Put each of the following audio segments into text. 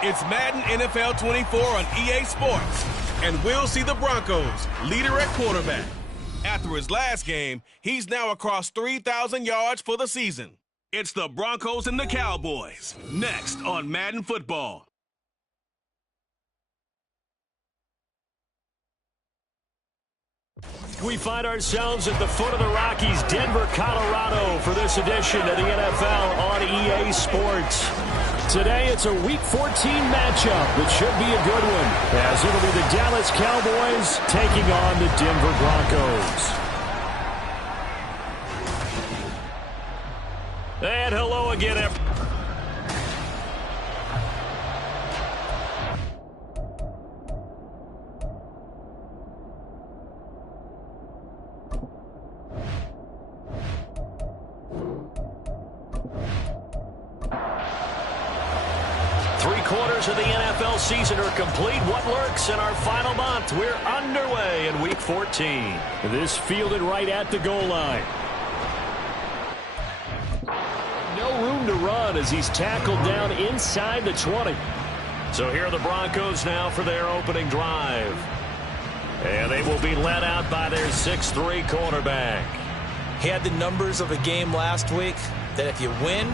It's Madden NFL 24 on EA Sports, and we'll see the Broncos leader at quarterback. After his last game, he's now across 3,000 yards for the season. It's the Broncos and the Cowboys, next on Madden Football. We find ourselves at the foot of the Rockies, Denver, Colorado, for this edition of the NFL on EA Sports. Today, it's a Week 14 matchup that should be a good one, as it'll be the Dallas Cowboys taking on the Denver Broncos. And hello again, everyone. Of the NFL season are complete. What lurks in our final month? We're underway in Week 14. This fielded right at the goal line. No room to run as he's tackled down inside the 20. So here are the Broncos now for their opening drive. And they will be led out by their 6'3" quarterback. He had the numbers of a game last week that if you win,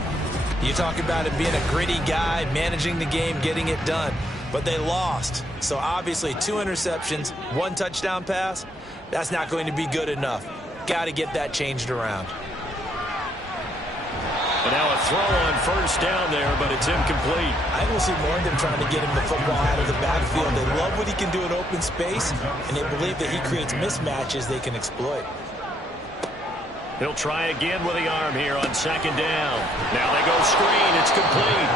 you talk about him being a gritty guy, managing the game, getting it done. But they lost. So obviously 2 interceptions, 1 touchdown pass, that's not going to be good enough. Got to get that changed around. And now a throw on first down there, but it's incomplete. I will see more of them trying to get him the football out of the backfield. They love what he can do in open space, and they believe that he creates mismatches they can exploit. He'll try again with the arm here on second down. Now they go screen. It's complete.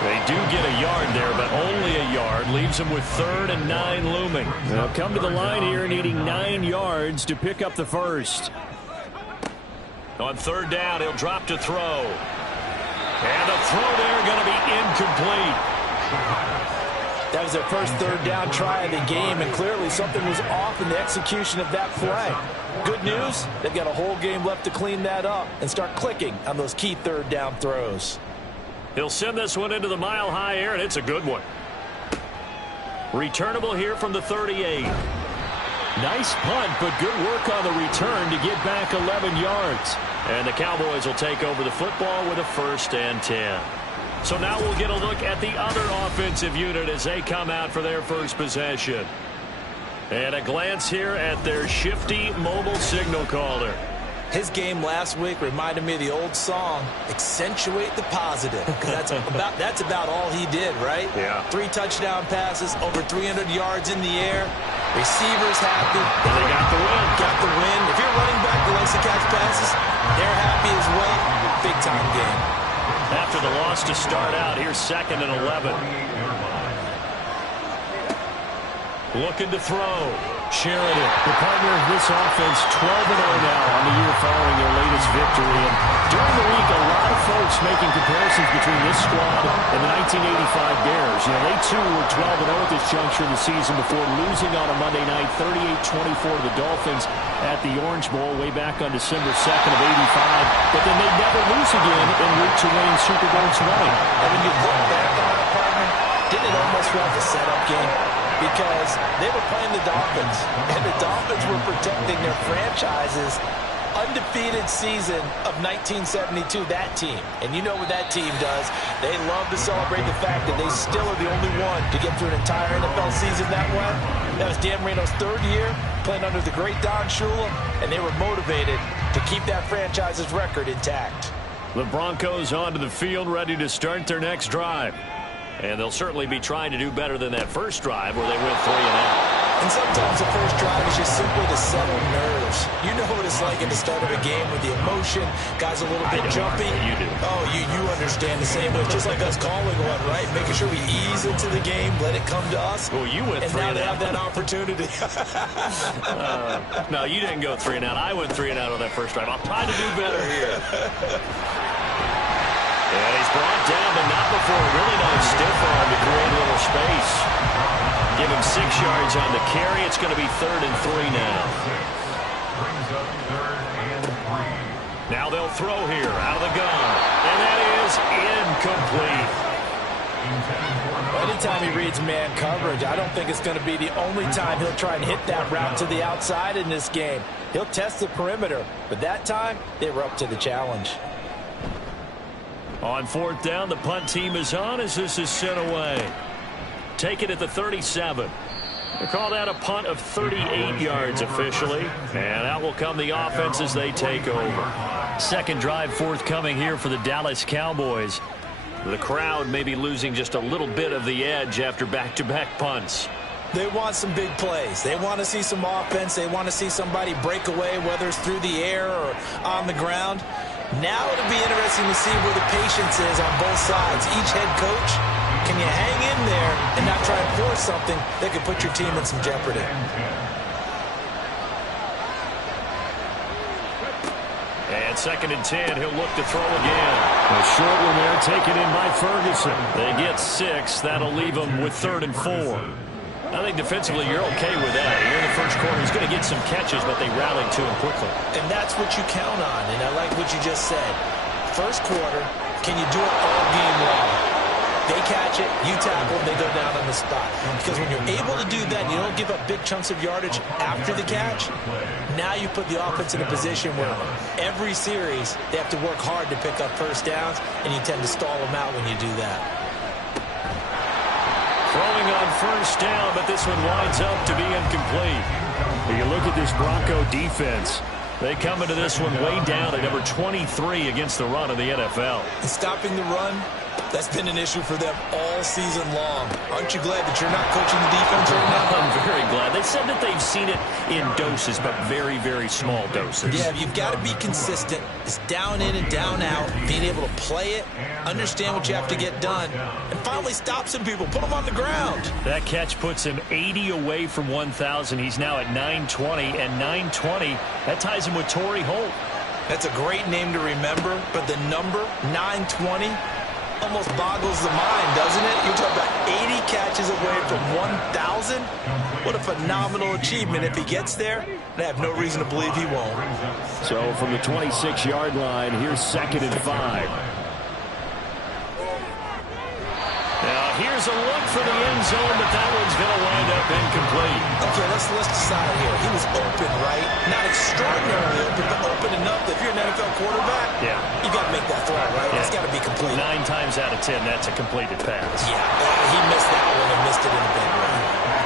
They do get a yard there, but only a yard. Leaves them with 3rd and 9 looming. They'll come to the line here needing 9 yards to pick up the first. On 3rd down, he'll drop to throw. And the throw there going to be incomplete. That was their first 3rd down try of the game, and clearly something was off in the execution of that play. Good news, they've got a whole game left to clean that up and start clicking on those key 3rd down throws. He'll send this one into the mile-high air, and it's a good one. Returnable here from the 38. Nice punt, but good work on the return to get back 11 yards. And the Cowboys will take over the football with a 1st and 10. So now we'll get a look at the other offensive unit as they come out for their first possession. And a glance here at their shifty mobile signal caller. His game last week reminded me of the old song, accentuate the positive. Because that's about all he did, right? Yeah. 3 touchdown passes, over 300 yards in the air. Receivers happy. And they got the win. Got the win. If you're running back that likes to catch passes, they're happy as well. Big-time game. After the loss to start out, here's 2nd and 11. Looking to throw. Sheridan, the partner of this offense, 12-0 now on the year following their latest victory. And during the week, a lot of folks making comparisons between this squad and the 1985 Bears. You know, they too were 12-0 at this juncture of the season before losing on a Monday night, 38-24 to the Dolphins at the Orange Bowl way back on December 2nd of 85. But then they never lose again en route to winning Super Bowl 20. And when you look back on it, partner, didn't it almost feel like a setup game? Because they were playing the Dolphins, and the Dolphins were protecting their franchise's undefeated season of 1972, that team. And you know what that team does. They love to celebrate the fact that they still are the only one to get through an entire NFL season that way. That was Dan Marino's 3rd year, playing under the great Don Shula, and they were motivated to keep that franchise's record intact. The Broncos onto the field, ready to start their next drive. And they'll certainly be trying to do better than that first drive where they went 3 and out. And sometimes the first drive is just simply to settle nerves. You know what it's like at the start of a game with the emotion, guys a little bit jumpy. You do. Oh, you understand the same way. It's just like us calling one, right? Making sure we ease into the game, let it come to us. Well, you went 3 and out. And now they have that opportunity. No, you didn't go 3 and out. I went 3 and out on that first drive. I'll try to do better here. And he's brought down, but not before a really nice stiff arm to create a little space. Give him 6 yards on the carry. It's going to be 3rd and 3 now. Now they'll throw here out of the gun. And that is incomplete. anytime he reads man coverage, I don't think it's going to be the only time he'll try and hit that route to the outside in this game. He'll test the perimeter, but that time, they were up to the challenge. On fourth down, the punt team is on as this is sent away. Take it at the 37. They're called out a punt of 38 yards officially, and out will come the offense as they take over. Second drive forthcoming here for the Dallas Cowboys. The crowd may be losing just a little bit of the edge after back-to-back punts. They want some big plays. They want to see some offense. They want to see somebody break away, whether it's through the air or on the ground. Now it'll be interesting to see where the patience is on both sides. Each head coach, can you hang in there and not try and force something that could put your team in some jeopardy? And second and 10, he'll look to throw again. A short one there taken in by Ferguson. They get 6. That'll leave them with 3rd and 4. I think defensively you're okay with that. Here in the first quarter, he's going to get some catches, but they rallied to him quickly. And that's what you count on, and I like what you just said. First quarter, can you do it all game long? They catch it, you tackle, they go down on the spot. Because when you're able to do that, and you don't give up big chunks of yardage after the catch, now you put the offense in a position where every series they have to work hard to pick up first downs, and you tend to stall them out when you do that. Throwing on first down, but this one winds up to be incomplete. When you look at this Bronco defense, they come into this one way down at number 23 against the run of the NFL. And stopping the run, that's been an issue for them all season long. Aren't you glad that you're not coaching the defense right now? I'm very glad. They said that they've seen it in doses, but very, very small doses. Yeah, you've got to be consistent. It's down in and down out, being able to play it, understand what you have to get done, and finally stop some people, put them on the ground. That catch puts him 80 away from 1,000. He's now at 920, and 920, that ties him with Torrey Holt. That's a great name to remember, but the number, 920, almost boggles the mind, doesn't it? You're talking about 80 catches away from 1,000. What a phenomenal achievement. If he gets there, I have no reason to believe he won't. So from the 26-yard line, here's 2nd and 5. Now here's a look for the end zone, but that one's going to wind up incomplete. Okay, let's decide here. He was open, right? Not extraordinarily open, but open enough that if you're an NFL quarterback, you got to make that throw, right? Yeah. It's got to be complete. 9 times out of 10, that's a completed pass. Yeah, he missed that one and missed it in a big way.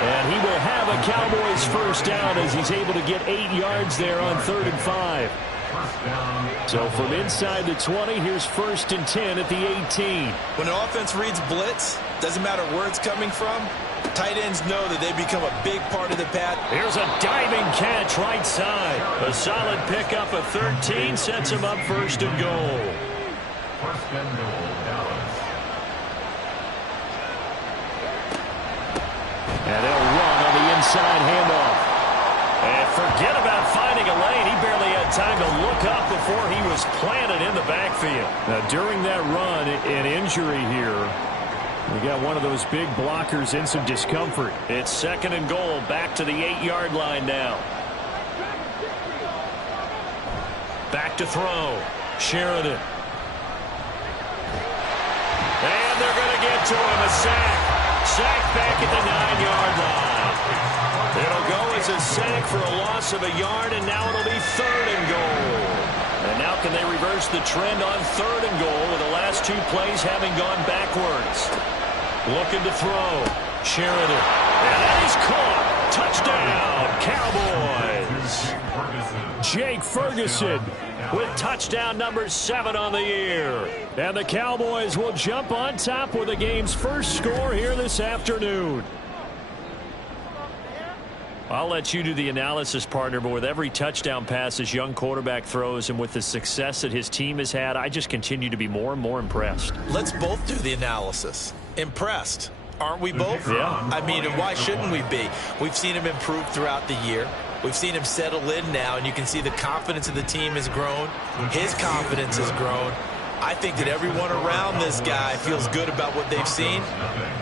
And he will have a Cowboys first down as he's able to get 8 yards there on 3rd and 5. So from inside the 20, here's 1st and 10 at the 18. When an offense reads blitz, doesn't matter where it's coming from, tight ends know that they become a big part of the pass. Here's a diving catch right side. A solid pickup of 13 sets him up 1st and goal. And they'll run on the inside handoff. And forget about finding a lane. He barely had time to look up before he was planted in the backfield. Now, during that run, an injury here. We got one of those big blockers in some discomfort. It's 2nd and goal, back to the 8-yard line now. Back to throw. Sheridan. And they're going to get to him. A sack. Sack back at the 9-yard line. It'll go as a sack for a loss of a yard, and now it'll be 3rd and goal. And now can they reverse the trend on 3rd and goal with the last 2 plays having gone backwards? Looking to throw. Sheridan. And that is caught. Touchdown, Cowboys. Jake Ferguson with touchdown number 7 on the year. And the Cowboys will jump on top with the game's first score here this afternoon. I'll let you do the analysis, partner, but with every touchdown pass this young quarterback throws and with the success that his team has had, I just continue to be more and more impressed. Let's both do the analysis. Impressed. Aren't we both? Yeah. I mean, and why shouldn't we be? We've seen him improve throughout the year. We've seen him settle in now, and you can see the confidence of the team has grown. His confidence has grown. I think that everyone around this guy feels good about what they've seen,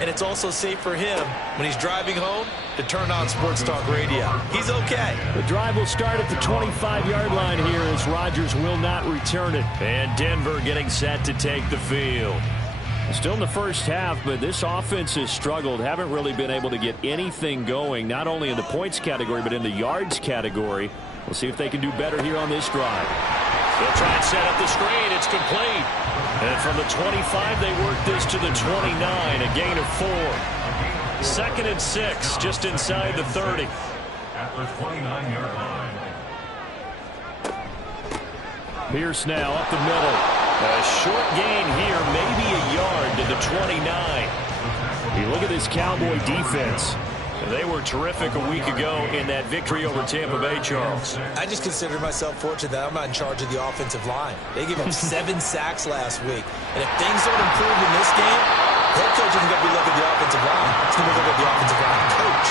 and it's also safe for him when he's driving home to turn on Sports Talk Radio. He's okay. The drive will start at the 25-yard line here as Rodgers will not return it. And Denver getting set to take the field. Still in the first half, but this offense has struggled. Haven't really been able to get anything going, not only in the points category, but in the yards category. We'll see if they can do better here on this drive. They'll try and set up the screen. It's complete. And from the 25, they work this to the 29, a gain of 4. 2nd and 6, just inside the 30. At the 29-yard line. Pierce now up the middle. A short gain here, maybe a yard to the 29. You look at this Cowboy defense. They were terrific a week ago in that victory over Tampa Bay, Charles. I just consider myself fortunate that I'm not in charge of the offensive line. They gave up 7 sacks last week. And if things don't improve in this game, head coach isn't going to be looking at the offensive line. It's going to be looking at the offensive line coach.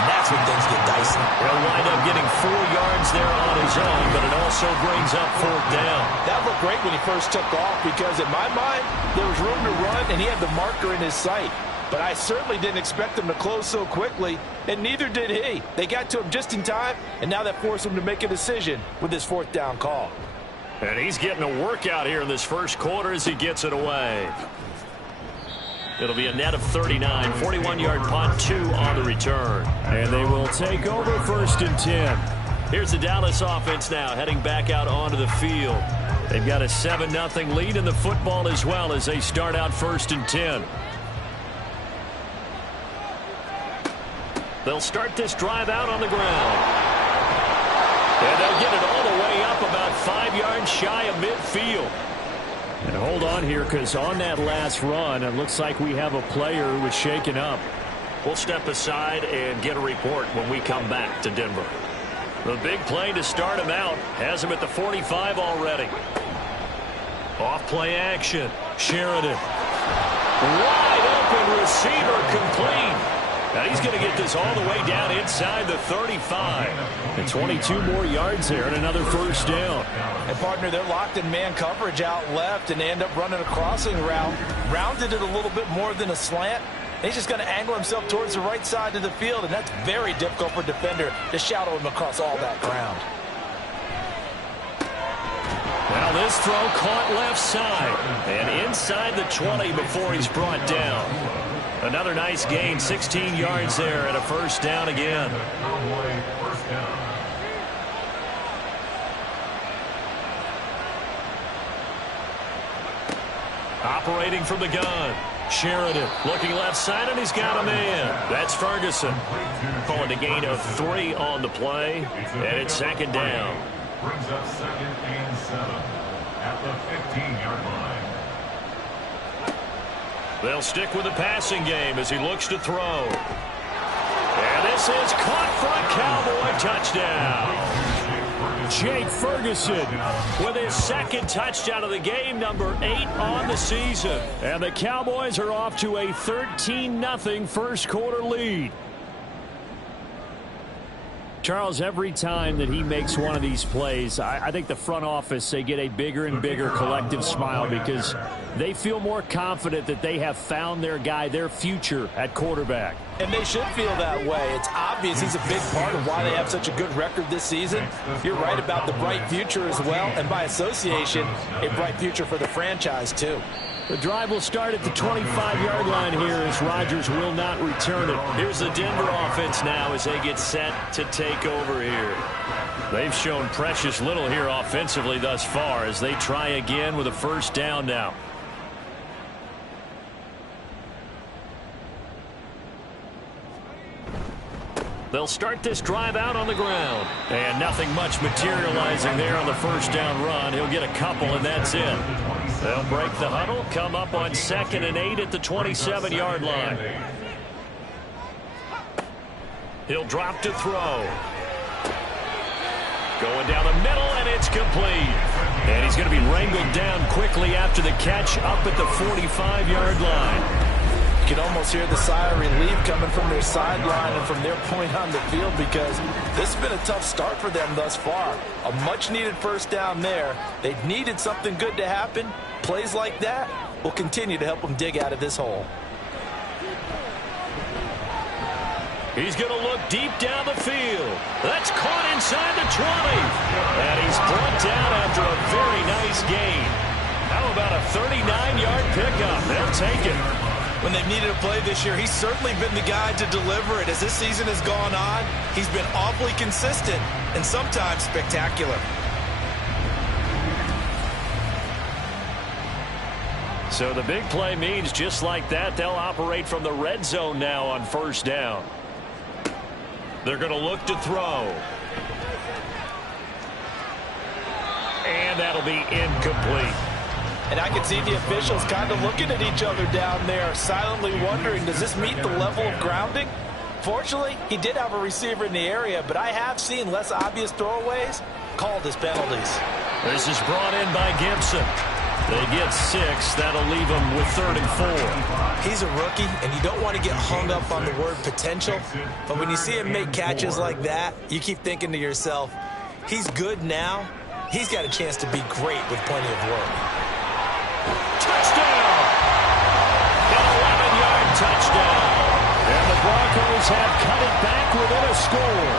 And that's when things get dicey. He'll wind up getting 4 yards there on his own, but it also brings up 4th down. That looked great when he first took off because, in my mind, there was room to run, and he had the marker in his sight. But I certainly didn't expect him to close so quickly, and neither did he. They got to him just in time, and now that forced him to make a decision with his 4th down call. And he's getting a workout here in this first quarter as he gets it away. It'll be a net of 39, 41-yard punt, 2 on the return. And they will take over 1st and 10. Here's the Dallas offense now heading back out onto the field. They've got a 7-0 lead in the football as well as they start out 1st and 10. They'll start this drive out on the ground. And they'll get it all the way up about 5 yards shy of midfield. And hold on here, because on that last run, it looks like we have a player who was shaken up. We'll step aside and get a report when we come back to Denver. The big play to start him out has him at the 45 already. Off play action. Sheridan. Wide open receiver complete. Now he's going to get this all the way down inside the 35. And 22 more yards there and another 1st down. And, partner, they're locked in man coverage out left, and they end up running a crossing route. Rounded it a little bit more than a slant. He's just going to angle himself towards the right side of the field, and that's very difficult for a defender to shadow him across all that ground. Well, this throw caught left side and inside the 20 before he's brought down. Another nice gain, 16 yards there and a 1st down again. Operating from the gun. Sheridan looking left side, and he's got a man. That's Ferguson. Calling a gain of 3 on the play, and it's 2nd down. Brings up 2nd and 7 at the 15-yard line. They'll stick with the passing game as he looks to throw. And this is caught for a Cowboy touchdown. Jake Ferguson with his 2nd touchdown of the game, number 8 on the season. And the Cowboys are off to a 13-0 first quarter lead. Charles, every time that he makes one of these plays, I think the front office, they get a bigger and bigger collective smile because they feel more confident that they have found their guy, their future at quarterback. And they should feel that way. It's obvious he's a big part of why they have such a good record this season. You're right about the bright future as well, and by association, a bright future for the franchise too. The drive will start at the 25-yard line here as Rodgers will not return it. Here's the Denver offense now as they get set to take over here. They've shown precious little here offensively thus far as they try again with a 1st down now. They'll start this drive out on the ground. And nothing much materializing there on the 1st down run. He'll get a couple, and that's it. They'll break the huddle, come up on 2nd and 8 at the 27-yard line. He'll drop to throw. Going down the middle, and it's complete. And he's going to be wrangled down quickly after the catch up at the 45-yard line. You can almost hear the sigh of relief coming from their sideline and from their point on the field because this has been a tough start for them thus far. A much-needed 1st down there. They've needed something good to happen. Plays like that will continue to help them dig out of this hole. He's going to look deep down the field. That's caught inside the 20. And he's brought down after a very nice gain. How about a 39-yard pickup? They'll take it. When they've needed a play this year, he's certainly been the guy to deliver it. As this season has gone on, he's been awfully consistent and sometimes spectacular. So the big play means just like that, they'll operate from the red zone now on first down. They're going to look to throw. And that'll be incomplete. And I can see the officials kind of looking at each other down there, silently wondering, does this meet the level of grounding? Fortunately, he did have a receiver in the area, but I have seen less obvious throwaways called as penalties. This is brought in by Gibson. They get 6. That'll leave them with 3rd and 4. He's a rookie, and you don't want to get hung up on the word potential. But when you see him make catches like that, you keep thinking to yourself, he's good now. He's got a chance to be great with plenty of work. Touchdown! An 11-yard touchdown. And the Broncos have cut it back within a score.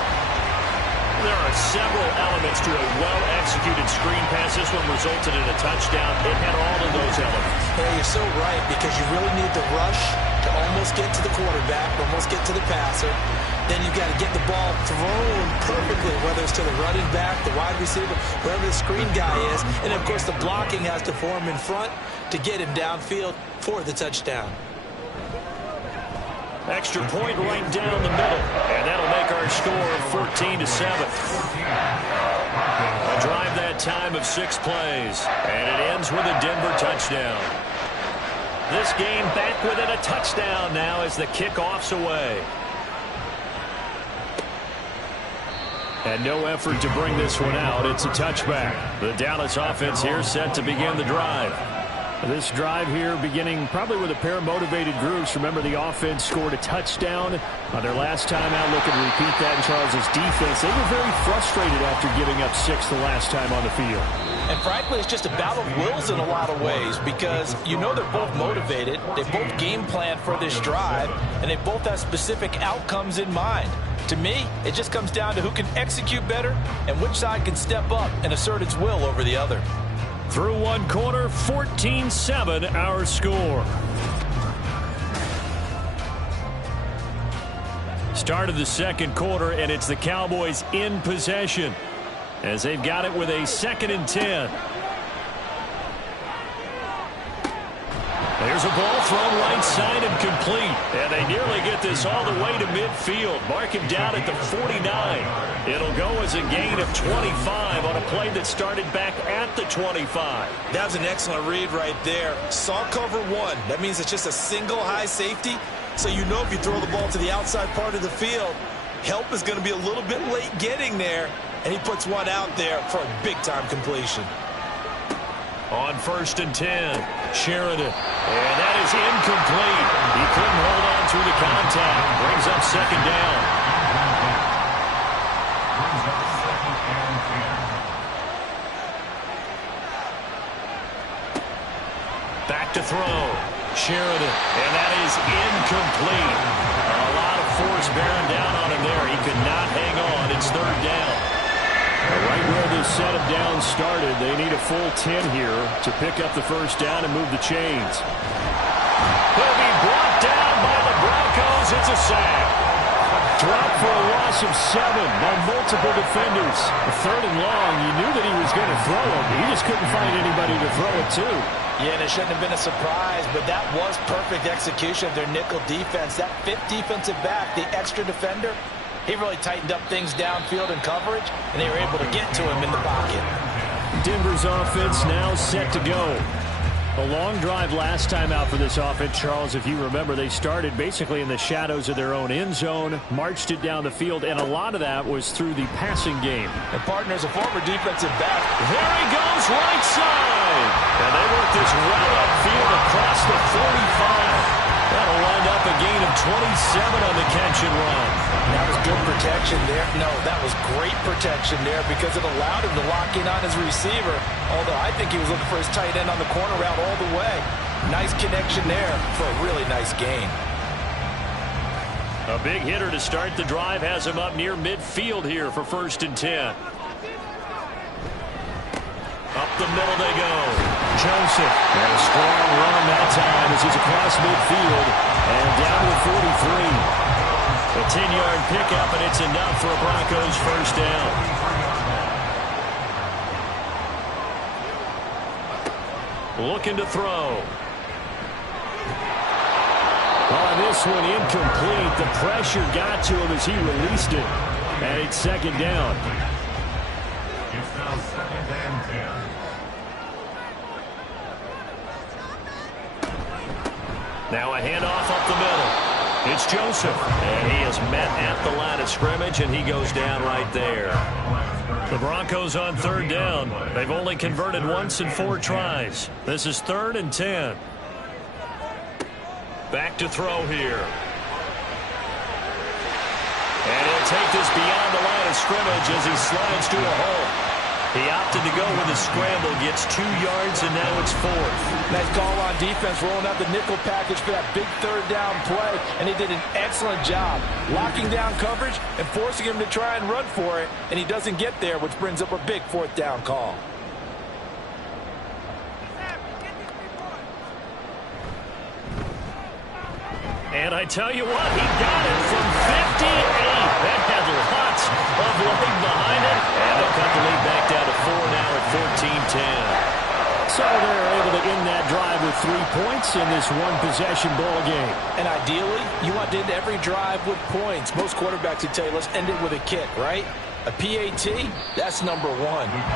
There are several elements to a well-executed screen pass. This one resulted in a touchdown. It had all of those elements. Yeah, you're so right, because you really need the rush to almost get to the quarterback, almost get to the passer. Then you've got to get the ball thrown perfectly, whether it's to the running back, the wide receiver, wherever the screen guy is. And, of course, the blocking has to form in front to get him downfield for the touchdown. Extra point right down the middle, and that'll make our score 14-7. A drive that time of 6 plays, and it ends with a Denver touchdown. This game back within a touchdown now as the kickoff's away. And no effort to bring this one out. It's a touchback. The Dallas offense here set to begin the drive. This drive here beginning probably with a pair of motivated groups. Remember, the offense scored a touchdown on their last time out. Looking to repeat that in Charles's defense. They were very frustrated after giving up 6 the last time on the field. And frankly, it's just a battle of wills in a lot of ways, because you know they're both motivated. They both game planned for this drive, and they both have specific outcomes in mind. To me, it just comes down to who can execute better and which side can step up and assert its will over the other. Through one quarter, 14-7 our score. Start of the second quarter, and it's the Cowboys in possession as they've got it with a 2nd and 10. There's a ball thrown right side and complete. And they nearly get this all the way to midfield. Mark him down at the 49. It'll go as a gain of 25 on a play that started back at the 25. That was an excellent read right there. Saw cover 1. That means it's just a single high safety. So you know if you throw the ball to the outside part of the field, help is going to be a little bit late getting there. And he puts one out there for a big-time completion. On 1st and 10, Sheridan. And that is incomplete. He couldn't hold on through the contact. Brings up 2nd down. Back to throw. Sheridan. And that is incomplete. A lot of force bearing down on him there. He could not hang on. It's 3rd down. Right where this set of downs started, they need a full 10 here to pick up the 1st down and move the chains. He'll be brought down by the Broncos. It's a sack. Dropped for a loss of 7 by multiple defenders. 3rd and long, you knew that he was going to throw it. He just couldn't find anybody to throw it to. Yeah, and it shouldn't have been a surprise, but that was perfect execution of their nickel defense. That 5th defensive back, the extra defender, he really tightened up things downfield in coverage, and they were able to get to him in the pocket. Denver's offense now set to go. A long drive last time out for this offense, Charles. If you remember, they started basically in the shadows of their own end zone, marched it down the field, and a lot of that was through the passing game. And partner's a former defensive back. There he goes, right side. And they work this right upfield across the 45. That'll wind up a gain of 27 on the catch and run. That was good protection there. No, that was great protection there because it allowed him to lock in on his receiver. Although I think he was looking for his tight end on the corner route all the way. Nice connection there for a really nice gain. A big hitter to start the drive has him up near midfield here for 1st and 10. Up the middle they go. Joseph. And a strong run that time as he's across midfield and down to the 43. A 10-yard pickup, and it's enough for a Broncos first down. Looking to throw. On this one, incomplete. The pressure got to him as he released it. And it's second down. It's now second and 10. Now a handoff up the middle. It's Joseph, and he is met at the line of scrimmage, and he goes down right there. The Broncos on third down. They've only converted once in 4 tries. This is 3rd and 10. Back to throw here. And he'll take this beyond the line of scrimmage as he slides to a hole. He opted to go with a scramble, gets 2 yards, and now it's 4th. Nice call on defense, rolling out the nickel package for that big third down play, and he did an excellent job locking down coverage and forcing him to try and run for it, and he doesn't get there, which brings up a big 4th down call. And I tell you what, he got it from 58. That had lots of leg behind it. And they'll cut the lead back down to 4 now at 14-10. So they're able to end that drive with 3 points in this one-possession ball game. And ideally, you want to end every drive with points. Most quarterbacks would tell you, let's end it with a kick, right? A PAT, that's number 1.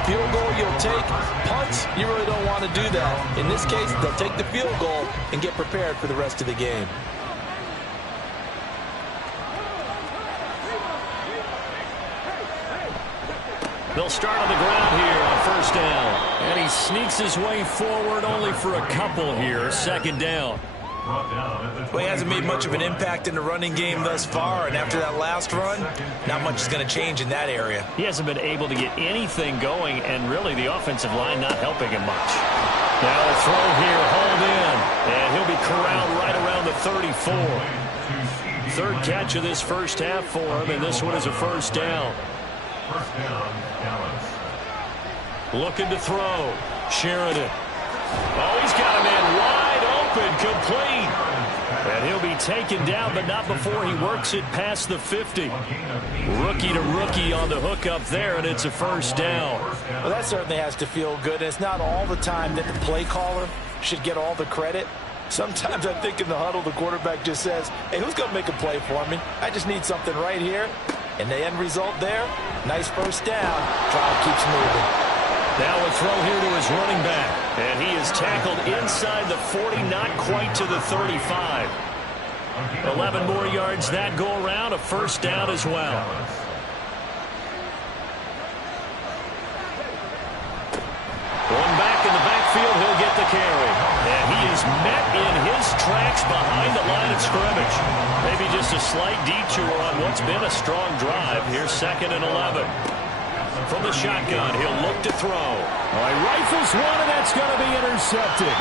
Field goal you'll take. Punts, you really don't want to do that. In this case, they'll take the field goal and get prepared for the rest of the game. They'll start on the ground here on first down. And he sneaks his way forward only for a couple here. Second down. Well, he hasn't made much of an impact in the running game thus far, and after that last run, not much is going to change in that area. He hasn't been able to get anything going, and really the offensive line not helping him much. Now a throw here, hauled in, and he'll be corralled right around the 34. 3rd catch of this first half for him, and this one is a first down. First down, Dallas. Looking to throw. Sheridan. Oh, he's got a man wide open, complete. And he'll be taken down, but not before he works it past the 50. Rookie to rookie on the hook up there, and it's a first down. Well, that certainly has to feel good. It's not all the time that the play caller should get all the credit. Sometimes I think in the huddle, the quarterback just says, hey, who's going to make a play for me? I just need something right here. And the end result there, nice first down. Drive keeps moving. Now a throw here to his running back. And he is tackled inside the 40, not quite to the 35. 11 more yards that go around, a first down as well. One back in the backfield, he'll get the carry. And he is met in his tracks behind the line of scrimmage. Maybe just a slight detour on what's been a strong drive. Here's 2nd and 11. From the shotgun, he'll look to throw. All right, rifles one, and that's going to be intercepted.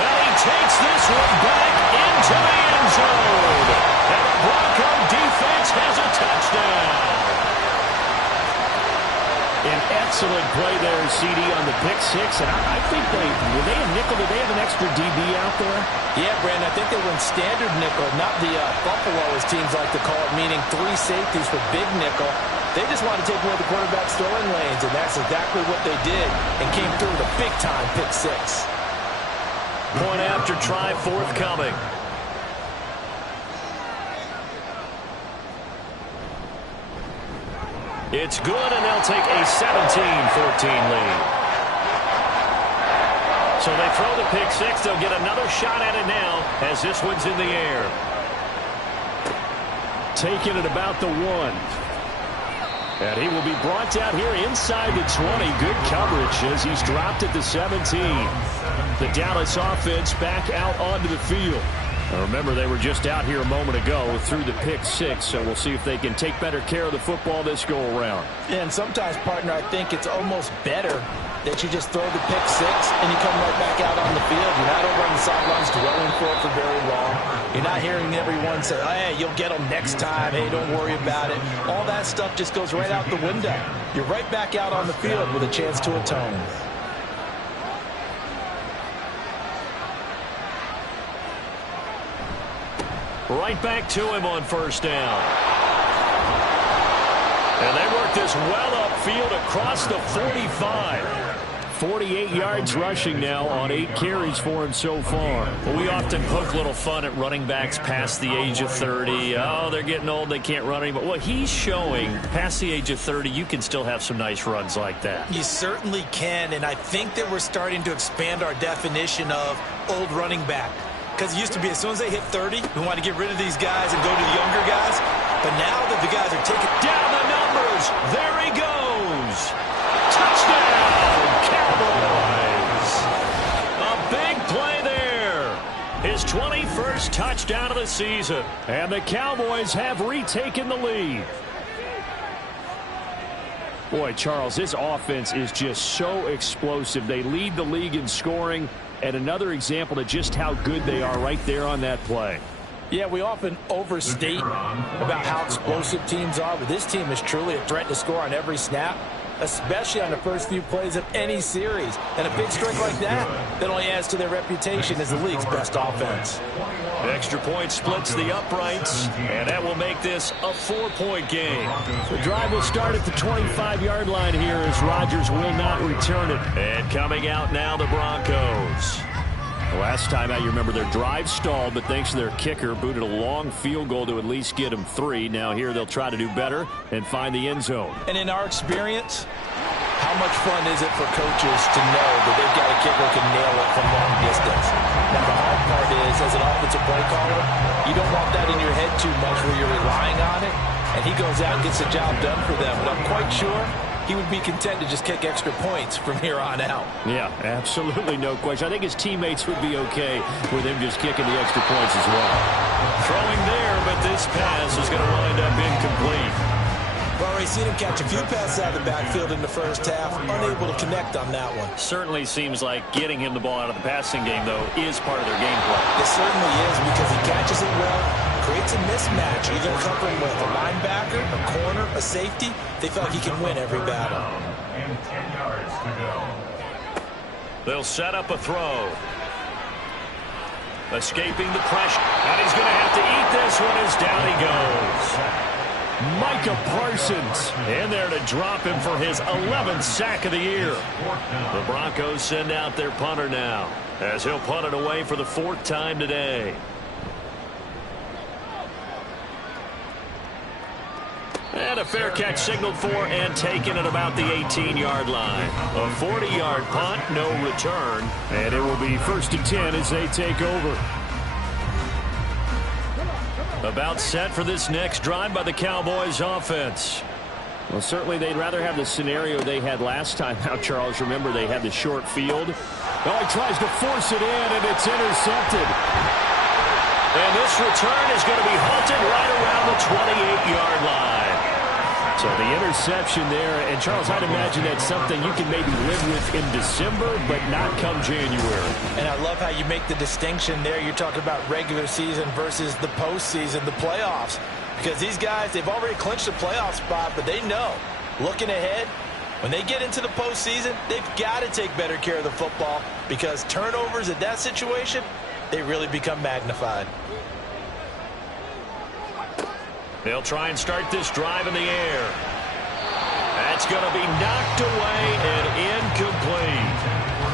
And he takes this one back into the end zone. And the Bronco defense has a touchdown. An excellent play there, CD, on the pick 6. And I think were they a nickel? Did they have an extra DB out there? Yeah, Brandon, I think they went standard nickel, not the Buffalo, as teams like to call it, meaning 3 safeties for big nickel. They just wanted to take away the quarterback's throwing lanes, and that's exactly what they did, and came through with a big-time pick 6. Point after try forthcoming. It's good, and they'll take a 17-14 lead. So they throw the pick 6. They'll get another shot at it now as this one's in the air. Taking it about the 1. And he will be brought down here inside the 20. Good coverage as he's dropped at the 17. The Dallas offense back out onto the field. Remember, they were just out here a moment ago through the pick six, so we'll see if they can take better care of the football this go-around. Yeah, and sometimes, partner, I think it's almost better that you just throw the pick six and you come right back out on the field. You're not over on the sidelines dwelling for very long. You're not hearing everyone say, hey, you'll get them next time. Hey, don't worry about it. All that stuff just goes right out the window. You're right back out on the field with a chance to atone. Right back to him on first down. And they work this well upfield across the 45. 48 yards rushing now on 8 carries for him so far. Well, we often poke a little fun at running backs past the age of 30. Oh, they're getting old, they can't run anymore. Well, he's showing past the age of 30, you can still have some nice runs like that. You certainly can, and I think that we're starting to expand our definition of old running back. Because it used to be as soon as they hit 30, we want to get rid of these guys and go to the younger guys. But now that the guys are taking down the numbers, there he goes. Touchdown, Cowboys. A big play there. His 21st touchdown of the season. And the Cowboys have retaken the lead. Boy, Charles, this offense is just so explosive. They lead the league in scoring. And another example of just how good they are right there on that play. Yeah, we often overstate about how explosive teams are, but this team is truly a threat to score on every snap, especially on the first few plays of any series. And a big streak like that only adds to their reputation as the league's best offense. Extra point splits the uprights, and that will make this a 4-point game. The drive will start at the 25-yard line here as Rodgers will not return it. And coming out now, the Broncos. The last time out, you remember their drive stalled, but thanks to their kicker, booted a long field goal to at least get them 3. Now here they'll try to do better and find the end zone. And in our experience, how much fun is it for coaches to know that they've got a kicker who can nail it from long distance? Now, the hard part is, as an offensive play caller, you don't want that in your head too much where you're relying on it, and he goes out and gets the job done for them. But I'm quite sure he would be content to just kick extra points from here on out. Yeah, absolutely no question. I think his teammates would be okay with him just kicking the extra points as well. Throwing there, but this pass is going to wind up incomplete. We've already seen him catch a few passes out of the backfield in the first half, unable to connect on that one. Certainly seems like getting him the ball out of the passing game, though, is part of their game plan. It certainly is, because he catches it well, creates a mismatch, either covering with a linebacker, a corner, a safety. They feel like he can win every battle. And 10 yards to go. They'll set up a throw. Escaping the pressure. And he's going to have to eat this one as down he goes. Micah Parsons in there to drop him for his 11th sack of the year. The Broncos send out their punter now, as he'll punt it away for the 4th time today. And a fair catch signaled for and taken at about the 18-yard line. A 40-yard punt, no return. And it will be 1st and 10 as they take over. About set for this next drive by the Cowboys offense. Well, certainly they'd rather have the scenario they had last time out, Charles. Remember, they had the short field. Oh, he tries to force it in, and it's intercepted. And this return is going to be halted right around the 28-yard line. So the interception there, and Charles, I'd imagine that's something you can maybe live with in December, but not come January. And I love how you make the distinction there. You're talking about regular season versus the postseason, the playoffs. Because these guys, they've already clinched a playoff spot, but they know, looking ahead, when they get into the postseason, they've got to take better care of the football, because turnovers in that situation, they really become magnified. They'll try and start this drive in the air. That's going to be knocked away and incomplete.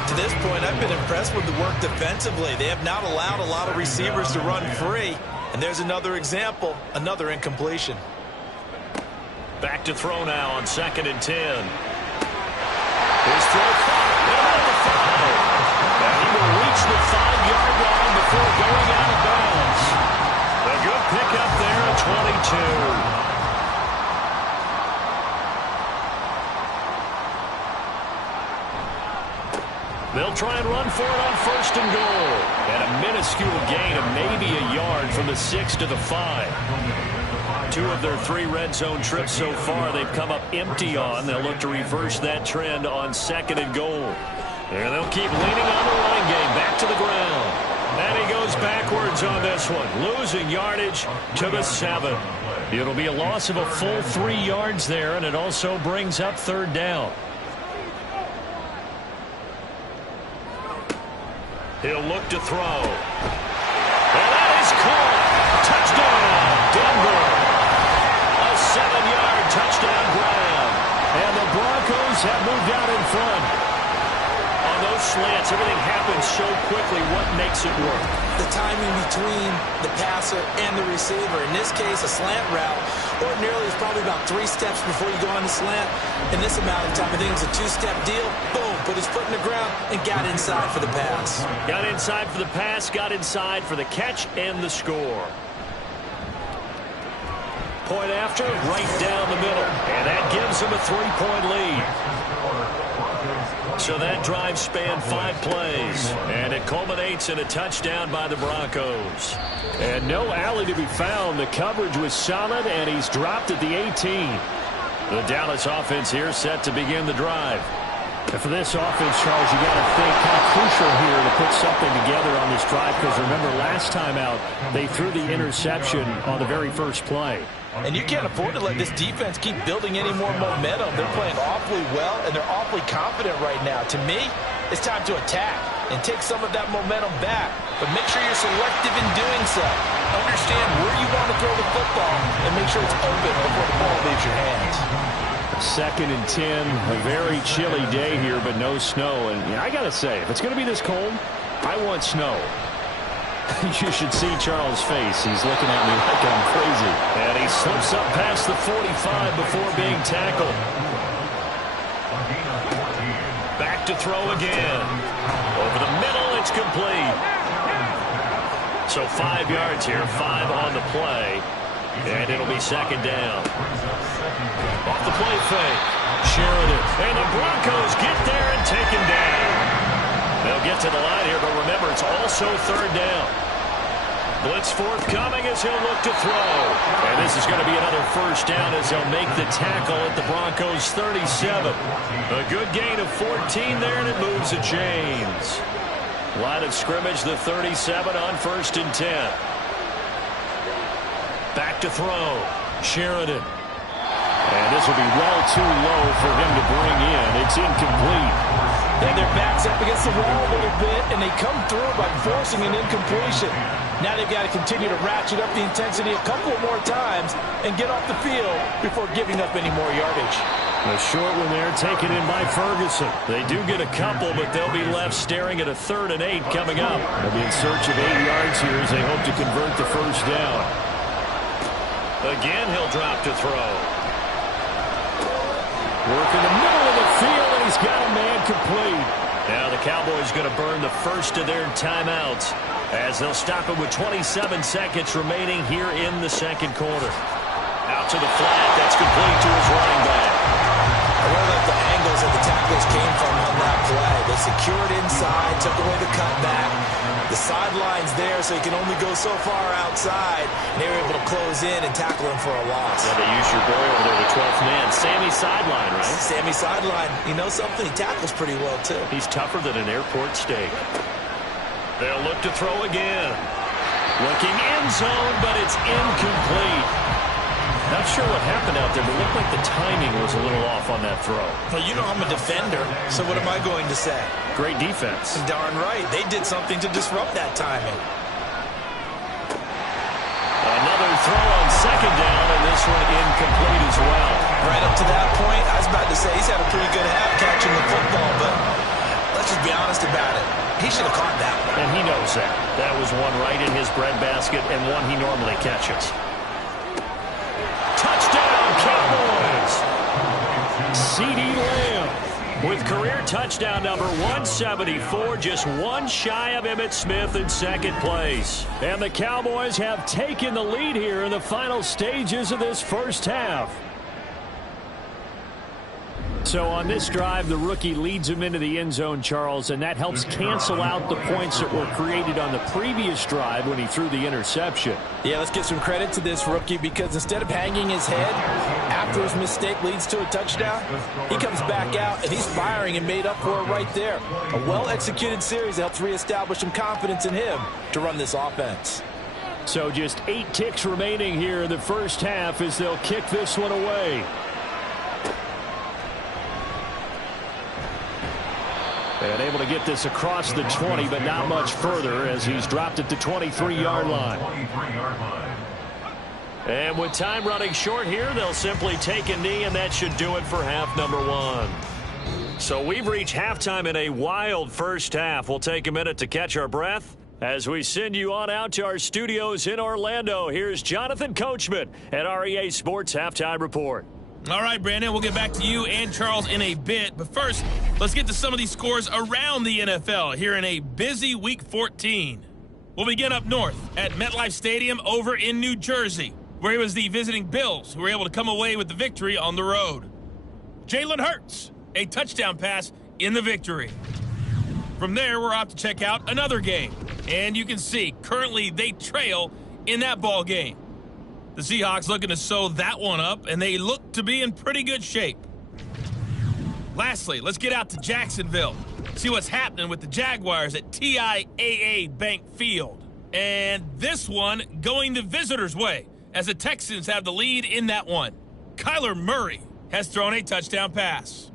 To this point, I've been impressed with the work defensively. They have not allowed a lot of receivers to run free. And there's another example, another incompletion. Back to throw now on 2nd and 10. His throw caught at the 5. And he will reach the 5-yard line before going out of bounds. A good pickup there at 22. They'll try and run for it on 1st and goal. And a minuscule gain of maybe a yard from the 6 to the 5. 2 of their 3 red zone trips so far they've come up empty on. They'll look to reverse that trend on 2nd and goal. And they'll keep leaning on the running game. Back to the ground. And he goes backwards on this one, losing yardage to the 7. It'll be a loss of a full 3 yards there, and it also brings up 3rd down. He'll look to throw. And that is caught. Touchdown, Denver. A 7-yard touchdown grab. And the Broncos have moved out in front. On those slants, everything happens so quickly. What makes it work? The timing between the passer and the receiver. In this case, a slant route ordinarily is probably about 3 steps before you go on the slant. In this amount of time, I think it was a 2-step deal. Boom, put his foot in the ground and got inside for the pass. Got inside for the pass, got inside for the catch and the score. Point after, right down the middle. And that gives him a 3-point lead. So that drive spanned 5 plays, and it culminates in a touchdown by the Broncos. And no alley to be found. The coverage was solid, and he's dropped at the 18. The Dallas offense here set to begin the drive. And for this offense, Charles, you got to think kind of crucial here to put something together on this drive, because remember last time out, they threw the interception on the very first play. And you can't afford to let this defense keep building any more momentum. They're playing awfully well, and they're awfully confident right now. To me, it's time to attack and take some of that momentum back. But make sure you're selective in doing so. Understand where you want to throw the football and make sure it's open before the ball leaves your hands. 2nd and 10, a very chilly day here, but no snow. And I got to say, if it's going to be this cold, I want snow. You should see Charles' face. He's looking at me like I'm crazy. And he slips up past the 45 before being tackled. Back to throw again. Over the middle, it's complete. So 5 yards here, 5 on the play. And it'll be 2nd down. Off the play fake. Sheridan. And the Broncos get there and take him down. They'll get to the line here, but remember, it's also 3rd down. Blitz forthcoming as he'll look to throw. And this is going to be another 1st down as they'll make the tackle at the Broncos' 37. A good gain of 14 there, and it moves the chains. Line of scrimmage, the 37 on 1st and 10. Back to throw. Sheridan. And this will be well too low for him to bring in. It's incomplete. And their back's up against the wall a little bit, and they come through by forcing an incompletion. Now they've got to continue to ratchet up the intensity a couple more times and get off the field before giving up any more yardage. A short one there taken in by Ferguson. They do get a couple, but they'll be left staring at a 3rd and 8 coming up. They'll be in search of 8 yards here as they hope to convert the 1st down. Again, he'll drop to throw. Work in the middle of the field, and he's got a man complete. Now the Cowboys going to burn the first of their timeouts as they'll stop it with 27 seconds remaining here in the 2nd quarter. Out to the flat. That's complete to his running back. I really like the angles that the tackles came from on that play. They secured inside, took away the cutback. The sideline's there, so he can only go so far outside. And they were able to close in and tackle him for a loss. Yeah, they used your boy over there, the 12th man. Sammy sideline, right? Sammy sideline. You know something? He tackles pretty well, too. He's tougher than an airport steak. They'll look to throw again. Looking end zone, but it's incomplete. Not sure what happened out there, but it looked like the timing was a little off on that throw. Well, you know I'm a defender, so what am I going to say? Great defense. Darn right. They did something to disrupt that timing. Another throw on 2nd down, and this one incomplete as well. Right up to that point, I was about to say he's had a pretty good half catching the football, but let's just be honest about it. He should have caught that one. And he knows that. That was one right in his breadbasket and one he normally catches. Touchdown, Cowboys! CeeDee Lamb with career touchdown number 174, just one shy of Emmitt Smith in 2nd place. And the Cowboys have taken the lead here in the final stages of this 1st half. So on this drive, the rookie leads him into the end zone, Charles, and that helps cancel out the points that were created on the previous drive when he threw the interception. Yeah, let's give some credit to this rookie because instead of hanging his head after his mistake leads to a touchdown, he comes back out and he's firing and made up for it right there. A well-executed series helps reestablish some confidence in him to run this offense. So just 8 ticks remaining here in the first half as they'll kick this one away. And able to get this across the 20, but not much further as he's dropped at the 23-yard line. And with time running short here, they'll simply take a knee, and that should do it for half number 1. So we've reached halftime in a wild first half. We'll take a minute to catch our breath as we send you on out to our studios in Orlando. Here's Jonathan Coachman at REA Sports Halftime Report. All right, Brandon, we'll get back to you and Charles in a bit. But first, let's get to some of these scores around the NFL here in a busy Week 14. We'll begin up north at MetLife Stadium over in New Jersey, where it was the visiting Bills who were able to come away with the victory on the road. Jalen Hurts, a touchdown pass in the victory. From there, we're off to check out another game. And you can see, currently they trail in that ball game. The Seahawks looking to sew that one up, and they look to be in pretty good shape. Lastly, let's get out to Jacksonville, see what's happening with the Jaguars at TIAA Bank Field. And this one going the visitors' way, as the Texans have the lead in that one. Kyler Murray has thrown a touchdown pass.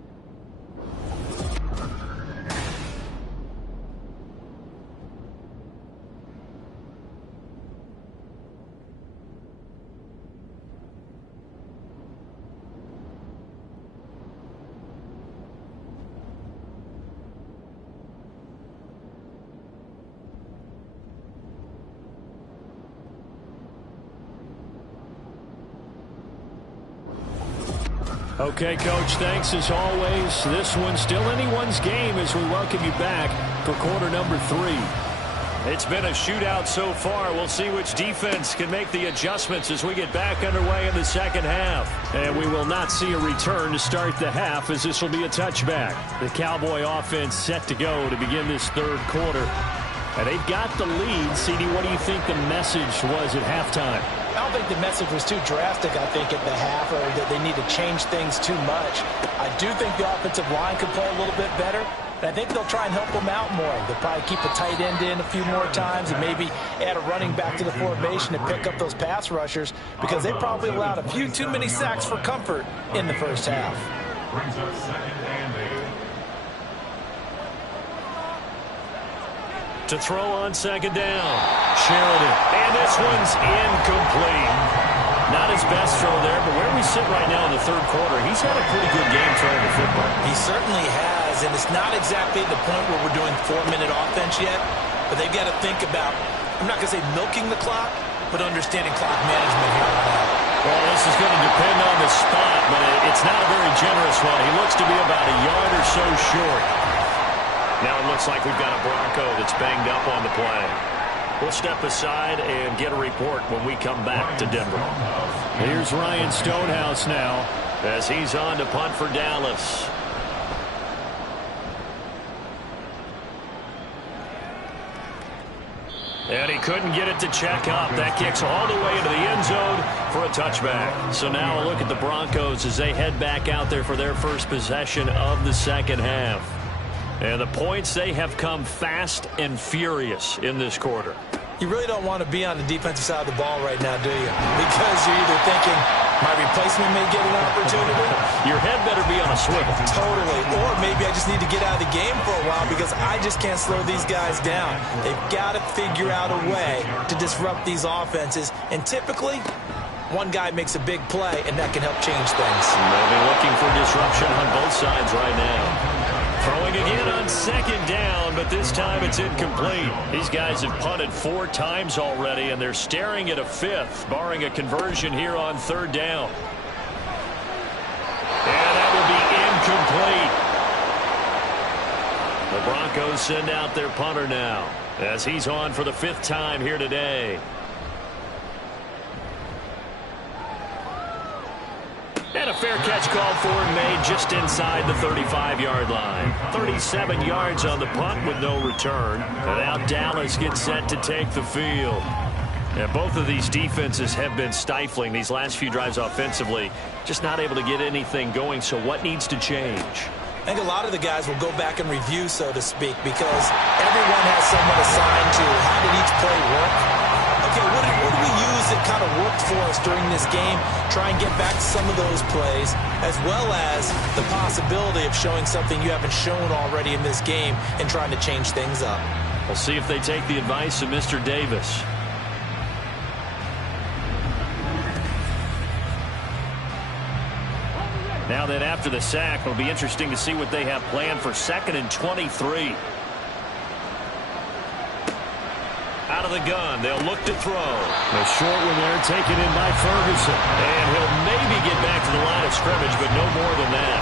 Okay, Coach, thanks as always. This one's still anyone's game as we welcome you back for quarter number 3. It's been a shootout so far. We'll see which defense can make the adjustments as we get back underway in the second half. And we will not see a return to start the half as this will be a touchback. The Cowboy offense set to go to begin this third quarter. And they've got the lead. CD, what do you think the message was at halftime? I don't think the message was too drastic, I think, at the half, or that they need to change things too much. I do think the offensive line could play a little bit better, and I think they'll try and help them out more. They'll probably keep a tight end in a few more times and maybe add a running back to the formation to pick up those pass rushers because they probably allowed a few too many sacks for comfort in the first half. Brings up second and 8. To throw on second down, Sheridan. And this one's incomplete. Not his best throw there, but where we sit right now in the third quarter, he's had a pretty good game throwing the football. He certainly has, and it's not exactly the point where we're doing 4-minute offense yet, but they've got to think about, I'm not going to say milking the clock, but understanding clock management here on out. Well, this is going to depend on the spot, but it's not a very generous one. He looks to be about a yard or so short. Now it looks like we've got a Bronco that's banged up on the play. We'll step aside and get a report when we come back to Denver. Here's Ryan Stonehouse now as he's on to punt for Dallas. And he couldn't get it to check up. That kicks all the way into the end zone for a touchback. So now a look at the Broncos as they head back out there for their first possession of the second half. And the points, they have come fast and furious in this quarter. You really don't want to be on the defensive side of the ball right now, do you? Because you're either thinking, my replacement may get an opportunity. Your head better be on a swivel. Totally. Or maybe I just need to get out of the game for a while because I just can't slow these guys down. They've got to figure out a way to disrupt these offenses. And typically, one guy makes a big play, and that can help change things. They'll be looking for disruption on both sides right now. Throwing again on second down, but this time it's incomplete. These guys have punted 4 times already, and they're staring at a 5th, barring a conversion here on third down. And that will be incomplete. The Broncos send out their punter now as he's on for the 5th time here today. And a fair catch called for and made just inside the 35-yard line. 37 yards on the punt with no return. And now Dallas gets set to take the field. Yeah, both of these defenses have been stifling these last few drives offensively. Just not able to get anything going, so what needs to change? I think a lot of the guys will go back and review, so to speak, because everyone has someone assigned to how did each play work. Okay, what do we use that kind of worked for us during this game? Try and get back to some of those plays, as well as the possibility of showing something you haven't shown already in this game and trying to change things up. We'll see if they take the advice of Mr. Davis. Now then, after the sack, it'll be interesting to see what they have planned for 2nd and 23. Out of the gun, they'll look to throw. The short one there taken in by Ferguson. And he'll maybe get back to the line of scrimmage, but no more than that.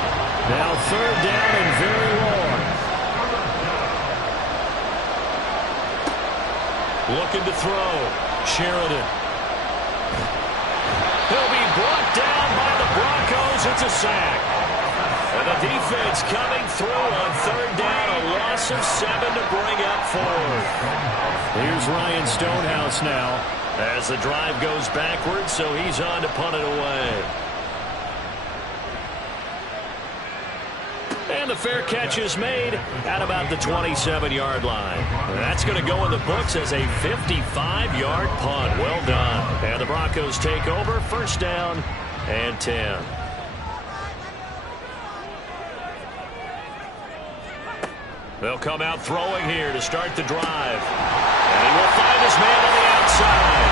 Now 3rd down and very long. Looking to throw. Sheridan. He'll be brought down by the Broncos. It's a sack. And the defense coming through on 3rd down. A loss of 7 to bring up 4. Here's Ryan Stonehouse now. As the drive goes backwards, so he's on to punt it away. And the fair catch is made at about the 27-yard line. That's going to go in the books as a 55-yard punt. Well done. And the Broncos take over, 1st down and 10. They'll come out throwing here to start the drive. And he will find his man on the outside.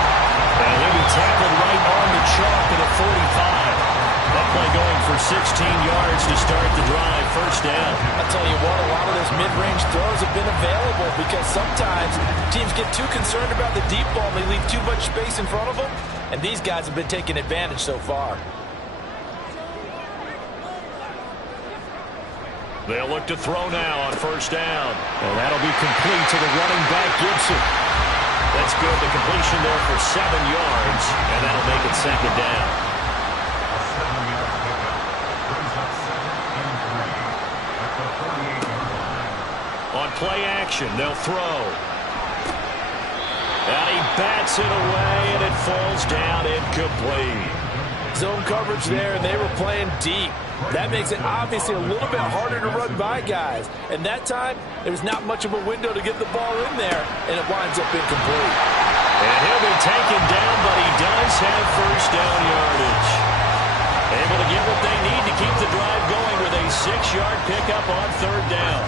And he'll be tackled right on the chalk at the 45. That play going for 16 yards to start the drive. 1st down. I'll tell you what, a lot of those mid-range throws have been available because sometimes teams get too concerned about the deep ball and they leave too much space in front of them. And these guys have been taking advantage so far. They'll look to throw now on 1st down. And that'll be complete to the running back, Gibson. That's good. The completion there for 7 yards, and that'll make it 2nd down. A 7-yard pickup brings up 2nd and 3 at the 48-yard line. On play action, they'll throw. And he bats it away, and it falls down incomplete. Zone coverage there, and they were playing deep. That makes it obviously a little bit harder to run by guys. And that time, there's not much of a window to get the ball in there, and it winds up incomplete. And he'll be taken down, but he does have 1st down yardage. Able to get what they need to keep the drive going with a 6-yard pickup on 3rd down.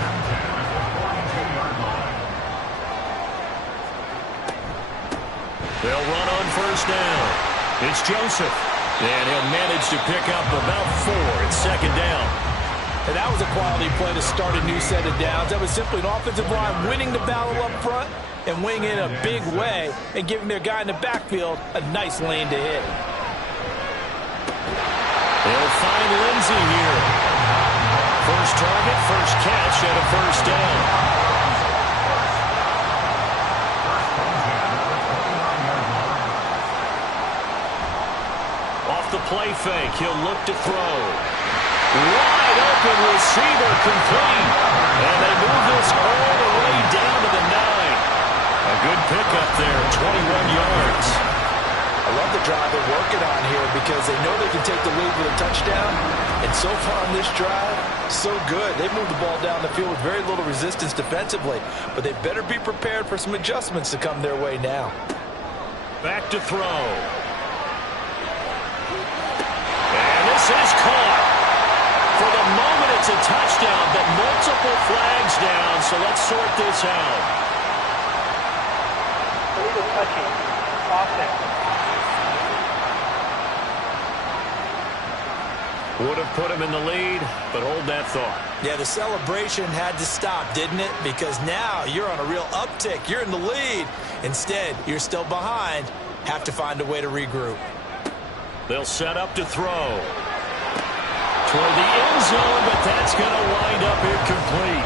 They'll run on 1st down. It's Joseph. And he'll manage to pick up about 4. It's 2nd down. And that was a quality play to start a new set of downs. That was simply an offensive line winning the battle up front and winning in a big way and giving their guy in the backfield a nice lane to hit. They'll find Lindsey here. First target, first catch, and a 1st down. The play fake, he'll look to throw. Wide open receiver complete. And they move this all the way down to the 9. A good pickup there, 21 yards. I love the drive they're working on here because they know they can take the lead with a touchdown. And so far on this drive, so good. They moved the ball down the field with very little resistance defensively. But they better be prepared for some adjustments to come their way now. Back to throw. This is caught. For the moment, it's a touchdown, but multiple flags down, so let's sort this out. Illegal touching. Offense. Would have put him in the lead, but hold that thought. Yeah, the celebration had to stop, didn't it? Because now you're on a real uptick. You're in the lead. Instead, you're still behind. Have to find a way to regroup. They'll set up to throw. Toward the end zone, but that's going to wind up incomplete.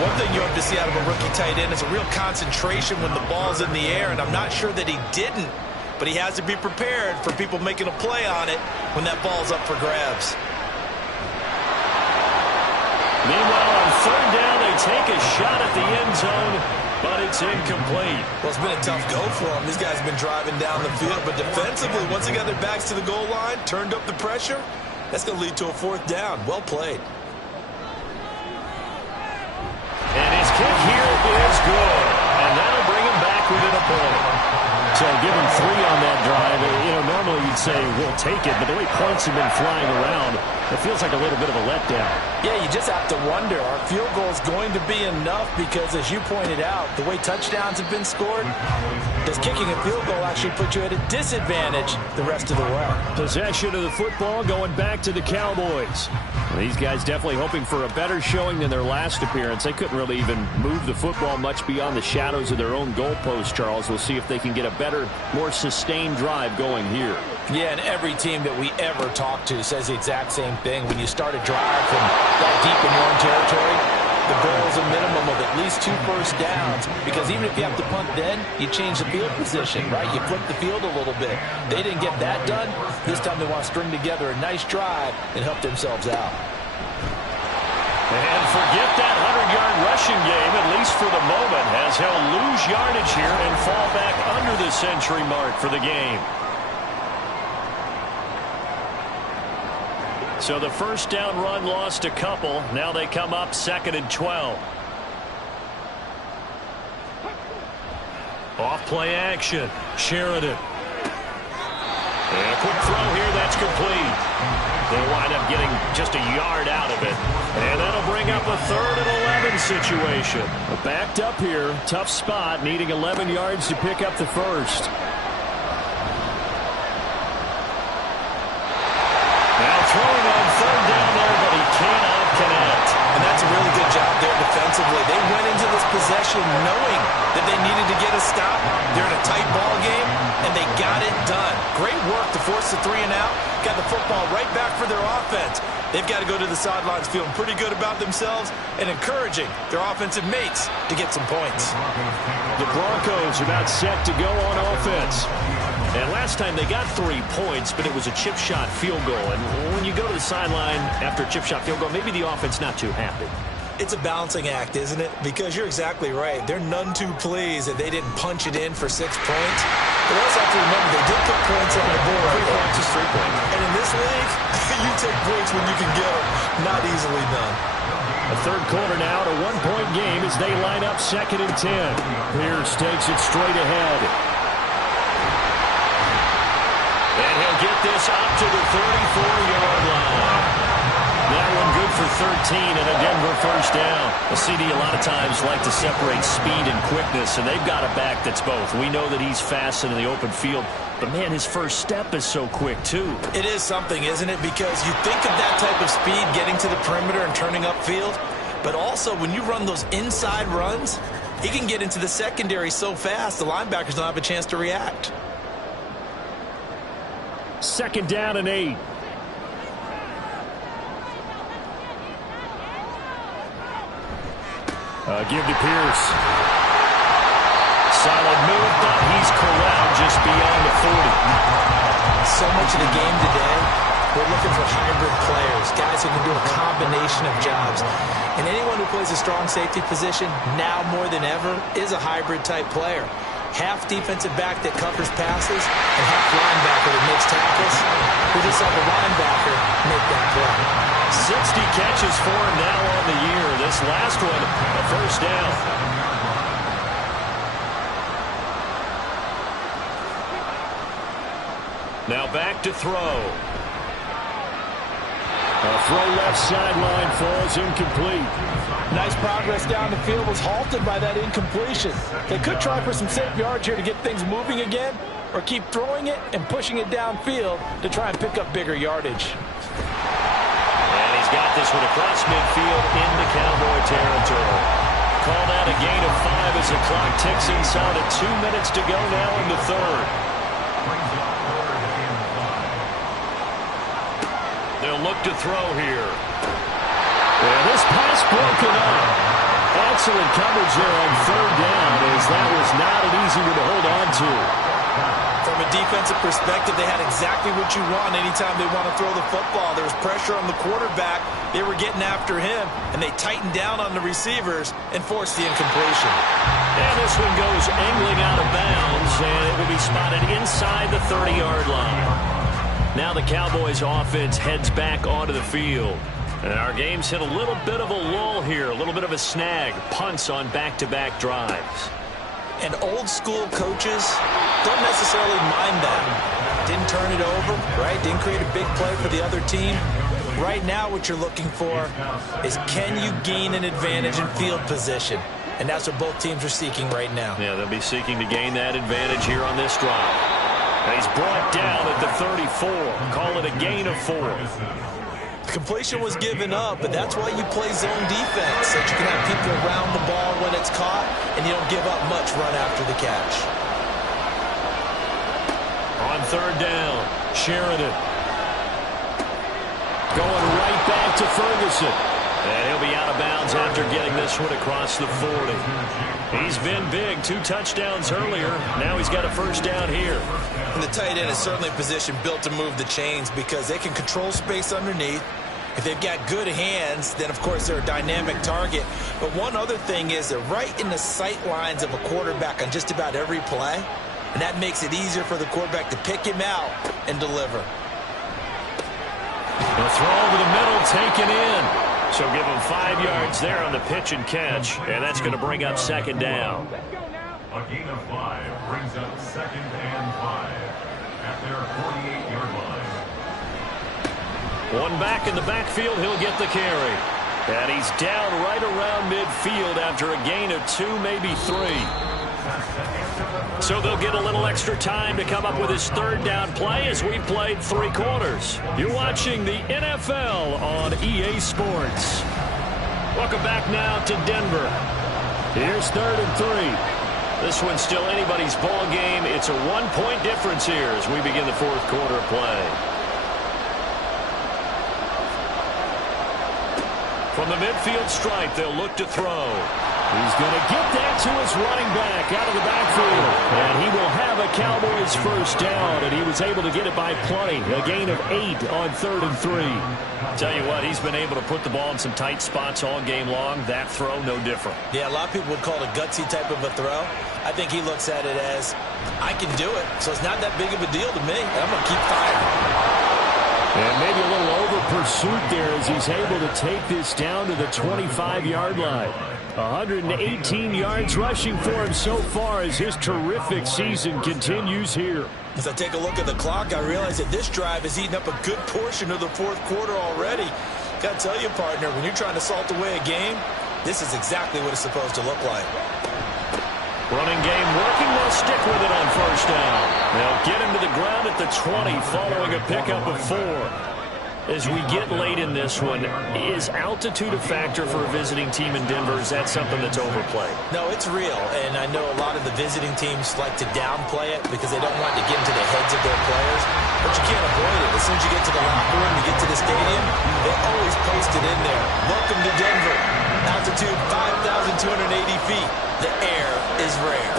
One thing you hope to see out of a rookie tight end is a real concentration when the ball's in the air, and I'm not sure that he didn't, but he has to be prepared for people making a play on it when that ball's up for grabs. Meanwhile, on third down, they take a shot at the end zone, but it's incomplete. Well, it's been a tough go for them. These guys have been driving down the field, but defensively, once they got their backs to the goal line, turned up the pressure, that's going to lead to a fourth down. Well played. And his kick here is good. And that'll bring him back within a point. So give him 3 on that drive. Normally you'd say we'll take it, but the way points have been flying around, it feels like a little bit of a letdown. Yeah, you just have to wonder, are field goals going to be enough? Because as you pointed out, the way touchdowns have been scored, does kicking a field goal actually put you at a disadvantage the rest of the way? Possession of the football going back to the Cowboys. Well, these guys definitely hoping for a better showing than their last appearance. They couldn't really even move the football much beyond the shadows of their own goalpost, Charles. We'll see if they can get a better, more sustained drive going here. Yeah, and every team that we ever talk to says the exact same thing. When you start a drive from that deep in your own territory, the goal is a minimum of at least 2 first downs, because even if you have to punt then, you change the field position, right? You flip the field a little bit. They didn't get that done. This time they want to string together a nice drive and help themselves out. And forget that 100-yard rushing game, at least for the moment, as he'll lose yardage here and fall back under the century mark for the game. So the first down run lost a couple. Now they come up 2nd and 12. Off play action. Sheridan. And a quick throw here, that's complete. They'll wind up getting just a yard out of it. And that'll bring up a 3rd and 11 situation. Backed up here, tough spot, needing 11 yards to pick up the first. Now throwing on 3rd down there, but he cannot connect. And that's a really good job there defensively. They went into this possession knowing that they needed to get a stop. They're in a tight ball game, and they got it done. Great work to force the 3 and out. Got the football right back for their offense. They've got to go to the sidelines feeling pretty good about themselves and encouraging their offensive mates to get some points. The Broncos are about set to go on offense. And last time they got 3 points, but it was a chip shot field goal. And when you go to the sideline after a chip shot field goal, maybe the offense not too happy. It's a balancing act, isn't it? Because you're exactly right. They're none too pleased that they didn't punch it in for 6 points. But also have to remember, they did put points on the board. 3 points is 3 points. And in this league, you take points when you can get them. Not easily done. The third quarter now, a 1-point game as they line up 2nd and 10. Pierce takes it straight ahead. And he'll get this up to the 34-yard line. That one good for 13 and a Denver first down. The CD a lot of times like to separate speed and quickness, and they've got a back that's both. We know that he's fast in the open field, but man, his first step is so quick too. It is something, isn't it? Because you think of that type of speed getting to the perimeter and turning upfield, but also when you run those inside runs, he can get into the secondary so fast the linebackers don't have a chance to react. 2nd down and 8. Give to Pierce. Solid move, but he's corralled just beyond the 40. So much of the game today, we're looking for hybrid players, guys who can do a combination of jobs. And anyone who plays a strong safety position, now more than ever, is a hybrid type player. Half defensive back that covers passes and half linebacker that makes tackles. We just saw the linebacker make that play. 60 catches for him now on the year. This last one, a first down. Now back to throw. A throw left sideline falls incomplete. Nice progress down the field was halted by that incompletion. They could try for some safe yards here to get things moving again, or keep throwing it and pushing it downfield to try and pick up bigger yardage. And he's got this one across midfield into Cowboy territory. Call that a gain of 5 as the clock ticks inside of 2 minutes to go now in the third. They'll look to throw here. And this pass broken up. Excellent coverage there on 3rd down, as that was not an easy one to hold on to. From a defensive perspective, they had exactly what you want anytime they want to throw the football. There was pressure on the quarterback. They were getting after him, and they tightened down on the receivers and forced the incompletion. And this one goes angling out of bounds, and it will be spotted inside the 30-yard line. Now the Cowboys offense heads back onto the field. And our game's hit a little bit of a lull here, a little bit of a snag. Punts on back-to-back drives. And old-school coaches don't necessarily mind that. Didn't turn it over, right? Didn't create a big play for the other team. Right now what you're looking for is, can you gain an advantage in field position? And that's what both teams are seeking right now. Yeah, they'll be seeking to gain that advantage here on this drive. And he's brought down at the 34. Call it a gain of 4. Completion was given up, but that's why you play zone defense, so that you can have people around the ball when it's caught, and you don't give up much run after the catch. On third down, Sheridan. Going right back to Ferguson. And he'll be out of bounds after getting this one across the 40. He's been big, 2 touchdowns earlier. Now he's got a first down here. And the tight end is certainly a position built to move the chains because they can control space underneath. If they've got good hands, then, of course, they're a dynamic target. But one other thing is they're right in the sight lines of a quarterback on just about every play. And that makes it easier for the quarterback to pick him out and deliver. The throw over the middle, taken in. So give him 5 yards there on the pitch and catch, and that's going to bring up second down. A gain of 5 brings up 2nd and 5 at their 48-yard line. One back in the backfield, he'll get the carry. And he's down right around midfield after a gain of 2, maybe 3. So they'll get a little extra time to come up with his third down play as we played 3 quarters. You're watching the NFL on EA Sports. Welcome back now to Denver. Here's 3rd and 3. This one's still anybody's ball game. It's a 1-point difference here as we begin the 4th quarter of play. From the midfield stripe, they'll look to throw. He's going to get that to his running back out of the backfield. And he will have a Cowboys first down, and he was able to get it by plenty. A gain of 8 on 3rd and 3. Tell you what, he's been able to put the ball in some tight spots all game long. That throw, no different. Yeah, a lot of people would call it a gutsy type of a throw. I think he looks at it as, I can do it, so it's not that big of a deal to me. I'm going to keep firing. And maybe a little over pursuit there as he's able to take this down to the 25-yard line. 118 yards rushing for him so far as his terrific season continues here. As I take a look at the clock, I realize that this drive has eaten up a good portion of the 4th quarter already. Got to tell you, partner, when you're trying to salt away a game, this is exactly what it's supposed to look like. Running game working. They'll stick with it on first down. They'll get him to the ground at the 20 following a pickup of 4. As we get late in this one, is altitude a factor for a visiting team in Denver? Is that something that's overplayed? No, it's real, and I know a lot of the visiting teams like to downplay it because they don't want to get into the heads of their players, but you can't avoid it. As soon as you get to the locker room, you get to the stadium, they always post it in there. Welcome to Denver. Altitude 5,280 feet. The air is rare.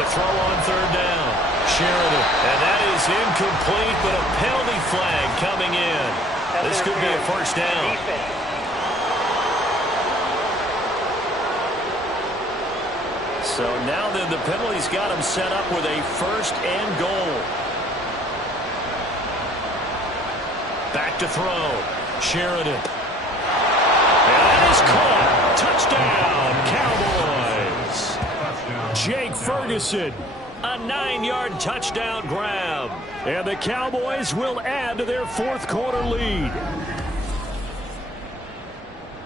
To throw on third down, Sheridan. And that is incomplete, but a penalty flag coming in. This could be a first down. So now then the penalty's got him set up with a first and goal. Back to throw. Sheridan. And that is caught. Touchdown, Cowboys. Jake Ferguson. A 9-yard touchdown grab. And the Cowboys will add to their 4th quarter lead.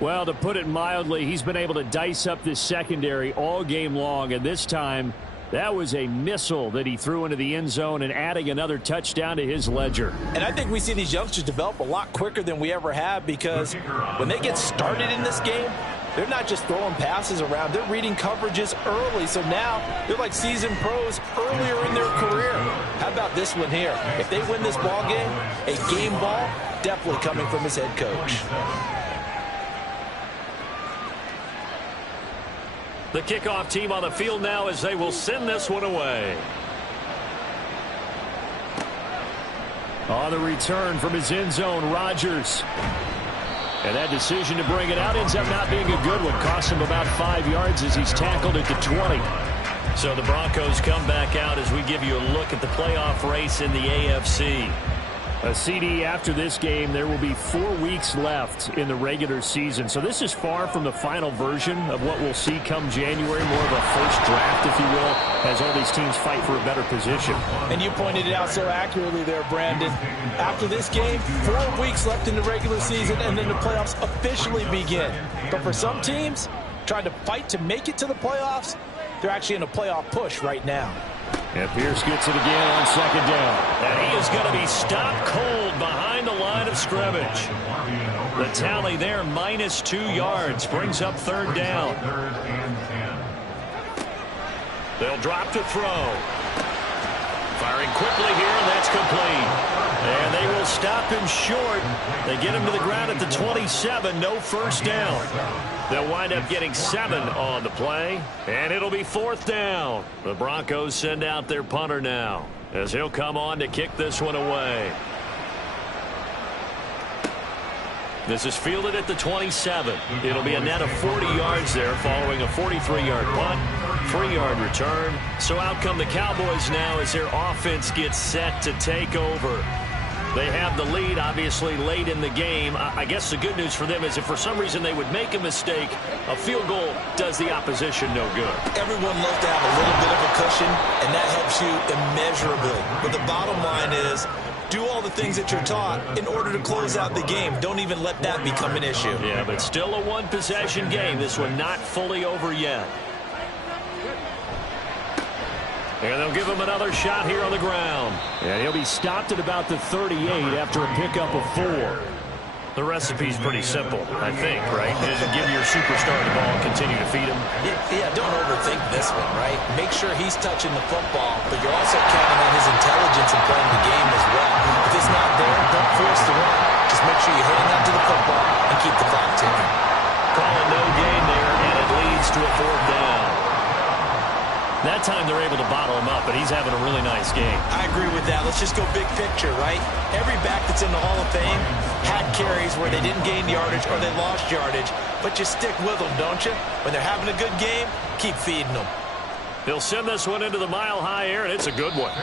Well, to put it mildly, he's been able to dice up this secondary all game long, and this time that was a missile that he threw into the end zone and adding another touchdown to his ledger. And I think we see these youngsters develop a lot quicker than we ever have because when they get started in this game, they're not just throwing passes around. They're reading coverages early. So now they're like seasoned pros earlier in their career. How about this one here? If they win this ball game, a game ball definitely coming from his head coach. The kickoff team on the field now as they will send this one away. On the return from his end zone, Rodgers. And that decision to bring it out ends up not being a good one. Cost him about 5 yards as he's tackled at the 20. So the Broncos come back out as we give you a look at the playoff race in the AFC. A CD after this game, there will be 4 weeks left in the regular season. So this is far from the final version of what we'll see come January, more of a first draft, if you will, as all these teams fight for a better position. And you pointed it out so accurately there, Brandon. After this game, 4 weeks left in the regular season, and then the playoffs officially begin. But for some teams, trying to fight to make it to the playoffs, they're actually in a playoff push right now. And Pierce gets it again on second down. And he is going to be stopped cold behind the line of scrimmage. The tally there, minus 2 yards, brings up third down. They'll drop to throw. Firing quickly here, and that's complete. And they will stop him short. They get him to the ground at the 27, no first down. They'll wind up getting 7 on the play, and it'll be fourth down. The Broncos send out their punter now, as he'll come on to kick this one away. This is fielded at the 27. It'll be a net of 40 yards there following a 43-yard punt, 3-yard return. So out come the Cowboys now as their offense gets set to take over. They have the lead, obviously, late in the game. I guess the good news for them is if for some reason they would make a mistake, a field goal does the opposition no good. Everyone loves to have a little bit of a cushion, and that helps you immeasurably. But the bottom line is, do all the things that you're taught in order to close out the game. Don't even let that become an issue. Yeah, but still a one-possession game. This one not fully over yet. And they'll give him another shot here on the ground. And he'll be stopped at about the 38 after a pickup of 4. The recipe's pretty simple, I think, right? Just give your superstar the ball and continue to feed him. Yeah, don't overthink this one, right? Make sure he's touching the football, but you're also counting on his intelligence in playing the game as well. If it's not there, don't force the run. Just make sure you hang on to the football and keep the clock ticking. Calling no gain there, and it leads to a fourth down. That time they're able to bottle him up, but he's having a really nice game. I agree with that. Let's just go big picture, right? Every back that's in the Hall of Fame had carries where they didn't gain yardage or they lost yardage, but you stick with them, don't you? When they're having a good game, keep feeding them. They'll send this one into the mile-high air, and it's a good one.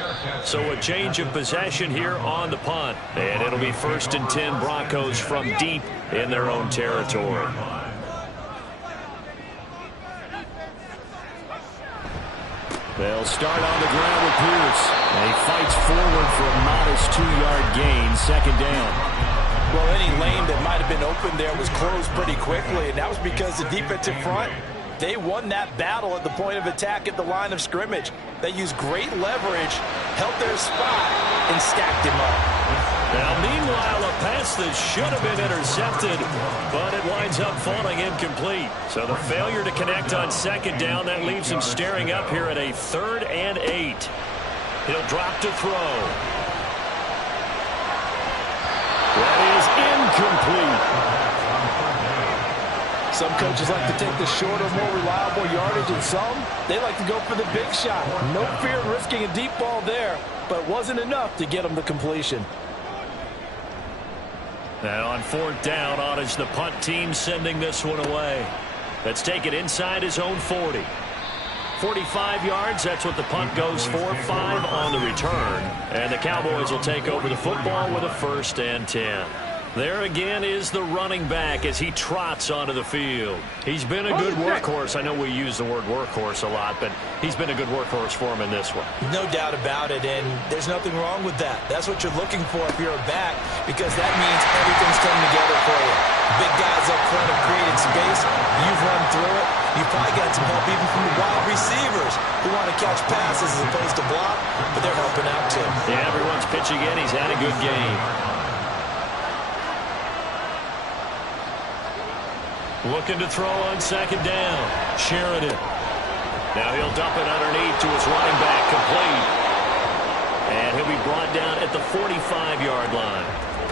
So a change of possession here on the punt, and it'll be 1st and 10 Broncos from deep in their own territory. They'll start on the ground with Pierce. And he fights forward for a modest 2-yard gain, second down. Well, any lane that might have been open there was closed pretty quickly, and that was because the defensive front, they won that battle at the point of attack at the line of scrimmage. They used great leverage, held their spot, and stacked him up. Now, meanwhile, a pass that should have been intercepted, but it winds up falling incomplete. So the failure to connect on second down, that leaves him staring up here at a 3rd and 8. He'll drop to throw. That is incomplete. Some coaches like to take the shorter, more reliable yardage, and some, they like to go for the big shot. No fear of risking a deep ball there, but it wasn't enough to get him the completion. And on 4th down, on is the punt team sending this one away. Let's take it inside his own 40. 45 yards, that's what the punt goes for. 5 on the return. And the Cowboys will take over the football with a 1st and 10. There again is the running back as he trots onto the field. He's been a good workhorse. I know we use the word workhorse a lot, but he's been a good workhorse for him in this one. No doubt about it, and there's nothing wrong with that. That's what you're looking for if you're a back, because that means everything's coming together for you. Big guys up front have created space. You've run through it. You've probably got some help even from the wide receivers who want to catch passes as opposed to block, but they're helping out too. Yeah, everyone's pitching in. He's had a good game. Looking to throw on second down. Sheridan. Now he'll dump it underneath to his running back, complete. And he'll be brought down at the 45-yard line.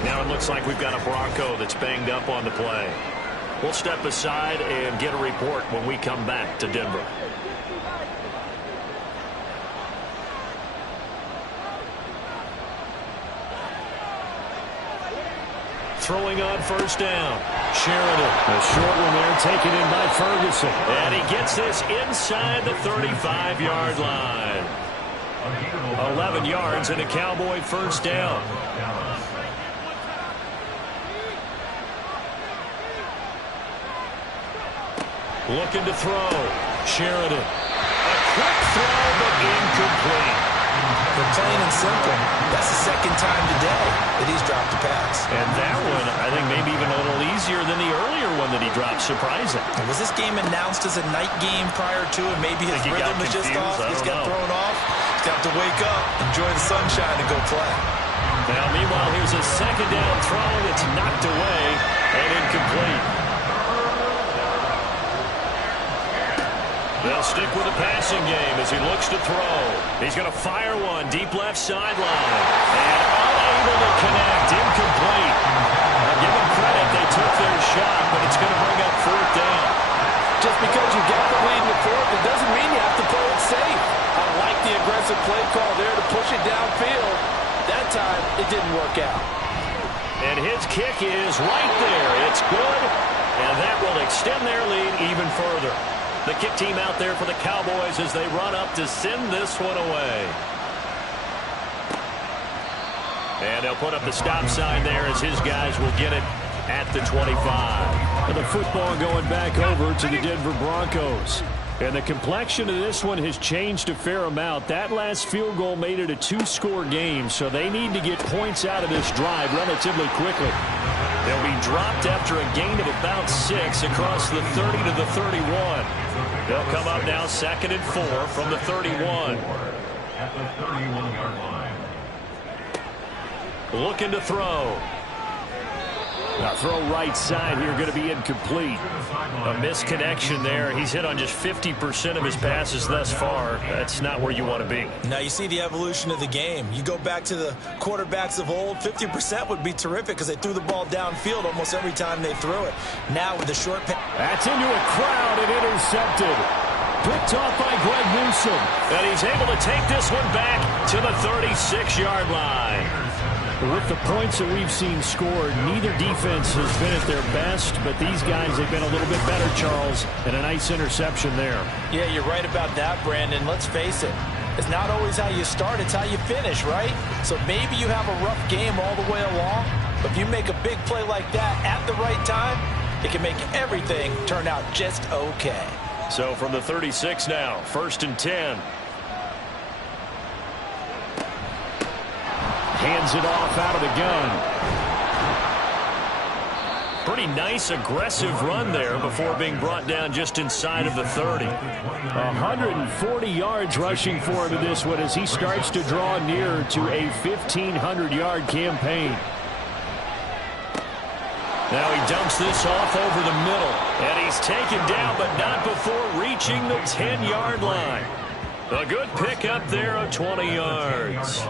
Now it looks like we've got a Bronco that's banged up on the play. We'll step aside and get a report when we come back to Denver. throwing on first down. Sheridan, a short one there, taken in by Ferguson. And he gets this inside the 35-yard line. 11 yards and a Cowboy first down. Looking to throw. Sheridan. A quick throw, but incomplete. For plain and simple, that's the second time today that he's dropped a pass. And that one, I think, maybe even a little easier than the earlier one that he dropped. Surprising. Was this game announced as a night game prior to, and maybe his rhythm was just off? He's got thrown off. He's got to wake up, enjoy the sunshine, and go play. Now, meanwhile, here's a second down throw that's knocked away and incomplete. They'll stick with the passing game as he looks to throw. He's going to fire one deep left sideline. And unable to connect. Incomplete. Now, give them credit. They took their shot, but it's going to bring up fourth down. Just because you got the lead in the fourth, it doesn't mean you have to play it safe. I like the aggressive play call there to push it downfield. That time, it didn't work out. And his kick is right there. It's good, and that will extend their lead even further. The kick team out there for the Cowboys as they run up to send this one away. And they'll put up the stop sign there as his guys will get it at the 25. And the football going back over to the Denver Broncos. And the complexion of this one has changed a fair amount. That last field goal made it a two-score game, so they need to get points out of this drive relatively quickly. They'll be dropped after a gain of about 6 across the 30 to the 31. They'll come up now 2nd and 4 from the 31. At the 31-yard line. Looking to throw. Now throw right side here, going to be incomplete. A misconnection there. He's hit on just 50% of his passes thus far. That's not where you want to be. Now you see the evolution of the game. You go back to the quarterbacks of old, 50% would be terrific because they threw the ball downfield almost every time they threw it. Now with the short pass. That's into a crowd and intercepted. Picked off by Greg Newsome. And he's able to take this one back to the 36-yard line. With the points that we've seen scored, neither defense has been at their best, but these guys have been a little bit better, Charles, and a nice interception there. Yeah, you're right about that, Brandon. Let's face it. It's not always how you start, it's how you finish, right? So maybe you have a rough game all the way along, but if you make a big play like that at the right time, it can make everything turn out just okay. So from the 36 now, 1st and 10. Hands it off out of the gun. Pretty nice, aggressive run there before being brought down just inside of the 30. 140 yards rushing for him in this one as he starts to draw near to a 1,500-yard campaign. Now he dumps this off over the middle, and he's taken down, but not before reaching the 10-yard line. A good pickup there of 20 yards.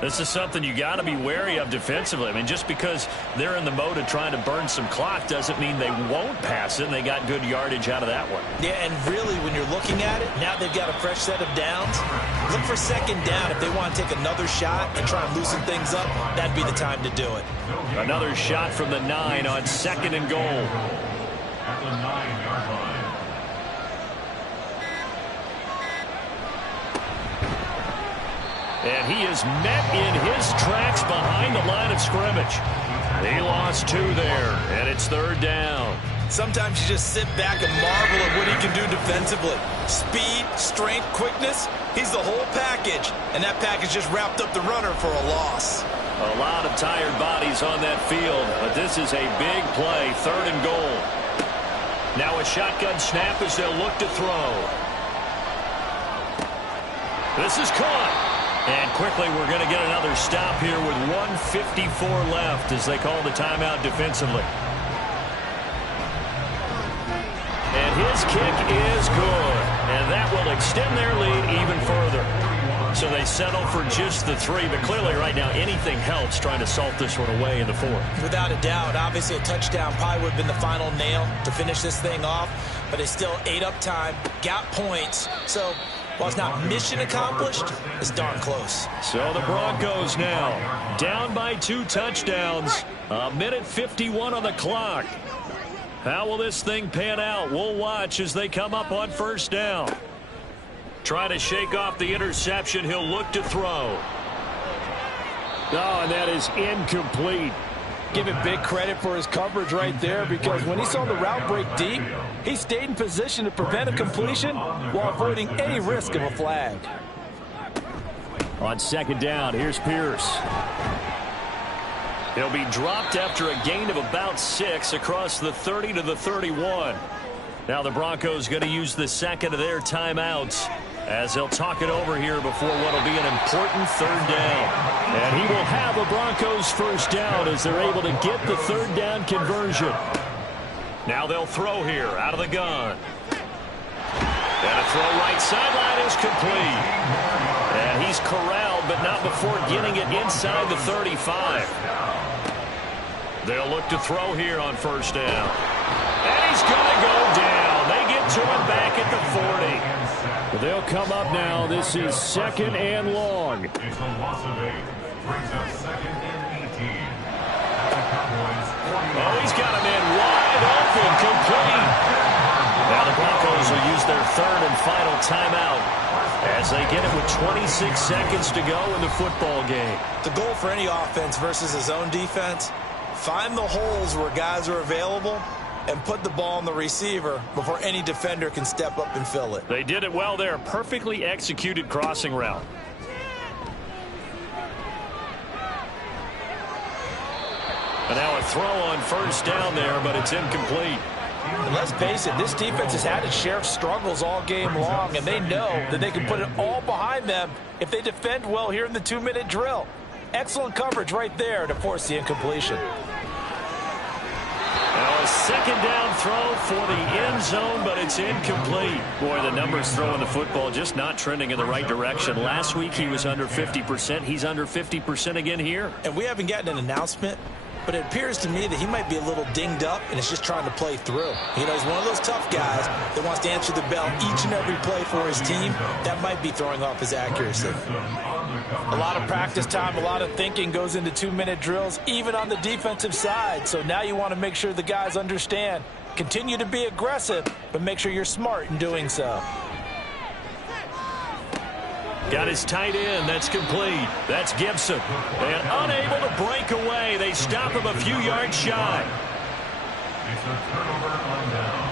This is something you got to be wary of defensively. I mean, just because they're in the mode of trying to burn some clock doesn't mean they won't pass it, and they got good yardage out of that one. Yeah, and really, when you're looking at it, now they've got a fresh set of downs. Look for 2nd down. If they want to take another shot and try and loosen things up, that'd be the time to do it. Another shot from the 9 on 2nd and goal. At the 9-yard line. And he is met in his tracks behind the line of scrimmage. He lost 2 there, and it's 3rd down. Sometimes you just sit back and marvel at what he can do defensively. Speed, strength, quickness, he's the whole package. And that package just wrapped up the runner for a loss. A lot of tired bodies on that field, but this is a big play, 3rd and goal. Now a shotgun snap as they'll look to throw. This is caught. And quickly, we're going to get another stop here with 1:54 left as they call the timeout defensively. And his kick is good. And that will extend their lead even further. So they settle for just the 3. But clearly right now, anything helps trying to salt this one away in the 4th. Without a doubt. Obviously, a touchdown probably would have been the final nail to finish this thing off. But they still ate up time, got points. So while it's not mission accomplished, it's darn close. So the Broncos now down by 2 touchdowns. 1:51 on the clock. How will this thing pan out? We'll watch as they come up on first down. Trying to shake off the interception. He'll look to throw. Oh, and that is incomplete. Give him big credit for his coverage right there, because when he saw the route break deep, he stayed in position to prevent a completion while avoiding any risk of a flag. On second down, here's Pierce. He'll be dropped after a gain of about 6 across the 30 to the 31. Now the Broncos going to use the second of their timeouts as they'll talk it over here before what will be an important third down. And he will have a Broncos first down as they're able to get the third down conversion. Now they'll throw here out of the gun. And a throw right sideline is complete. And he's corralled, but not before getting it inside the 35. They'll look to throw here on first down. And he's going to go down. They get to him back at the 40. Well, they'll come up now. This is second and long. It's a loss of 8. Brings up second and 18. Oh, he's got him in wide open, complete. Now the Broncos will use their third and final timeout as they get it with 26 seconds to go in the football game. The goal for any offense versus his own defense, find the holes where guys are available and put the ball on the receiver before any defender can step up and fill it. They did it well there. Perfectly executed crossing route. And now a throw on first down there, but it's incomplete. And let's face it, this defense has had its share of struggles all game long, and they know that they can put it all behind them if they defend well here in the 2-minute drill. Excellent coverage right there to force the incompletion. Now a second down throw for the end zone, but it's incomplete. Boy, the numbers throwing the football just not trending in the right direction. Last week he was under 50%. He's under 50% again here. And we haven't gotten an announcement, but it appears to me that he might be a little dinged up and is just trying to play through. You know, he's one of those tough guys that wants to answer the bell each and every play for his team. That might be throwing off his accuracy. A lot of practice time, a lot of thinking goes into 2-minute drills, even on the defensive side. So now you want to make sure the guys understand. Continue to be aggressive, but make sure you're smart in doing so. Got his tight end. That's complete. That's Gibson. And unable to break away. They stop him a few yards shy. It's a turnover on down.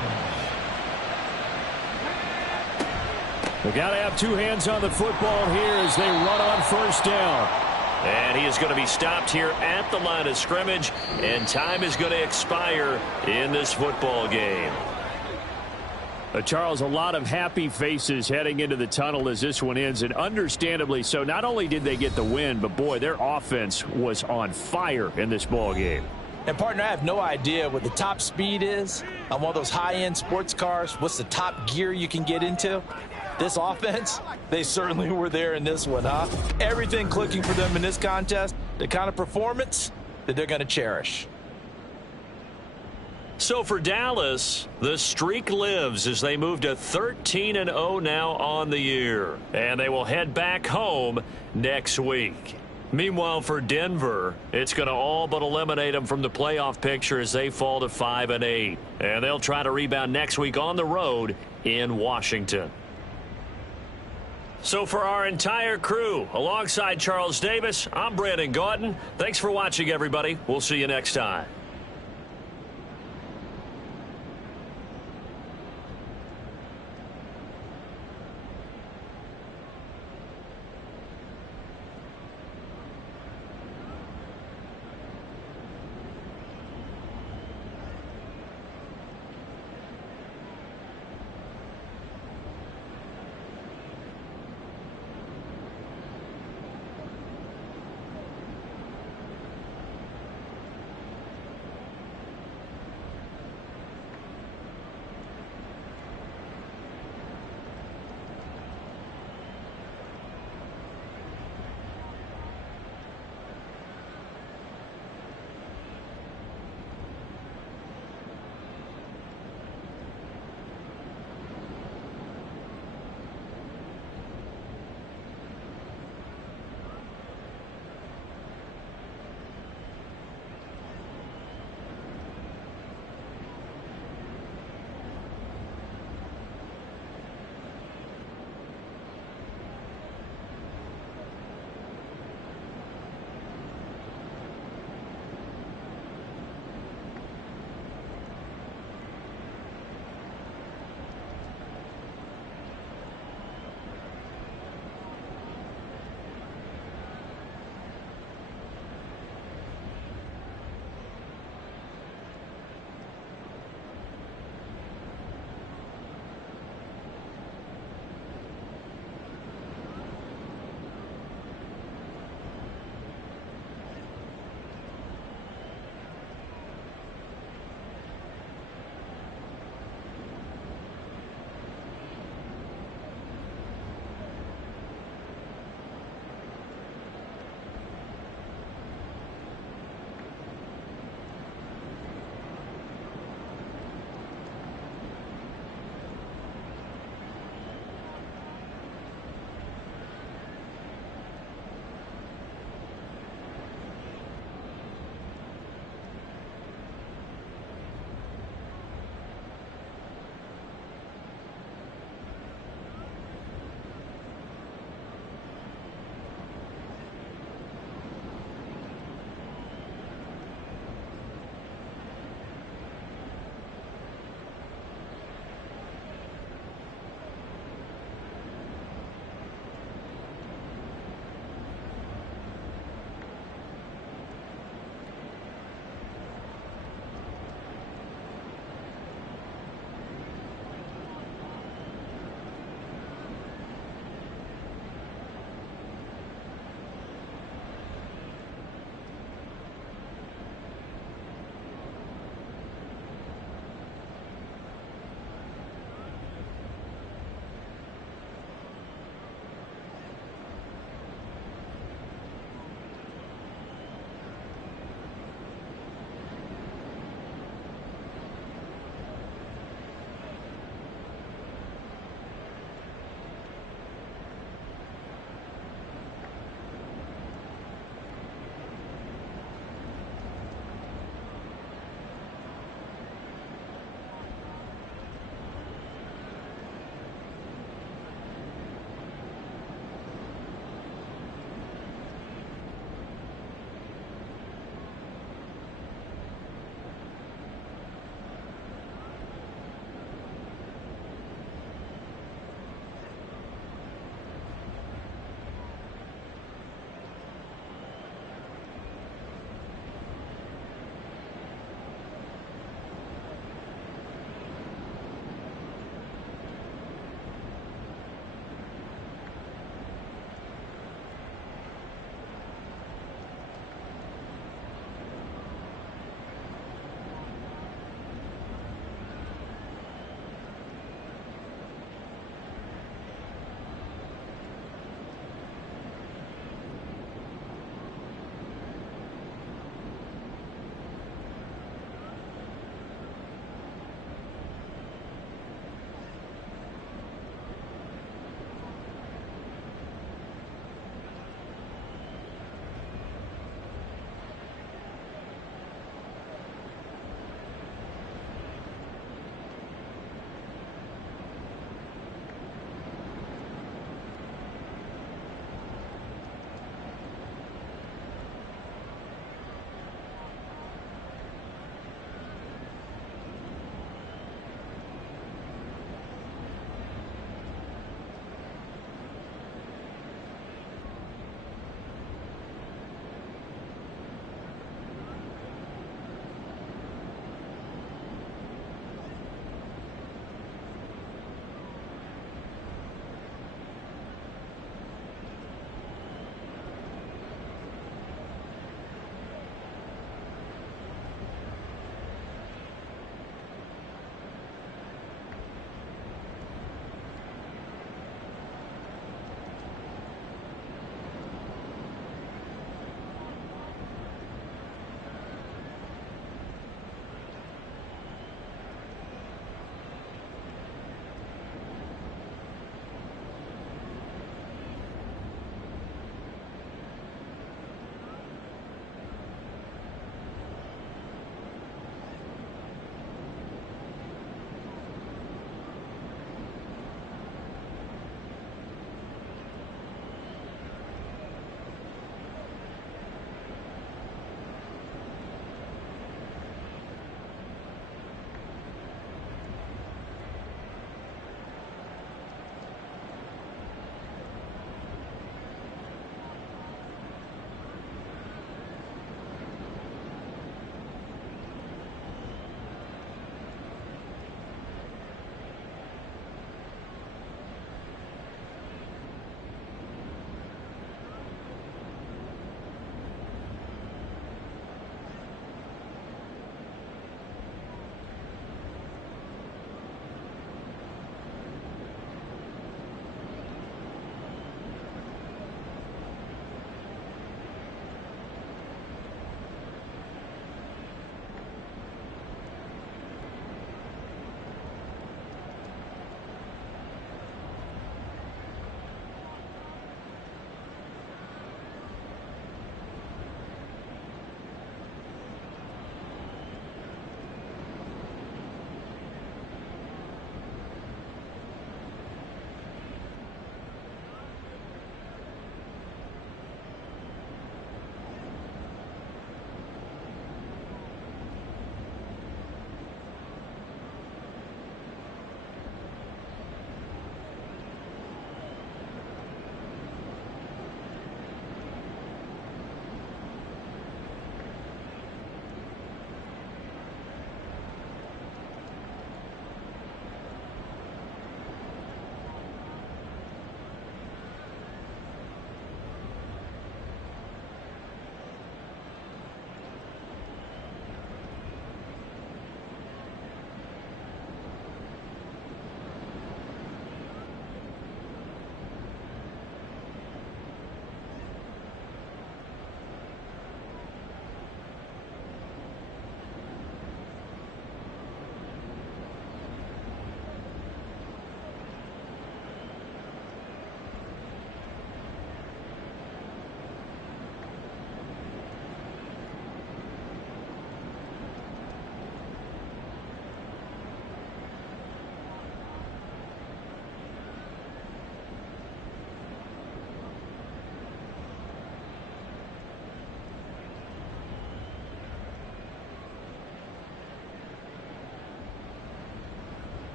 They got to have 2 hands on the football here as they run on first down. And he is going to be stopped here at the line of scrimmage, and time is going to expire in this football game. Charles, a lot of happy faces heading into the tunnel as this one ends, and understandably so. Not only did they get the win, but boy, their offense was on fire in this ball game. And partner, I have no idea what the top speed is on one of those high-end sports cars. What's the top gear you can get into? This offense, they certainly were there in this one, huh? Everything clicking for them in this contest, the kind of performance that they're going to cherish. So for Dallas, the streak lives as they move to 13-0 now on the year. And they will head back home next week. Meanwhile, for Denver, it's going to all but eliminate them from the playoff picture as they fall to 5-8. And they'll try to rebound next week on the road in Washington. So for our entire crew, alongside Charles Davis, I'm Brandon Gaudin. Thanks for watching, everybody. We'll see you next time.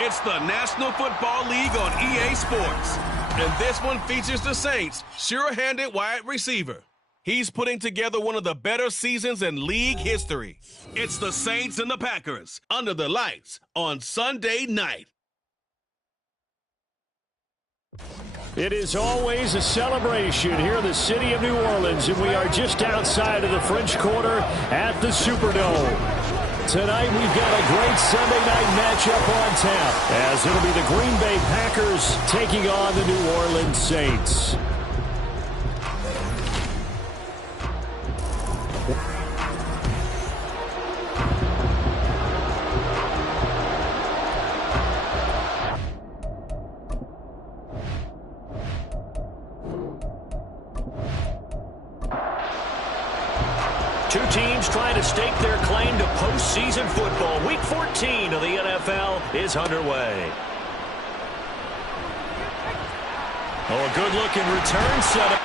It's the National Football League on EA Sports. And this one features the Saints' sure-handed wide receiver. He's putting together one of the better seasons in league history. It's the Saints and the Packers under the lights on Sunday night. It is always a celebration here in the city of New Orleans, and we are just outside of the French Quarter at the Superdome. Tonight we've got a great Sunday night matchup on tap, as it'll be the Green Bay Packers taking on the New Orleans Saints. Two teams trying to stake their claim to postseason football. Week 14 of the NFL is underway. Oh, a good-looking return setup.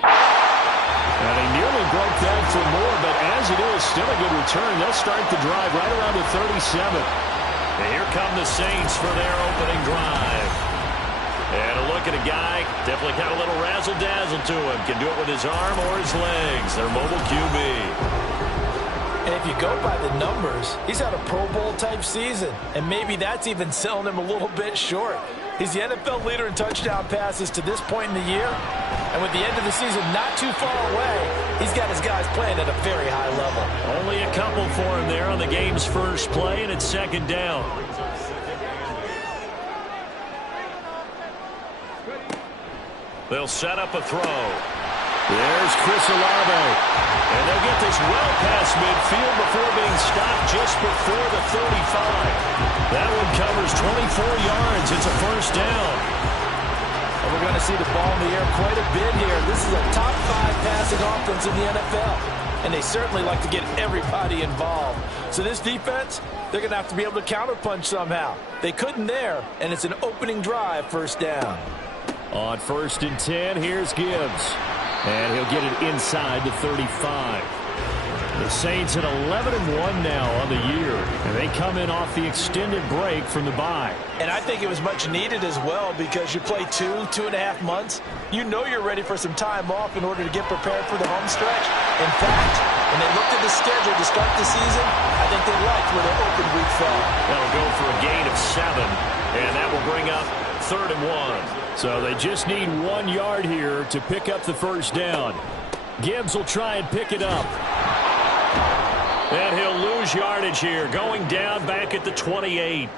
And he nearly broke that for more, but as it is, still a good return. They'll start the drive right around the 37. And here come the Saints for their opening drive. And a look at a guy, definitely got a little razzle-dazzle to him. Can do it with his arm or his legs. Their mobile QB. And if you go by the numbers, he's had a Pro Bowl-type season. And maybe that's even selling him a little bit short. He's the NFL leader in touchdown passes to this point in the year. And with the end of the season not too far away, he's got his guys playing at a very high level. Only a couple for him there on the game's first play, and it's second down. They'll set up a throw. There's Chris Olave. And they'll get this well past midfield before being stopped just before the 35. That one covers 24 yards. It's a first down. And we're going to see the ball in the air quite a bit here. This is a top 5 passing offense in the NFL. And they certainly like to get everybody involved. So this defense, they're going to have to be able to counterpunch somehow. They couldn't there, and it's an opening drive, first down. On 1st and 10, here's Gibbs. And he'll get it inside the 35. The Saints at 11-1 now on the year. And they come in off the extended break from the bye. And I think it was much needed as well, because you play 2.5 months. You know you're ready for some time off in order to get prepared for the home stretch. In fact, when they looked at the schedule to start the season, I think they liked where their open week fell. That'll go for a gain of 7. And that will bring up 3rd and 1. So they just need 1 yard here to pick up the first down. Gibbs will try and pick it up. And he'll lose yardage here, going down back at the 28.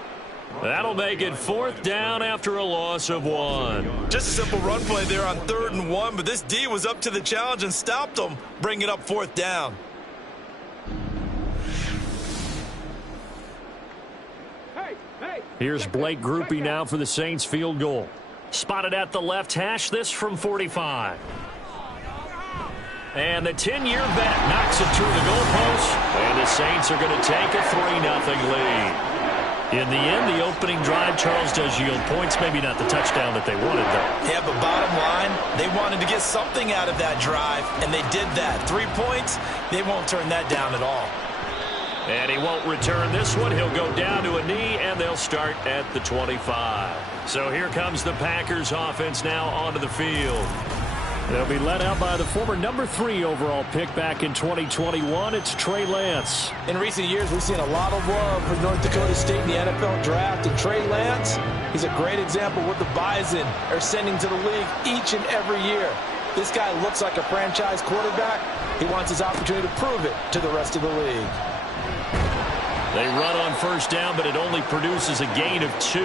That'll make it 4th down after a loss of 1. Just a simple run play there on 3rd and 1, but this D was up to the challenge and stopped them, bringing up 4th down. Here's Blake Grupe now for the Saints field goal. Spotted at the left hash, this from 45. And the 10-year vet knocks it through the goalpost. And the Saints are going to take a 3-0 lead. In the end, the opening drive, Charles, does yield points. Maybe not the touchdown that they wanted, though. Yeah, but bottom line, they wanted to get something out of that drive, and they did that. 3 points, they won't turn that down at all. And he won't return this one. He'll go down to a knee, and they'll start at the 25. So here comes the Packers offense now onto the field. They'll be led out by the former number 3 overall pick back in 2021. It's Trey Lance. In recent years, we've seen a lot of love for North Dakota State in the NFL draft. And Trey Lance, he's a great example of what the Bison are sending to the league each and every year. This guy looks like a franchise quarterback. He wants his opportunity to prove it to the rest of the league. They run on first down, but it only produces a gain of 2.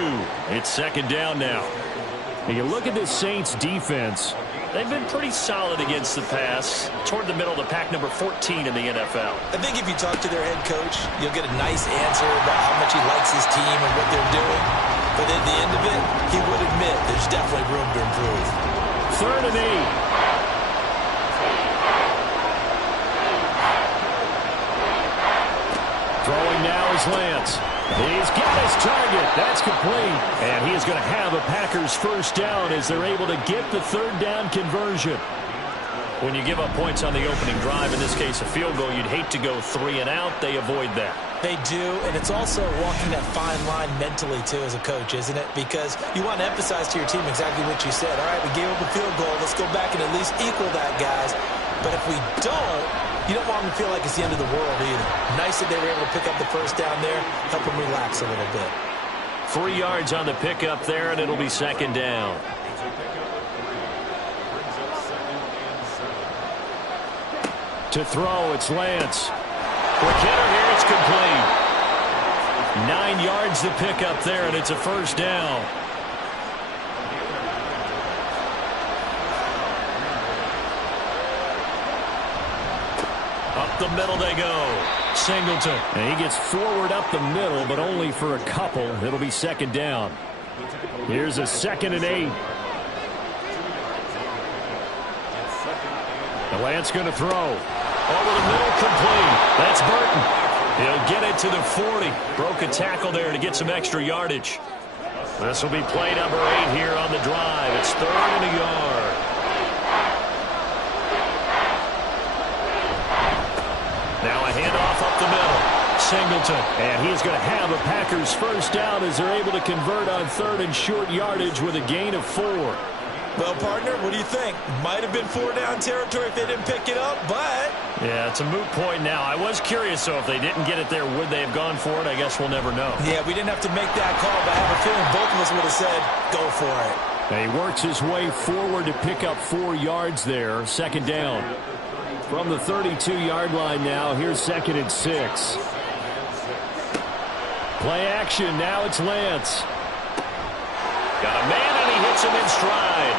It's second down now. And you look at this Saints defense. They've been pretty solid against the pass, toward the middle of the pack, number 14 in the NFL. I think if you talk to their head coach, you'll get a nice answer about how much he likes his team and what they're doing. But at the end of it, he would admit there's definitely room to improve. 3rd and 8. Throwing now is Lance. He's got his target. That's complete. And he is going to have a Packers first down as they're able to get the 3rd down conversion. When you give up points on the opening drive, in this case a field goal, you'd hate to go 3 and out. They avoid that. They do, and it's also walking that fine line mentally, too, as a coach, isn't it? Because you want to emphasize to your team exactly what you said. All right, we gave up a field goal. Let's go back and at least equal that, guys. But if we don't, you don't want them to feel like it's the end of the world either. Nice that they were able to pick up the first down there, help them relax a little bit. 3 yards on the pickup there, and it'll be second down. To throw, it's Lance. Quick hitter here, it's complete. 9 yards to pick up there, and it's a first down. Up the middle they go. Singleton. And he gets forward up the middle, but only for a couple. It'll be second down. Here's a 2nd and 8. The Lance going to throw. Over the middle, complete. That's Burton. He'll get it to the 40. Broke a tackle there to get some extra yardage. This will be play number 8 here on the drive. It's 3rd and a yard. Now a handoff up the middle. Singleton. And he's going to have a Packers first down as they're able to convert on 3rd and short yardage with a gain of 4. Well, partner, what do you think? Might have been 4-down territory if they didn't pick it up, but... Yeah, it's a moot point now. I was curious, so if they didn't get it there, would they have gone for it? I guess we'll never know. Yeah, we didn't have to make that call, but I have a feeling both of us would have said, go for it. And he works his way forward to pick up 4 yards there. Second down. From the 32-yard line now, here's 2nd and 6. Play action, now it's Lance. Got a man, and he hits him in stride.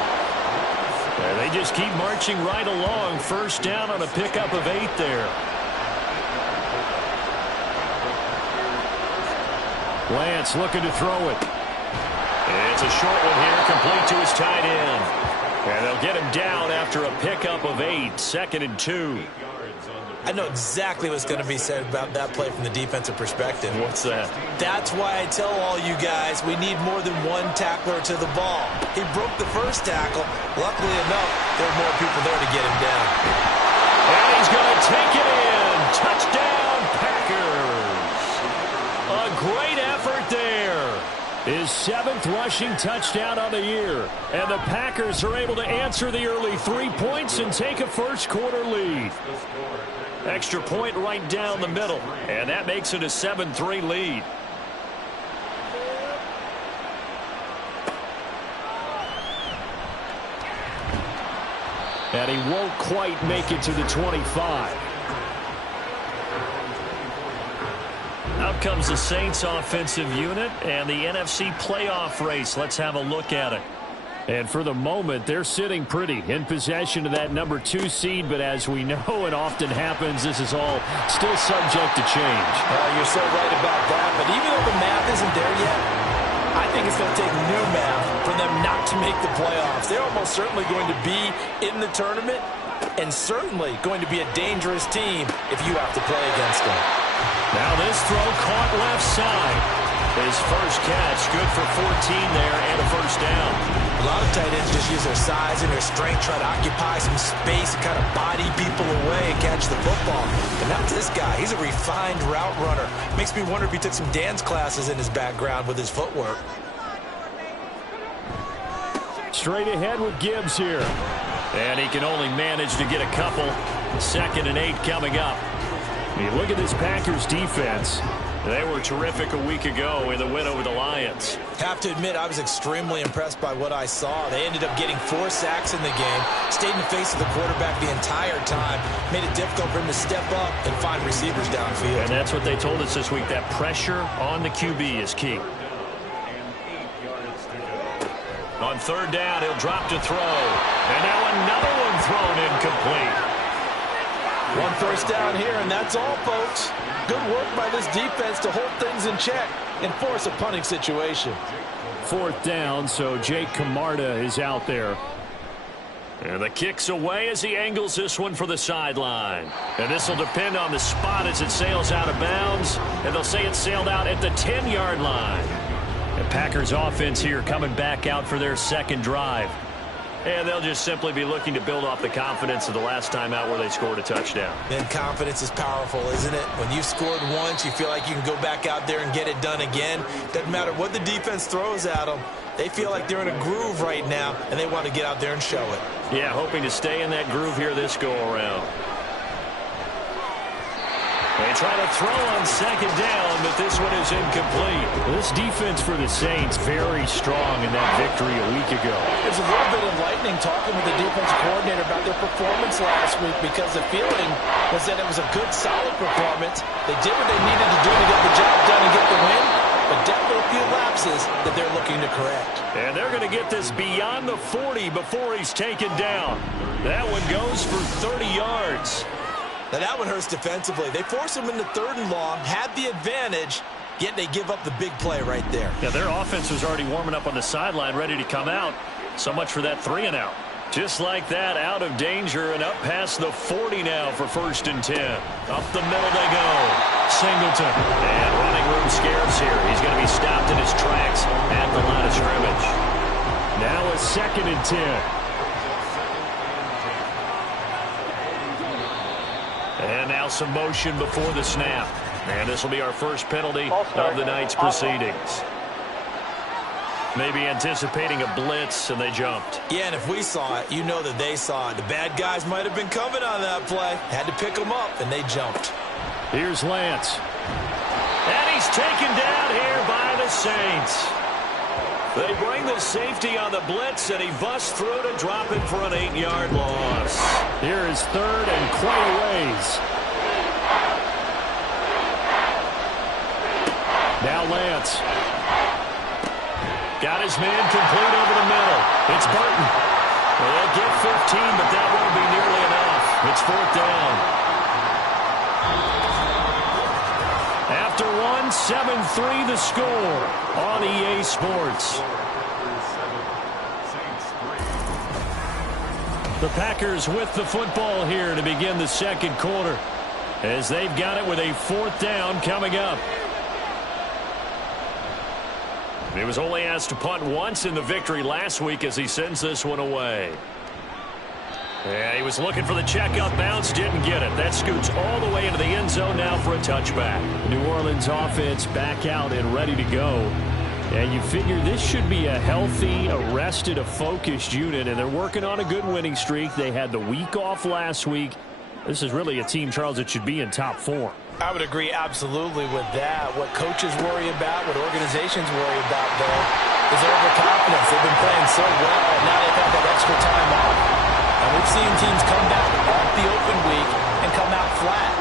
And they just keep marching right along. First down on a pickup of 8 there. Lance looking to throw it. It's a short one here, complete to his tight end. And they'll get him down after a pickup of 8, 2nd and 2. I know exactly what's going to be said about that play from the defensive perspective. What's that? That's why I tell all you guys we need more than one tackler to the ball. He broke the first tackle. Luckily enough, there are more people there to get him down. And he's going to take it in. Touchdown, Packers. A great effort there. His 7th rushing touchdown on the year. And the Packers are able to answer the early 3 points and take a first-quarter lead. Extra point right down the middle. And that makes it a 7-3 lead. And he won't quite make it to the 25. Out comes the Saints offensive unit and the NFC playoff race. Let's have a look at it. And for the moment, they're sitting pretty in possession of that number 2 seed. But as we know, it often happens, this is all still subject to change. You're so right about that. But even though the math isn't there yet, I think it's going to take new math for them not to make the playoffs. They're almost certainly going to be in the tournament and certainly going to be a dangerous team if you have to play against them. Now this throw caught left side. His first catch, good for 14 there and a first down. A lot of tight ends just use their size and their strength, try to occupy some space and kind of body people away and catch the football. But not this guy. He's a refined route runner. Makes me wonder if he took some dance classes in his background with his footwork. Straight ahead with Gibbs here. And he can only manage to get a couple. 2nd and 8 coming up. You look at this Packers defense. They were terrific a week ago in the win over the Lions. Have to admit, I was extremely impressed by what I saw. They ended up getting 4 sacks in the game, stayed in the face of the quarterback the entire time, made it difficult for him to step up and find receivers downfield. And that's what they told us this week, that pressure on the QB is key. On 3rd down, he'll drop to throw. And now another one thrown incomplete. 1 first down here, and that's all, folks. Good work by this defense to hold things in check and force a punting situation. 4th down, so Jake Camarda is out there. And the kick's away as he angles this one for the sideline. And this will depend on the spot as it sails out of bounds. And they'll say it sailed out at the 10-yard line. The Packers offense here coming back out for their second drive. And they'll just simply be looking to build off the confidence of the last time out where they scored a touchdown. And confidence is powerful, isn't it? When you've scored once, you feel like you can go back out there and get it done again. Doesn't matter what the defense throws at them. They feel like they're in a groove right now, and they want to get out there and show it. Yeah, hoping to stay in that groove here this go-around. They try to throw on second down, but this one is incomplete. This defense for the Saints very strong in that victory a week ago. There's a little bit of lightning talking with the defensive coordinator about their performance last week because the feeling was that it was a good, solid performance. They did what they needed to do to get the job done and get the win, but definitely a few lapses that they're looking to correct. And they're going to get this beyond the 40 before he's taken down. That one goes for 30 yards. Now that one hurts defensively. They force him into 3rd and long, had the advantage, yet they give up the big play right there. Yeah, their offense was already warming up on the sideline, ready to come out. So much for that 3-and-out. Just like that, out of danger and up past the 40 now for 1st and 10. Up the middle they go. Singleton. And running room scarce here. He's going to be stopped in his tracks at the line of scrimmage. Now a 2nd and 10. And now some motion before the snap. And this will be our first penalty of the night's proceedings. Maybe anticipating a blitz, and they jumped. Yeah, and if we saw it, you know that they saw it. The bad guys might have been coming on that play. Had to pick them up, and they jumped. Here's Lance. And he's taken down here by the Saints. They bring the safety on the blitz, and he busts through to drop it for an 8-yard loss. Here is 3rd and quite a ways. Now Lance. Got his man complete over the middle. It's Burton. Well, they'll get 15, but that won't be nearly enough. It's 4th down. After one, 7-3 the score on EA Sports. The Packers with the football here to begin the 2nd quarter, as they've got it with a 4th down coming up. He was only asked to punt once in the victory last week as he sends this one away. Yeah, he was looking for the check-up bounce, didn't get it. That scoots all the way into the end zone now for a touchback. New Orleans offense back out and ready to go. And you figure this should be a healthy, a rested, a focused unit, and they're working on a good winning streak. They had the week off last week. This is really a team, Charles, that should be in top 4. I would agree absolutely with that. What coaches worry about, what organizations worry about, though, is overconfidence. They've been playing so well, and now they've had that extra time off. And we've seen teams come back off the open week and come out flat.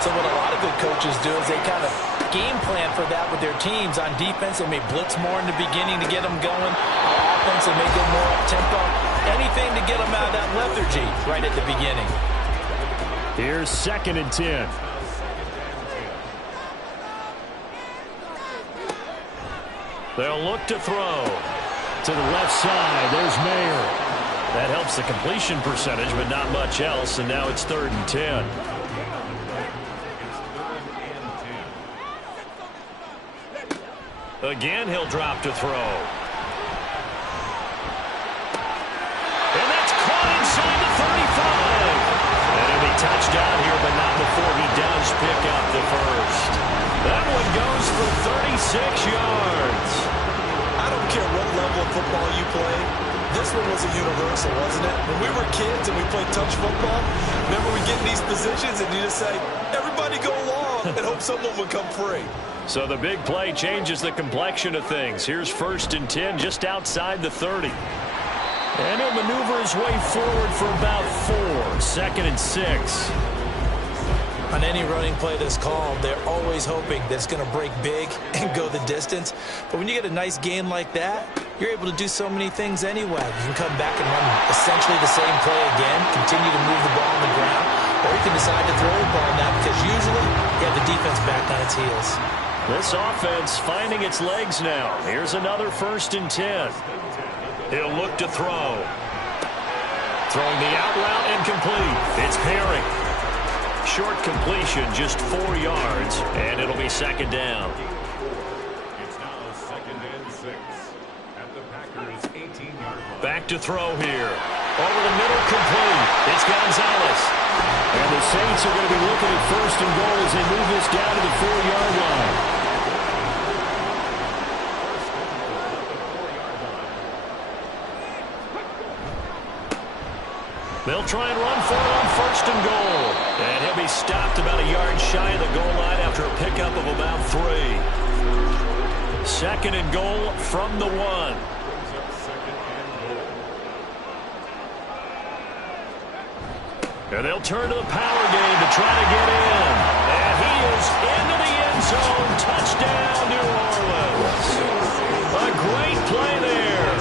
So what a lot of good coaches do is they kind of game plan for that with their teams. On defense, they may blitz more in the beginning to get them going. On offense, they may go more up-tempo. Anything to get them out of that lethargy right at the beginning. Here's 2nd and 10. They'll look to throw. To the left side, there's Mayer. That helps the completion percentage, but not much else, and now it's 3rd and 10. Again, he'll drop to throw. And that's caught inside the 35. And it'll be touchdown here, but not before he does pick up the first. That one goes for 36 yards. I don't care what level of football you play. This one was a universal, wasn't it? When we were kids and we played touch football, remember we get in these positions and you just say, everybody go long, and hope someone would come free. So the big play changes the complexion of things. Here's 1st and 10 just outside the 30. And he'll maneuver his way forward for about 4. 2nd and 6. On any running play that's called, they're always hoping that it's going to break big and go the distance. But when you get a nice gain like that, you're able to do so many things anyway. You can come back and run essentially the same play again, continue to move the ball on the ground, or you can decide to throw the ball now because usually you have the defense back on its heels. This offense finding its legs now. Here's another 1st and 10. He'll look to throw. Throwing the out route incomplete. It's Perry. Short completion, just 4 yards, and it'll be 2nd down. It's now 2nd and 6 at the Packers' 18-yard line. Back to throw here. Over the middle, complete. It's Gonzalez. And the Saints are going to be looking at first and goal as they move this down to the 4-yard line. They'll try and run for it on first and goal. And he'll be stopped about a yard shy of the goal line after a pickup of about 3. Second and goal from the 1. And they'll turn to the power game to try to get in. And he is into the end zone. Touchdown, New Orleans. A great play there.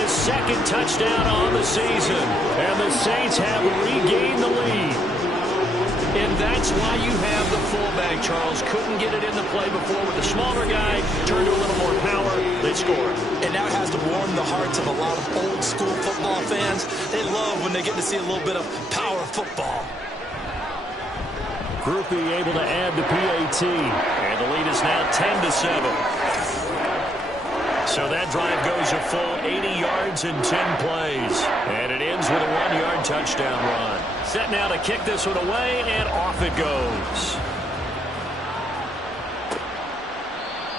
His second touchdown on the season. And the Saints have regained the lead. And that's why you have the fullback, Charles. Couldn't get it in the play before with the smaller guy. Turned to a little more power. They scored. And now it has to warm the hearts of a lot of old school football fans. They love when they get to see a little bit of power football. Groupie able to add the PAT. And the lead is now 10-7. So that drive goes a full 80 yards in 10 plays. And it ends with a 1-yard touchdown run. Set now to kick this one away, and off it goes.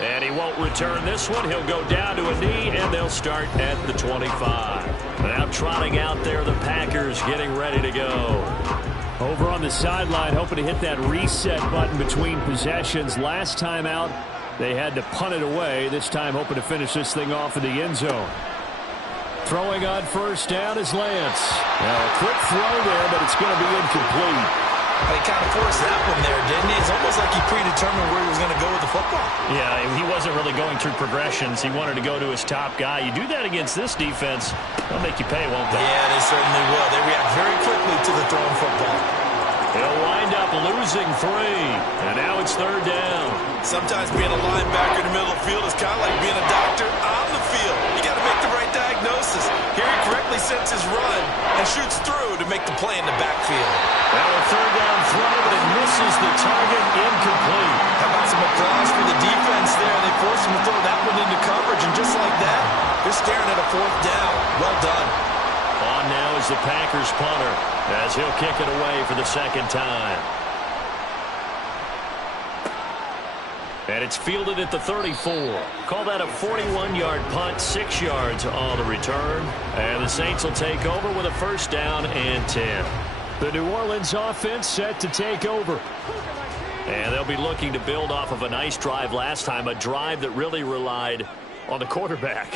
And he won't return this one. He'll go down to a knee, and they'll start at the 25. Now trotting out there, the Packers getting ready to go. Over on the sideline, hoping to hit that reset button between possessions. Last time out, they had to punt it away. This time hoping to finish this thing off in the end zone. Throwing on first down is Lance. Now a quick throw there, but it's going to be incomplete. He kind of forced that one there, didn't he? It's almost like he predetermined where he was going to go with the football. Yeah, he wasn't really going through progressions. He wanted to go to his top guy. You do that against this defense, they'll make you pay, won't they? Yeah, they certainly will. They react very quickly to the thrown football. He'll wind up losing 3. And now it's third down. Sometimes being a linebacker in the middle of the field is kind of like being a doctor on the field. You got to make the right diagnosis. Here he correctly sets his run and shoots through to make the play in the backfield. Now a third down throw, but it misses the target. Incomplete. How about some applause for the defense there? They forced him to throw that one into coverage, and just like that, they're staring at a 4th down. Well done. On now is the Packers punter, as he'll kick it away for the second time. And it's fielded at the 34. Call that a 41-yard punt, 6 yards on the return. And the Saints will take over with a first down and 10. The New Orleans offense set to take over. And they'll be looking to build off of a nice drive last time, a drive that really relied on the quarterback.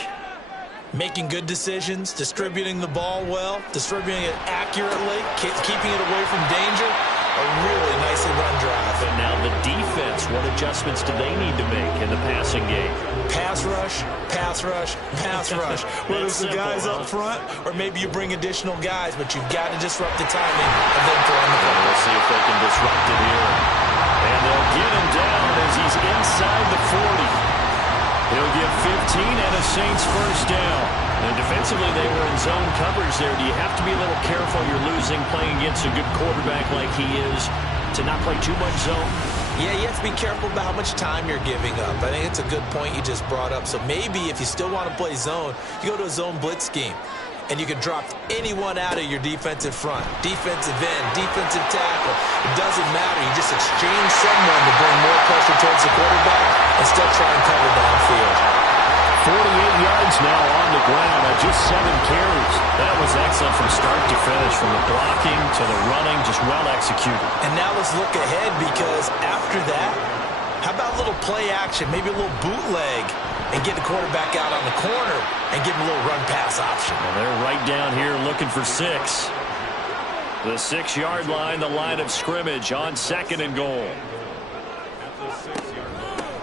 Making good decisions, distributing the ball well, distributing it accurately, keeping it away from danger. A really nicely run drive. And now the defense, what adjustments do they need to make in the passing game? Pass rush, pass rush, pass rush. Whether it's the guys up front or maybe you bring additional guys, but you've got to disrupt the timing of them throwing the ball. We'll see if they can disrupt it here. And they'll get him down as he's inside the 40. He'll get 15 and a Saints first down. And defensively, they were in zone coverage there. Do you have to be a little careful? You're losing, playing against a good quarterback like he is, to not play too much zone? Yeah, you have to be careful about how much time you're giving up. I think it's a good point you just brought up. So maybe if you still want to play zone, you go to a zone blitz scheme. And you can drop anyone out of your defensive front. Defensive end, defensive tackle. It doesn't matter. You just exchange someone to bring more pressure towards the quarterback and still try and cover downfield. 48 yards now on the ground at just 7 carries. That was excellent from start to finish, from the blocking to the running, just well executed. And now let's look ahead, because after that, how about a little play action, maybe a little bootleg, and get the quarterback out on the corner and give him a little run-pass option. Well, they're right down here looking for 6. The 6-yard line, the line of scrimmage on second and goal.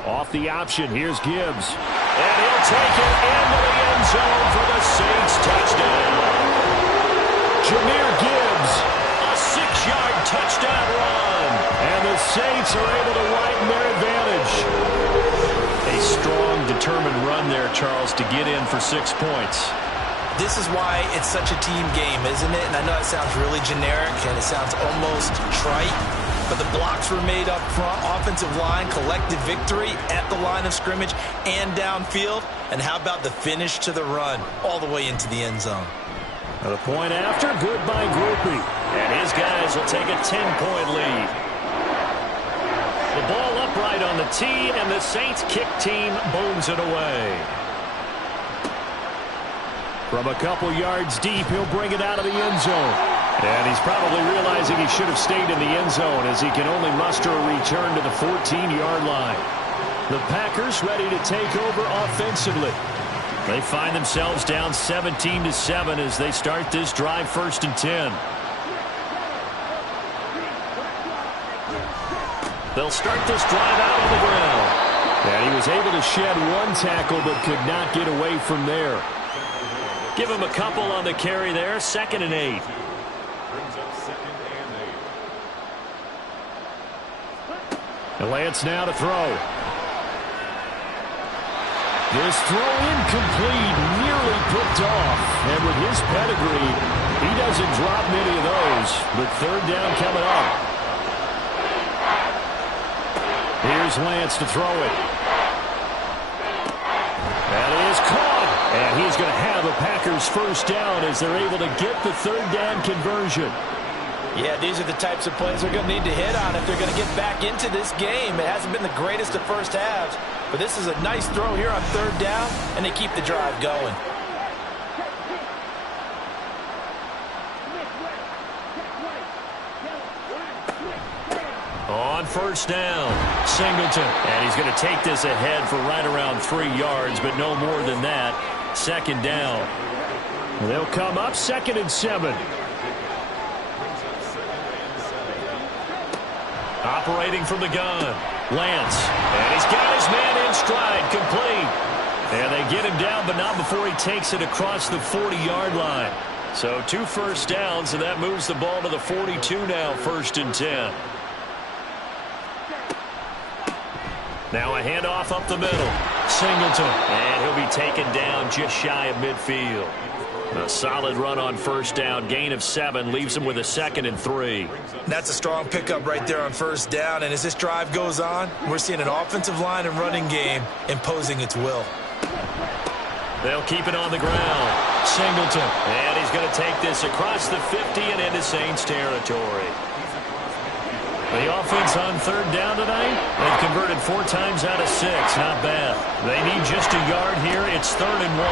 Off the option, here's Gibbs. And he'll take it into the end zone for the Saints touchdown. Jahmyr Gibbs. A 6-yard touchdown run. And the Saints are able to widen their advantage. A strong, determined run there, Charles, to get in for 6 points. This is why it's such a team game, isn't it? And I know it sounds really generic and it sounds almost trite, but the blocks were made up front. Offensive line collected victory at the line of scrimmage and downfield. And how about the finish to the run all the way into the end zone? At a point after, good by Groupie. And his guys will take a 10-point lead. The ball upright on the tee, and the Saints kick team booms it away. From a couple yards deep, he'll bring it out of the end zone. And he's probably realizing he should have stayed in the end zone as he can only muster a return to the 14-yard line. The Packers ready to take over offensively. They find themselves down 17-7 as they start this drive 1st and 10. They'll start this drive out on the ground. And he was able to shed one tackle but could not get away from there. Give him a couple on the carry there. 2nd and 8. And Lance now to throw. This throw incomplete, nearly picked off. And with his pedigree, he doesn't drop many of those. But 3rd down coming up. Here's Lance to throw it. That is caught. And he's going to have a Packers 1st down as they're able to get the 3rd down conversion. Yeah, these are the types of plays they're going to need to hit on if they're going to get back into this game. It hasn't been the greatest of first halves, but this is a nice throw here on 3rd down, and they keep the drive going. On 1st down, Singleton. And he's going to take this ahead for right around 3 yards, but no more than that. 2nd down. They'll come up 2nd and 7. Operating from the gun, Lance. And he's got his man in stride, complete. And they get him down, but not before he takes it across the 40-yard line. So 2 first downs, and that moves the ball to the 42 now, 1st and 10. Now a handoff up the middle. Singleton. And he'll be taken down just shy of midfield. A solid run on 1st down. Gain of 7 leaves him with a 2nd and 3. That's a strong pickup right there on 1st down. And as this drive goes on, we're seeing an offensive line and running game imposing its will. They'll keep it on the ground. Singleton. And he's going to take this across the 50 and into Saints territory. The offense on 3rd down tonight, they've converted 4 times out of 6. Not bad. They need just a yard here. It's 3rd and 1.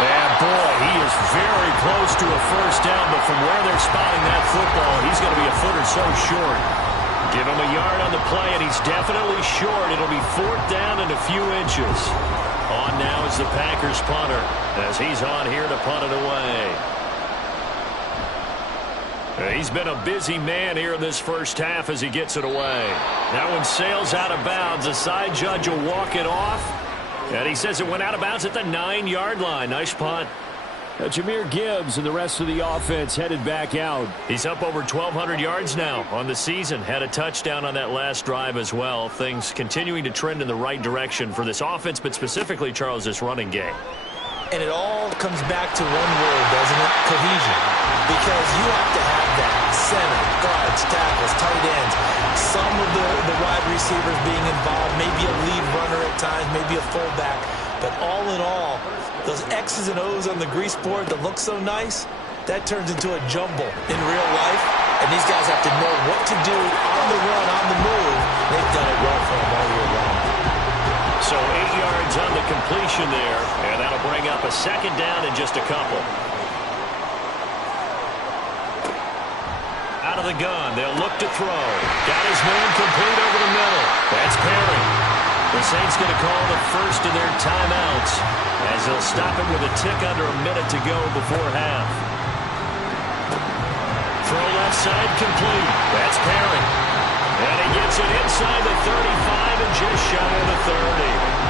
And boy, he is very close to a 1st down, but from where they're spotting that football, he's going to be a foot or so short. Give him a yard on the play, and he's definitely short. It'll be 4th down and a few inches. On now is the Packers punter, as he's on here to punt it away. He's been a busy man here in this 1st half as he gets it away. That one sails out of bounds. The side judge will walk it off. And he says it went out of bounds at the 9-yard line. Nice punt. Jahmyr Gibbs and the rest of the offense headed back out. He's up over 1,200 yards now on the season. Had a touchdown on that last drive as well. Things continuing to trend in the right direction for this offense, but specifically, Charles, this running game. And it all comes back to one word, doesn't it? Cohesion. Because you have to have that. Center, guards, tackles, tight ends. Some of the wide receivers being involved. Maybe a lead runner at times. Maybe a fullback. But all in all, those X's and O's on the grease board that look so nice, that turns into a jumble in real life. And these guys have to know what to do on the run, on the move. They've done it well for them all year long. So 8 yards on the completion there, and that'll bring up a 2nd down in just a couple. Out of the gun, they'll look to throw. Got his man complete over the middle. That's Perry. The Saints going to call the first of their timeouts as they'll stop it with a tick under a minute to go before half. Throw left side complete. That's Perry. And he gets it inside the 35 and just shy of the 30.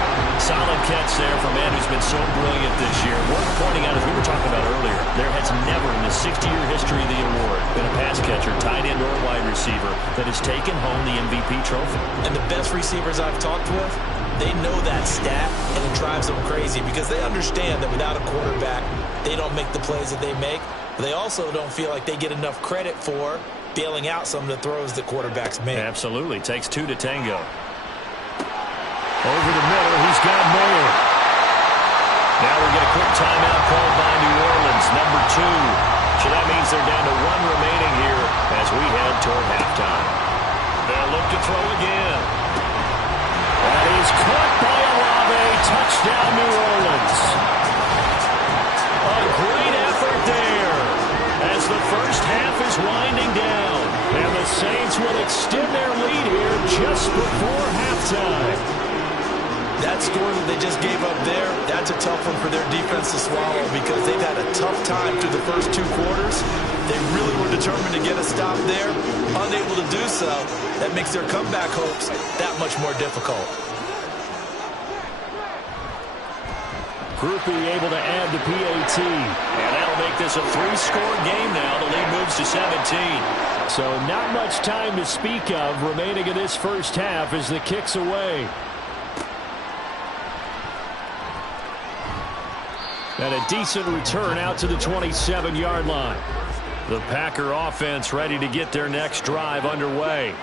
Solid catch there from a man who's been so brilliant this year. Worth pointing out, as we were talking about earlier, there has never in the 60-year history of the award been a pass catcher, tight end, or wide receiver that has taken home the MVP trophy. And the best receivers I've talked with, they know that stat, and it drives them crazy because they understand that without a quarterback, they don't make the plays that they make. But they also don't feel like they get enough credit for bailing out some of the throws the quarterbacks make. Absolutely. Takes two to tango. Over the middle, he's got Mayer. Now we get a quick timeout called by New Orleans, number 2. So that means they're down to 1 remaining here as we head toward halftime. They'll look to throw again. That is caught by Olave. Touchdown, New Orleans. A great effort there as the first half is winding down. And the Saints will extend their lead here just before halftime. That score that they just gave up there, that's a tough one for their defense to swallow because they've had a tough time through the first 2 quarters. They really were determined to get a stop there, unable to do so. That makes their comeback hopes that much more difficult. Groupie able to add the PAT. And that'll make this a 3-score game now. The lead moves to 17. So not much time to speak of remaining in this first half as the kick's away. And a decent return out to the 27-yard line. The Packer offense ready to get their next drive underway.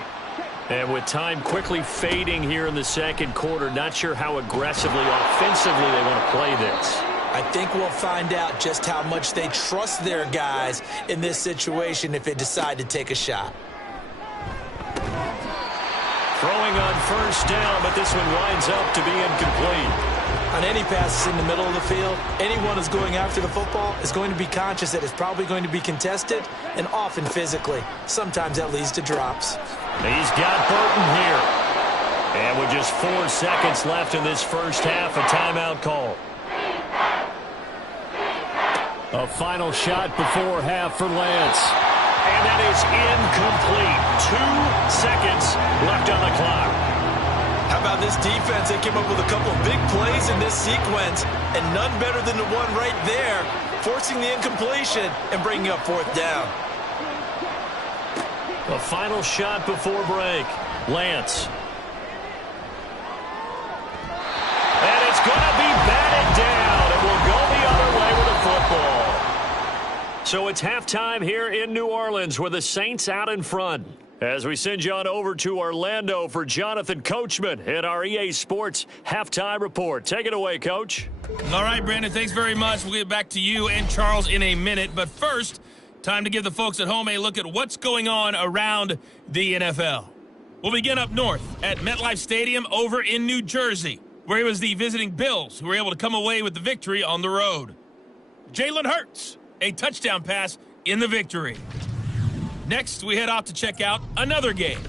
And with time quickly fading here in the second quarter, not sure how aggressively, offensively they want to play this. I think we'll find out just how much they trust their guys in this situation if they decide to take a shot. Throwing on first down, but this one winds up to be incomplete. On any passes in the middle of the field, anyone who's going after the football is going to be conscious that it's probably going to be contested and often physically. Sometimes that leads to drops. He's got Burton here. And with just 4 seconds left in this first half, a timeout call. A final shot before half for Lance. And that is incomplete. 2 seconds left on the clock. How about this defense? They came up with a couple of big plays in this sequence, and none better than the one right there, forcing the incompletion and bringing up 4th down. A final shot before break. Lance. And it's going to be batted down, and we'll go the other way with the football. So it's halftime here in New Orleans with the Saints out in front. As we send you on over to Orlando for Jonathan Coachman in our EA Sports Halftime Report. Take it away, Coach. All right, Brandon, thanks very much. We'll get back to you and Charles in a minute. But first, time to give the folks at home a look at what's going on around the NFL. We'll begin up north at MetLife Stadium over in New Jersey, where it was the visiting Bills who were able to come away with the victory on the road. Jalen Hurts, a touchdown pass in the victory. Next, we head off to check out another game.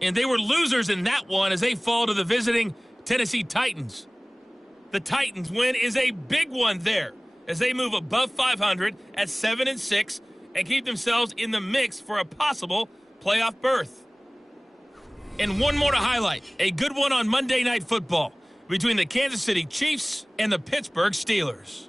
And they were losers in that one as they fall to the visiting Tennessee Titans. The Titans win is a big one there as they move above 500 at 7-6 and keep themselves in the mix for a possible playoff berth. And one more to highlight, a good one on Monday Night Football between the Kansas City Chiefs and the Pittsburgh Steelers.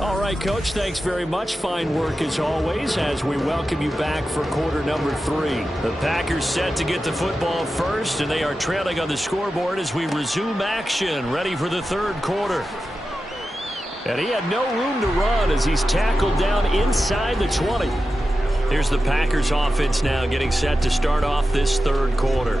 All right, Coach, thanks very much. Fine work as always as we welcome you back for quarter number 3. The Packers set to get the football first, and they are trailing on the scoreboard as we resume action, ready for the third quarter. And he had no room to run as he's tackled down inside the 20. Here's the Packers offense now getting set to start off this third quarter.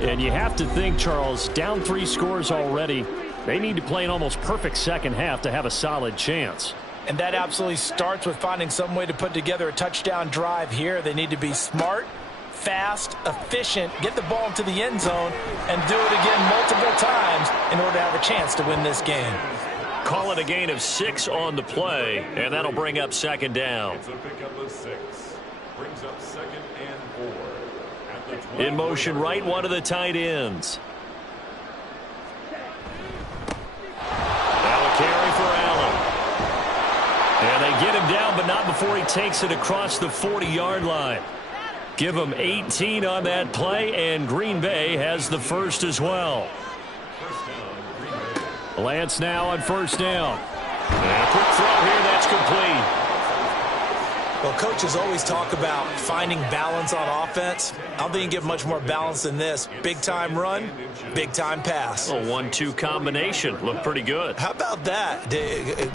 And you have to think, Charles, down 3 scores already. They need to play an almost perfect second half to have a solid chance. And that absolutely starts with finding some way to put together a touchdown drive here. They need to be smart, fast, efficient, get the ball into the end zone, and do it again multiple times in order to have a chance to win this game. Call it a gain of 6 on the play, and that'll bring up second down. It's a pickup of 6. Brings up 2nd and 4. At the In motion right, one of the tight ends. Carry for Allen. And they get him down, but not before he takes it across the 40-yard line. Give him 18 on that play, and Green Bay has the first as well. Lance now on first down. And a quick throw here, that's complete. Well, coaches always talk about finding balance on offense. I don't think you get much more balance than this. Big-time run, big-time pass. A 1-2 combination. Looked pretty good. How about that?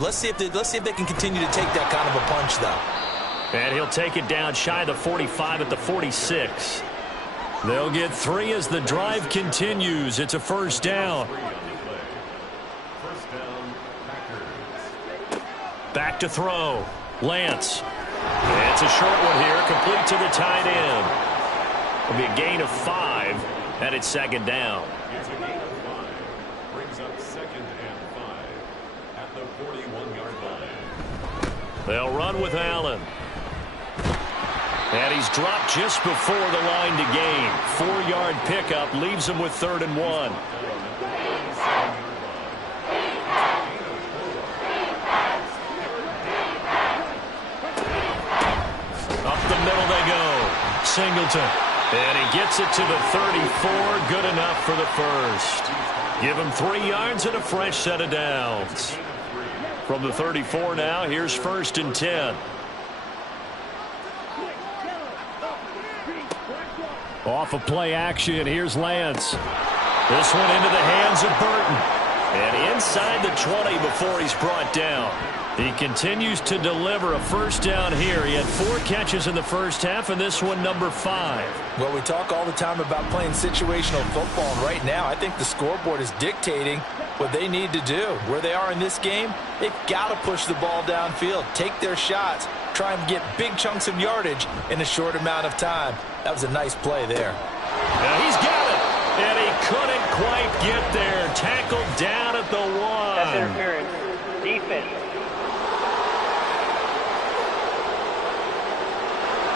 Let's see if they can continue to take that kind of a punch, though. And he'll take it down shy of the 45 at the 46. They'll get 3 as the drive continues. It's a first down. Back to throw. Lance. It's a short one here, complete to the tight end. It'll be a gain of 5, and it's second down. It's a gain of 5. Brings up 2nd and 5 at the 41-yard line. They'll run with Allen. And he's dropped just before the line to gain. 4-yard pickup leaves him with 3rd and 1. Singleton. And he gets it to the 34. Good enough for the first. Give him 3 yards and a fresh set of downs. From the 34 now, here's 1st and 10. Off of play action, here's Lance. This one into the hands of Burton. And inside the 20 before he's brought down. He continues to deliver a first down here. He had 4 catches in the first half, and this one number 5. Well, we talk all the time about playing situational football, and right now I think the scoreboard is dictating what they need to do. Where they are in this game, they've got to push the ball downfield, take their shots, try and get big chunks of yardage in a short amount of time. That was a nice play there. Now he's got it, and he couldn't quite get there. Tackled down at the 1. That's interference. Defense.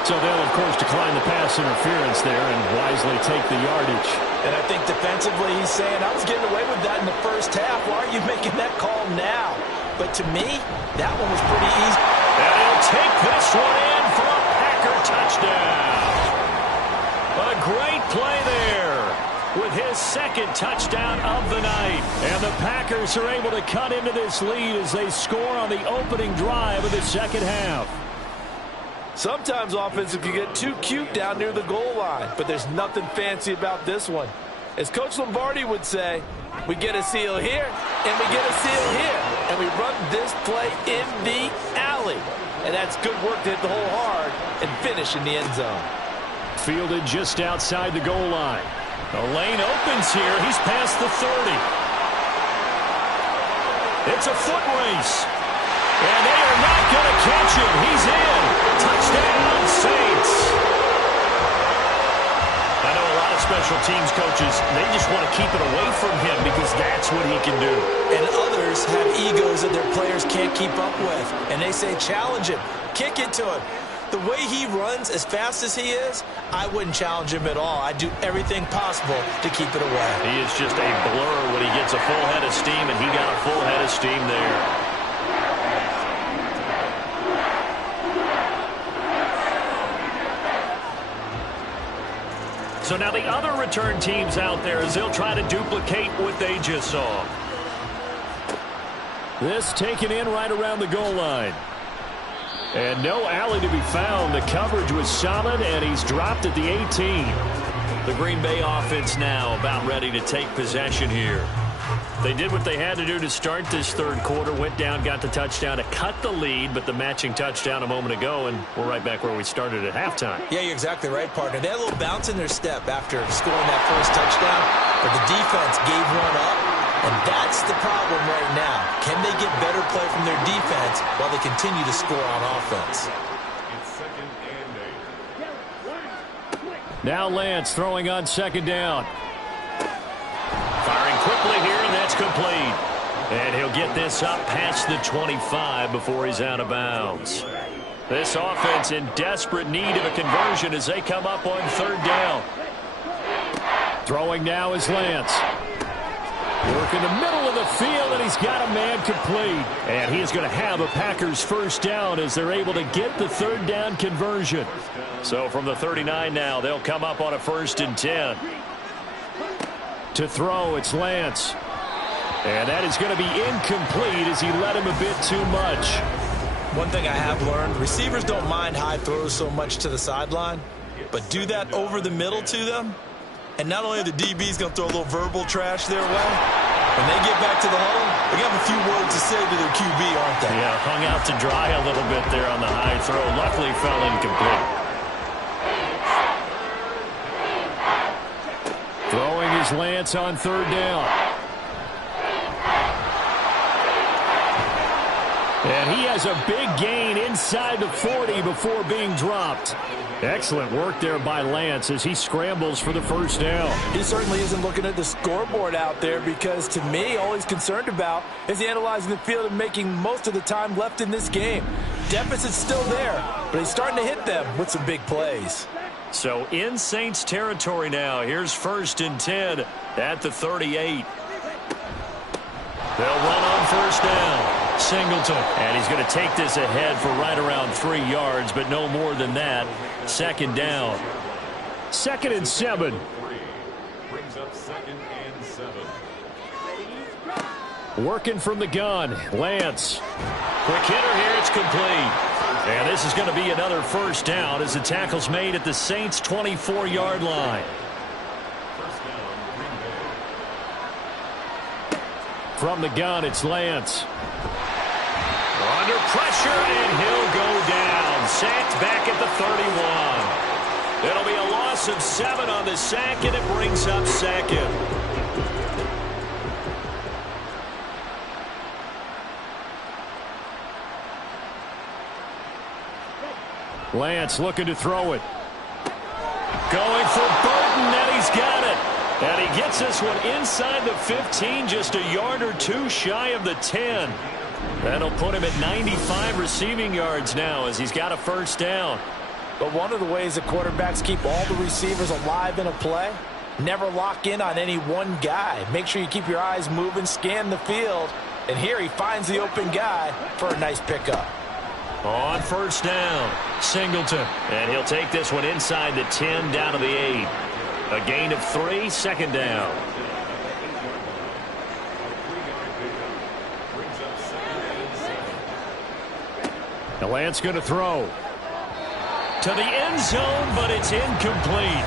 So they'll, of course, decline the pass interference there and wisely take the yardage. And I think defensively he's saying, I was getting away with that in the first half. Why are you making that call now? But to me, that one was pretty easy. And he'll take this one in for a Packer touchdown. A great play there with his 2nd touchdown of the night. And the Packers are able to cut into this lead as they score on the opening drive of the second half. Sometimes offenses can get too cute down near the goal line, but there's nothing fancy about this one. As Coach Lombardi would say, we get a seal here, and we get a seal here, and we run this play in the alley. And that's good work to hit the hole hard and finish in the end zone. Fielded just outside the goal line. The lane opens here. He's past the 30. It's a foot race. And they are not going to catch him. He's in. Touchdown, Saints. I know a lot of special teams coaches, they just want to keep it away from him because that's what he can do. And others have egos that their players can't keep up with. And they say, challenge him. Kick it to him. The way he runs as fast as he is, I wouldn't challenge him at all. I'd do everything possible to keep it away. He is just a blur when he gets a full head of steam, and he got a full head of steam there. So now the other return teams out there as they'll try to duplicate what they just saw. This taken in right around the goal line. And no alley to be found. The coverage was solid, and he's dropped at the 18. The Green Bay offense now about ready to take possession here. They did what they had to do to start this third quarter, went down, got the touchdown to cut the lead, but the matching touchdown a moment ago, and we're right back where we started at halftime. Yeah, you're exactly right, partner. They had a little bounce in their step after scoring that first touchdown, but the defense gave one up, and that's the problem right now. Can they get better play from their defense while they continue to score on offense? It's 2nd and 8. Now Lance throwing on 2nd down. Firing quickly here, and that's complete. And he'll get this up past the 25 before he's out of bounds. This offense in desperate need of a conversion as they come up on 3rd down. Throwing now is Lance. Work in the middle of the field, and he's got a man complete. And he is going to have a Packers first down as they're able to get the 3rd down conversion. So from the 39 now, they'll come up on a 1st and 10. To throw, it's Lance. And that is going to be incomplete as he led him a bit too much. One thing I have learned, receivers don't mind high throws so much to the sideline, but do that over the middle to them, and not only are the DBs going to throw a little verbal trash their way, when they get back to the huddle, they have a few words to say to their QB, aren't they? Yeah, hung out to dry a little bit there on the high throw. Luckily fell incomplete. Throwing is Lance on third down. And he has a big gain inside the 40 before being dropped. Excellent work there by Lance as he scrambles for the first down. He certainly isn't looking at the scoreboard out there because, to me, all he's concerned about is analyzing the field and making most of the time left in this game. Deficit's still there, but he's starting to hit them with some big plays. So in Saints territory now. Here's 1st and 10 at the 38. They'll run on first down. Singleton. And he's going to take this ahead for right around 3 yards, but no more than that. 2nd down. 2nd and 7. Brings up 2nd and 7. Working from the gun. Lance. Quick hitter here. It's complete. And this is going to be another first down as the tackle's made at the Saints' 24-yard line. First down, Green Bay. From the gun, it's Lance. Under pressure, and he'll go down. Sacked back at the 31. It'll be a loss of 7 on the sack, and it brings up 2nd. Lance looking to throw it. Going for Burton, and he's got it. And he gets this one inside the 15, just a yard or 2 shy of the 10. That'll put him at 95 receiving yards now as he's got a first down. But one of the ways that quarterbacks keep all the receivers alive in a play, never lock in on any one guy. Make sure you keep your eyes moving, scan the field. And here he finds the open guy for a nice pickup. On first down, Singleton. And he'll take this one inside the 10 down to the 8. A gain of 3, 2nd down. Now Lance going to throw. To the end zone, but it's incomplete.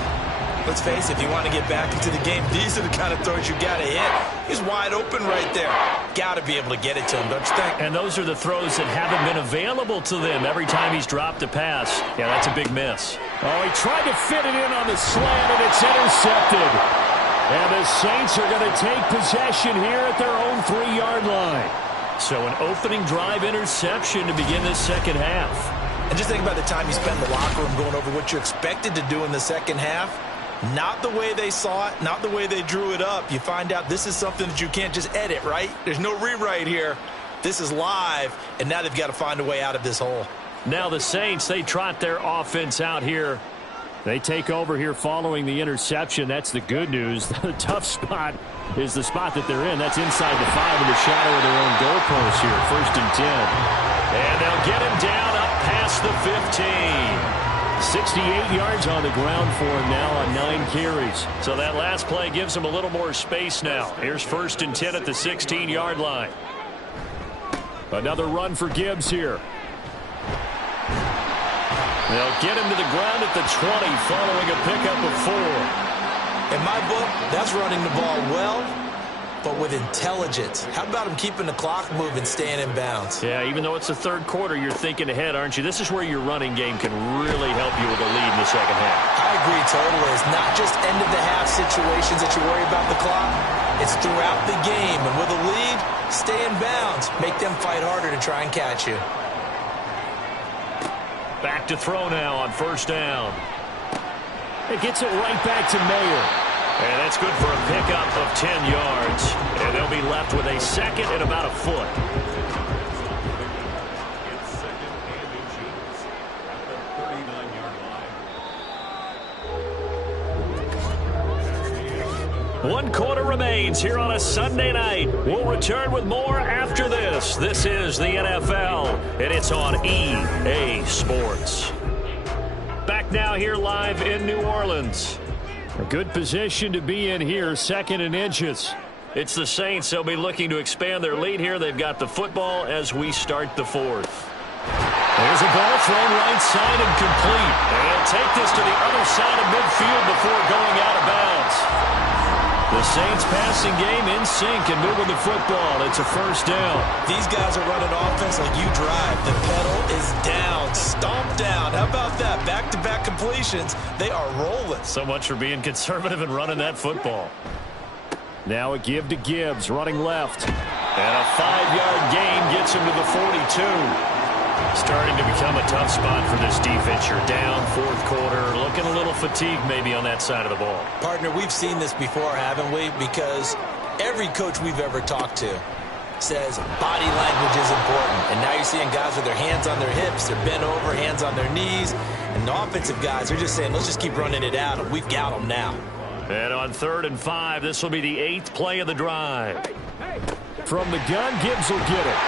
Let's face it, if you want to get back into the game, these are the kind of throws you got to hit. He's wide open right there. Got to be able to get it to him, don't you think? And those are the throws that haven't been available to them every time he's dropped a pass. Yeah, that's a big miss. Oh, he tried to fit it in on the slant, and it's intercepted. And the Saints are going to take possession here at their own 3-yard line. So an opening drive interception to begin this second half. And just think about the time you spend in the locker room going over what you expected to do in the second half. Not the way they saw it, not the way they drew it up. You find out this is something that you can't just edit, right? There's no rewrite here. This is live, and now they've got to find a way out of this hole. Now the Saints, they trot their offense out here. They take over here following the interception. That's the good news. The tough spot is the spot that they're in. That's inside the 5 in the shadow of their own goalpost here. 1st and 10. And they'll get him down up past the 15. 68 yards on the ground for him now on 9 carries. So that last play gives him a little more space now. Here's 1st and 10 at the 16-yard line. Another run for Gibbs here. They'll get him to the ground at the 20 following a pickup of 4. In my book, that's running the ball well, but with intelligence. How about him keeping the clock moving, staying in bounds? Yeah, even though it's the 3rd quarter, you're thinking ahead, aren't you? This is where your running game can really help you with a lead in the second half. I agree totally. It's not just end-of-the-half situations that you worry about the clock. It's throughout the game. And with a lead, stay in bounds. Make them fight harder to try and catch you. Back to throw now on first down. It gets it right back to Mayer. And that's good for a pickup of 10 yards. And they'll be left with a second and about a foot. It's 2nd and inches at the 39-yard line. 1 quarter remains here on a Sunday night. We'll return with more after this. This is the NFL, and it's on EA Sports. Back now here live in New Orleans. A good position to be in here, 2nd and inches. It's the Saints. They'll be looking to expand their lead here. They've got the football as we start the 4th. There's a ball thrown right side and complete. And take this to the other side of midfield before going out of bounds. The Saints passing game in sync and moving the football. It's a first down. These guys are running offense like you drive. The pedal is down, stomped down. How about that? Back-to-back completions. They are rolling. So much for being conservative and running that football. Now a give to Gibbs, running left. And a 5-yard gain gets him to the 42. Starting to become a tough spot for this defense. You're down, fourth quarter, looking a little fatigued maybe on that side of the ball. Partner, we've seen this before, haven't we? Because every coach we've ever talked to says body language is important. And now you're seeing guys with their hands on their hips, they're bent over, hands on their knees. And the offensive guys are just saying, let's just keep running it out, and we've got them now. And on 3rd and 5, this will be the 8th play of the drive. From the gun, Gibbs will get it.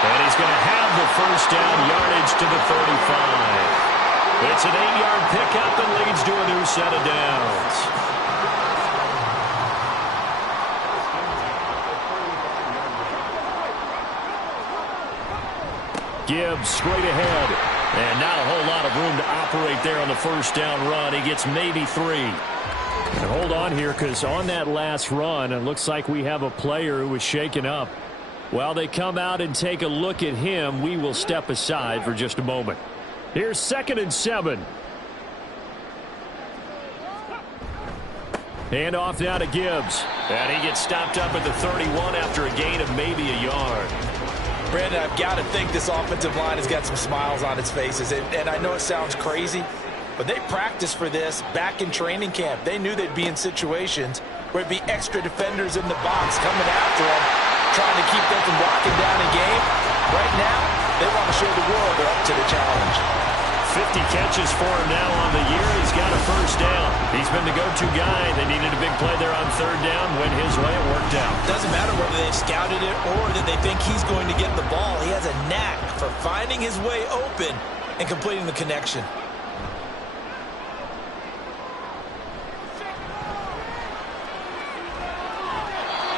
And he's going to have the first down, yardage to the 35. It's an 8-yard pickup and leads to a new set of downs. Gibbs straight ahead. And not a whole lot of room to operate there on the first down run. He gets maybe 3. And hold on here, because on that last run, it looks like we have a player who was shaken up. While they come out and take a look at him, we will step aside for just a moment. Here's 2nd and 7. Hand off now to Gibbs. And he gets stopped up at the 31 after a gain of maybe a yard. Brandon, I've got to think this offensive line has got some smiles on its faces. And I know it sounds crazy, but they practiced for this back in training camp. They knew they'd be in situations where it'd be extra defenders in the box coming after them, trying to keep them from locking down a game. Right now, they want to show the world they're up to the challenge. 50 catches for him now on the year. He's got a first down. He's been the go-to guy. They needed a big play there on 3rd down. Went his way. It worked out. Doesn't matter whether they've scouted it or that they think he's going to get the ball. He has a knack for finding his way open and completing the connection.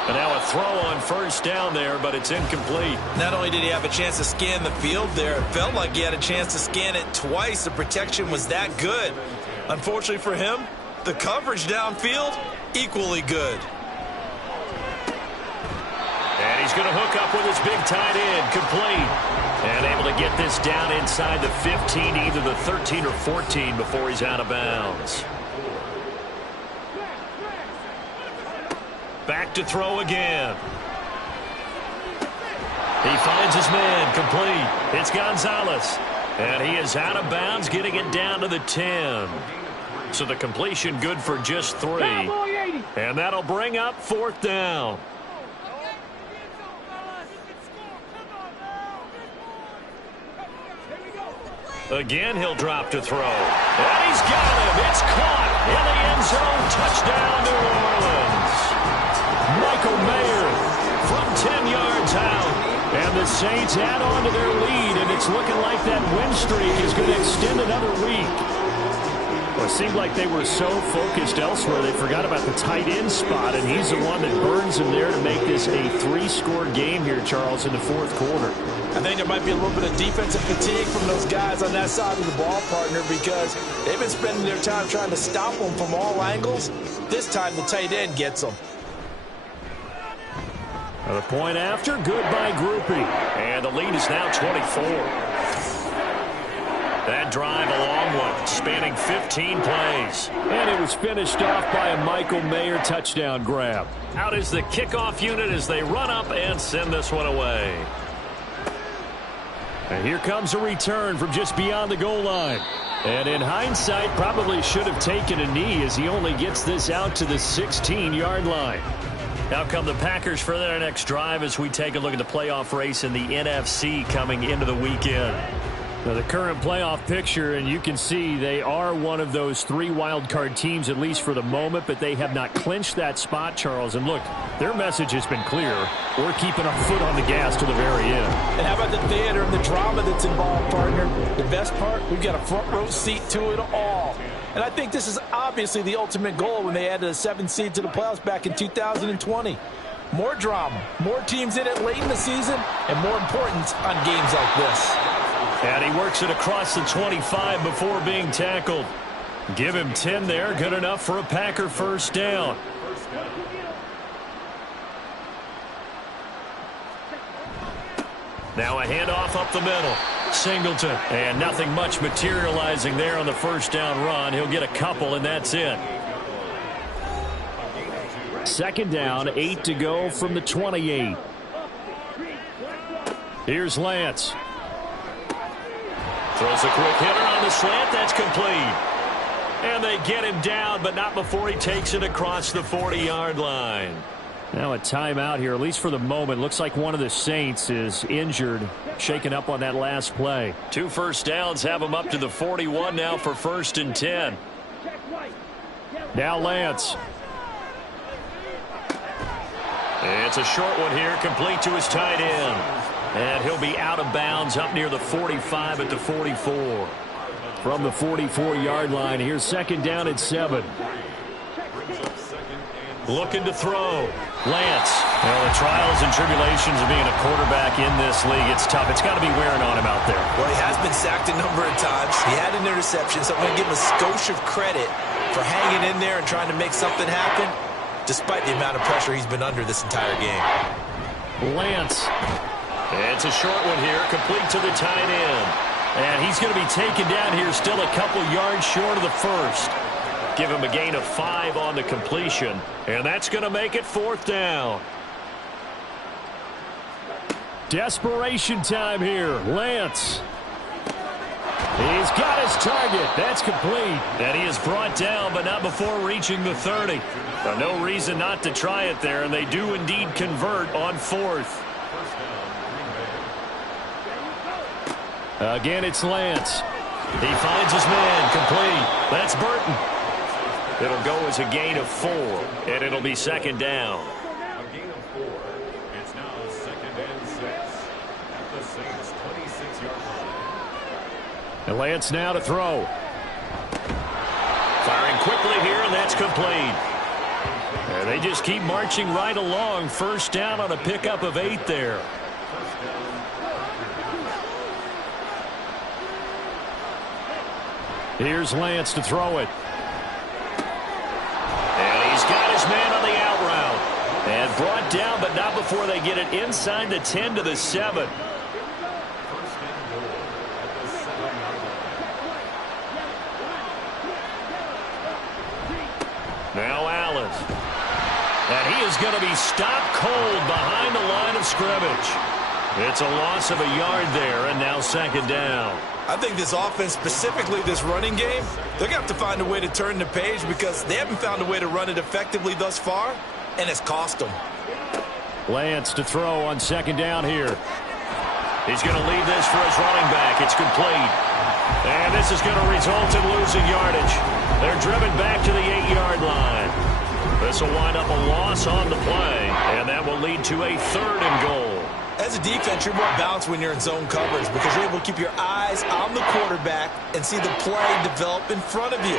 And now a throw on first down there, but it's incomplete. Not only did he have a chance to scan the field there, it felt like he had a chance to scan it twice. The protection was that good. Unfortunately for him, the coverage downfield, equally good. And he's going to hook up with his big tight end, complete. And able to get this down inside the 15, either the 13 or 14 before he's out of bounds. Back to throw again. He finds his man, complete. It's Gonzalez. And he is out of bounds, getting it down to the 10. So the completion good for just 3. And that'll bring up 4th down. Again, he'll drop to throw. And he's got him. It's caught in the end zone. Touchdown, New Orleans. Michael Mayer from 10 yards out. And the Saints add on to their lead, and it's looking like that win streak is going to extend another week. Well, it seemed like they were so focused elsewhere, they forgot about the tight end spot, and he's the one that burns them there to make this a 3-score game here, Charles, in the 4th quarter. I think there might be a little bit of defensive fatigue from those guys on that side of the ball, partner, because they've been spending their time trying to stop them from all angles. This time, the tight end gets them. The point after, good by Groupie. And the lead is now 24. That drive a long one, spanning 15 plays. And it was finished off by a Michael Mayer touchdown grab. Out is the kickoff unit as they run up and send this one away. And here comes a return from just beyond the goal line. And in hindsight, probably should have taken a knee as he only gets this out to the 16-yard line. Now come the Packers for their next drive as we take a look at the playoff race in the NFC coming into the weekend. Now the current playoff picture, and you can see they are one of those 3 wildcard teams, at least for the moment, but they have not clinched that spot, Charles. And look, their message has been clear. We're keeping our foot on the gas to the very end. And how about the theater and the drama that's involved, partner? The best part, we've got a front row seat to it all. And I think this is obviously the ultimate goal when they added a 7th seed to the playoffs back in 2020. More drama, more teams in it late in the season, and more importance on games like this. And he works it across the 25 before being tackled. Give him 10 there, good enough for a Packer first down. Now a handoff up the middle. Singleton. And nothing much materializing there on the first down run. He'll get a couple, and that's it. Second down, 8 to go from the 28. Here's Lance. Throws a quick hitter on the slant. That's complete. And they get him down, but not before he takes it across the 40-yard line. Now a timeout here, at least for the moment. Looks like one of the Saints is injured, shaken up on that last play. 2 first downs have him up to the 41 now for 1st and 10. Now Lance. It's a short one here, complete to his tight end. And he'll be out of bounds up near the 45 at the 44. From the 44-yard line, here's second down at 7. Looking to throw. Lance. Well, the trials and tribulations of being a quarterback in this league, it's tough. It's got to be wearing on him out there. Well, he has been sacked a number of times. He had an interception, so I'm going to give him a skosh of credit for hanging in there and trying to make something happen, despite the amount of pressure he's been under this entire game. Lance. It's a short one here, complete to the tight end. And he's going to be taken down here, still a couple yards short of the first. Give him a gain of 5 on the completion, and that's going to make it 4th down. Desperation time here. Lance. He's got his target. That's complete. And he is brought down, but not before reaching the 30. Now, no reason not to try it there, and they do indeed convert on 4th. Again, it's Lance. He finds his man, complete. That's Burton. It'll go as a gain of 4, and it'll be 2nd down. A gain of 4. It's now 2nd and 6 at the Saints' 26-yard line. And Lance now to throw. Firing quickly here, and that's complete. And they just keep marching right along. First down on a pickup of 8 there. Here's Lance to throw it. And he's got his man on the out route. And brought down, but not before they get it inside the 10 to the 7. Now Allen. And he is going to be stopped cold behind the line of scrimmage. It's a loss of a yard there, and now 2nd down. I think this offense, specifically this running game, they're going to have to find a way to turn the page because they haven't found a way to run it effectively thus far, and it's cost them. Lance to throw on 2nd down here. He's going to leave this for his running back. It's complete. And this is going to result in losing yardage. They're driven back to the 8-yard line. This will wind up a loss on the play, and that will lead to a 3rd and goal. As a defense, you're more balanced when you're in zone coverage because you're able to keep your eyes on the quarterback and see the play develop in front of you.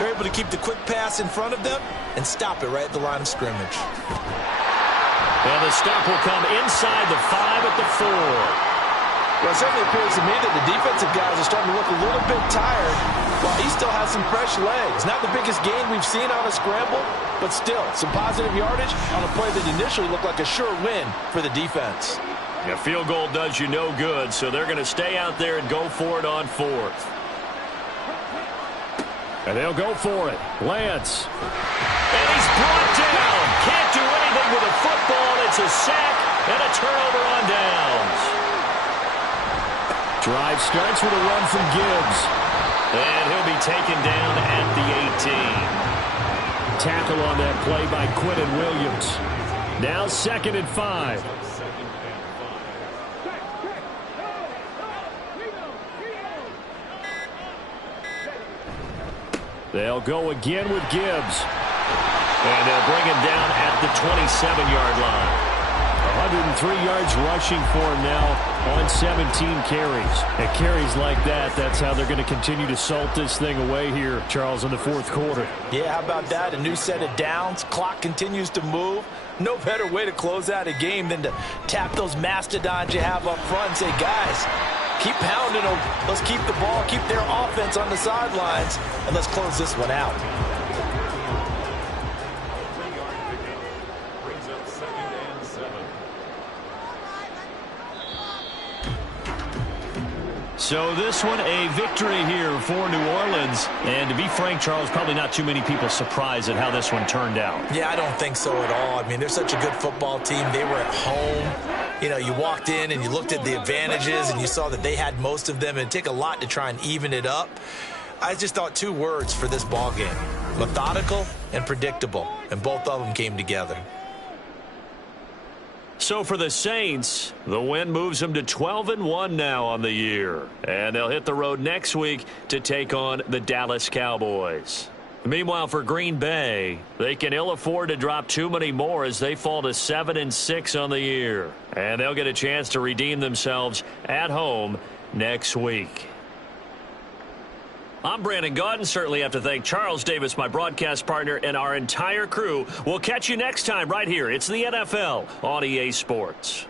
You're able to keep the quick pass in front of them and stop it right at the line of scrimmage. And the stop will come inside the 5 at the 4. Well, it certainly appears to me that the defensive guys are starting to look a little bit tired while he still has some fresh legs. Not the biggest gain we've seen on a scramble, but still some positive yardage on a play that initially looked like a sure win for the defense. A field goal does you no good, so they're going to stay out there and go for it on 4th. And they'll go for it. Lance. And he's brought down. Can't do anything with a football. It's a sack and a turnover on downs. Drive starts with a run from Gibbs. And he'll be taken down at the 18. Tackle on that play by Quinton Williams. Now 2nd and 5. They'll go again with Gibbs. And they'll bring him down at the 27-yard line. 103 yards rushing for him now. on 17 carries. And carries like that, that's how they're going to continue to salt this thing away here, Charles, in the fourth quarter. Yeah, how about that? A new set of downs. Clock continues to move. No better way to close out a game than to tap those mastodons you have up front and say, guys, keep pounding them. Let's keep the ball, keep their offense on the sidelines, and let's close this one out. Brings up 2nd and 7. So this one, a victory here for New Orleans. And to be frank, Charles, probably not too many people surprised at how this one turned out. Yeah, I don't think so at all. I mean, they're such a good football team. They were at home. You know, you walked in and you looked at the advantages and you saw that they had most of them. It'd take a lot to try and even it up. I just thought 2 words for this ball game: methodical and predictable. And both of them came together. So for the Saints, the win moves them to 12-1 now on the year. And they'll hit the road next week to take on the Dallas Cowboys. Meanwhile, for Green Bay, they can ill afford to drop too many more as they fall to 7-6 on the year. And they'll get a chance to redeem themselves at home next week. I'm Brandon Gaudin. Certainly have to thank Charles Davis, my broadcast partner, and our entire crew. We'll catch you next time right here. It's the NFL on EA Sports.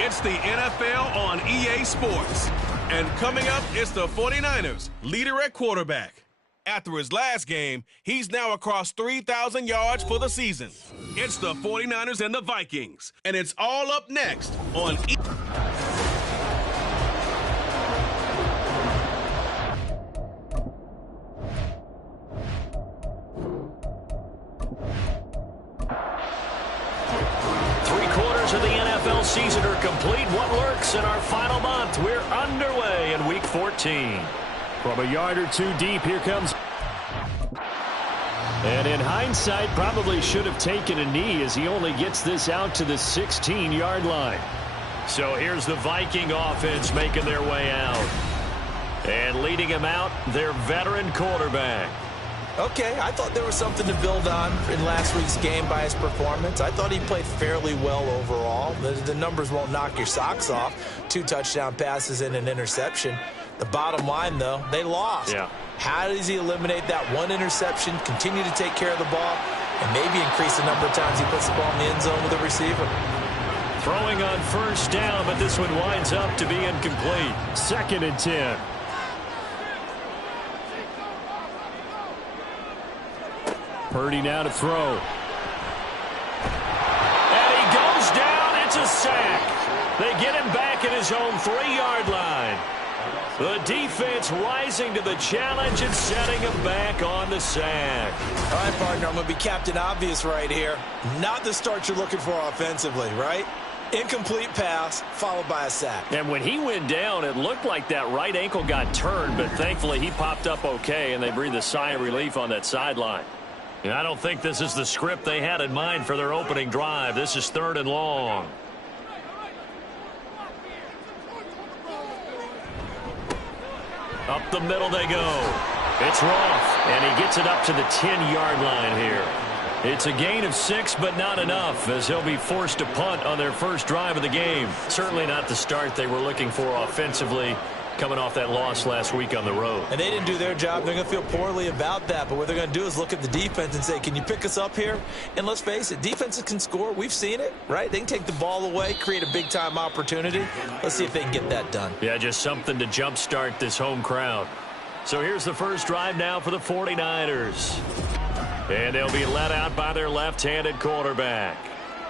It's the NFL on EA Sports. And coming up, it's the 49ers, leader at quarterback. After his last game, he's now across 3,000 yards for the season. It's the 49ers and the Vikings. And it's all up next on EA. Of the NFL season are complete. What lurks in our final month? We're underway in Week 14. From a yard or two deep, here comes. And in hindsight, probably should have taken a knee as he only gets this out to the 16-yard line. So here's the Viking offense making their way out. And leading him out, their veteran quarterback. Okay, I thought there was something to build on in last week's game by his performance. I thought he played fairly well overall. The numbers won't knock your socks off. 2 touchdown passes and an interception. The bottom line, though, they lost. Yeah. How does he eliminate that one interception, continue to take care of the ball, and maybe increase the number of times he puts the ball in the end zone with a receiver? Throwing on first down, but this one winds up to be incomplete. 2nd and 10. Purdy now to throw. And he goes down. It's a sack. They get him back at his own 3-yard line. The defense rising to the challenge and setting him back on the sack. All right, partner, I'm going to be Captain Obvious right here. Not the start you're looking for offensively, right? Incomplete pass followed by a sack. And when he went down, it looked like that right ankle got turned, but thankfully he popped up okay, and they breathed a sigh of relief on that sideline. And I don't think this is the script they had in mind for their opening drive. This is 3rd and long. Up the middle they go. It's Roth, and he gets it up to the 10-yard line here. It's a gain of 6, but not enough, as he'll be forced to punt on their first drive of the game. Certainly not the start they were looking for offensively, coming off that loss last week on the road. And they didn't do their job. They're going to feel poorly about that. But what they're going to do is look at the defense and say, can you pick us up here? And let's face it, defenses can score. We've seen it, right? They can take the ball away, create a big-time opportunity. Let's see if they can get that done. Yeah, just something to jumpstart this home crowd. So here's the first drive now for the 49ers. And they'll be let out by their left-handed quarterback.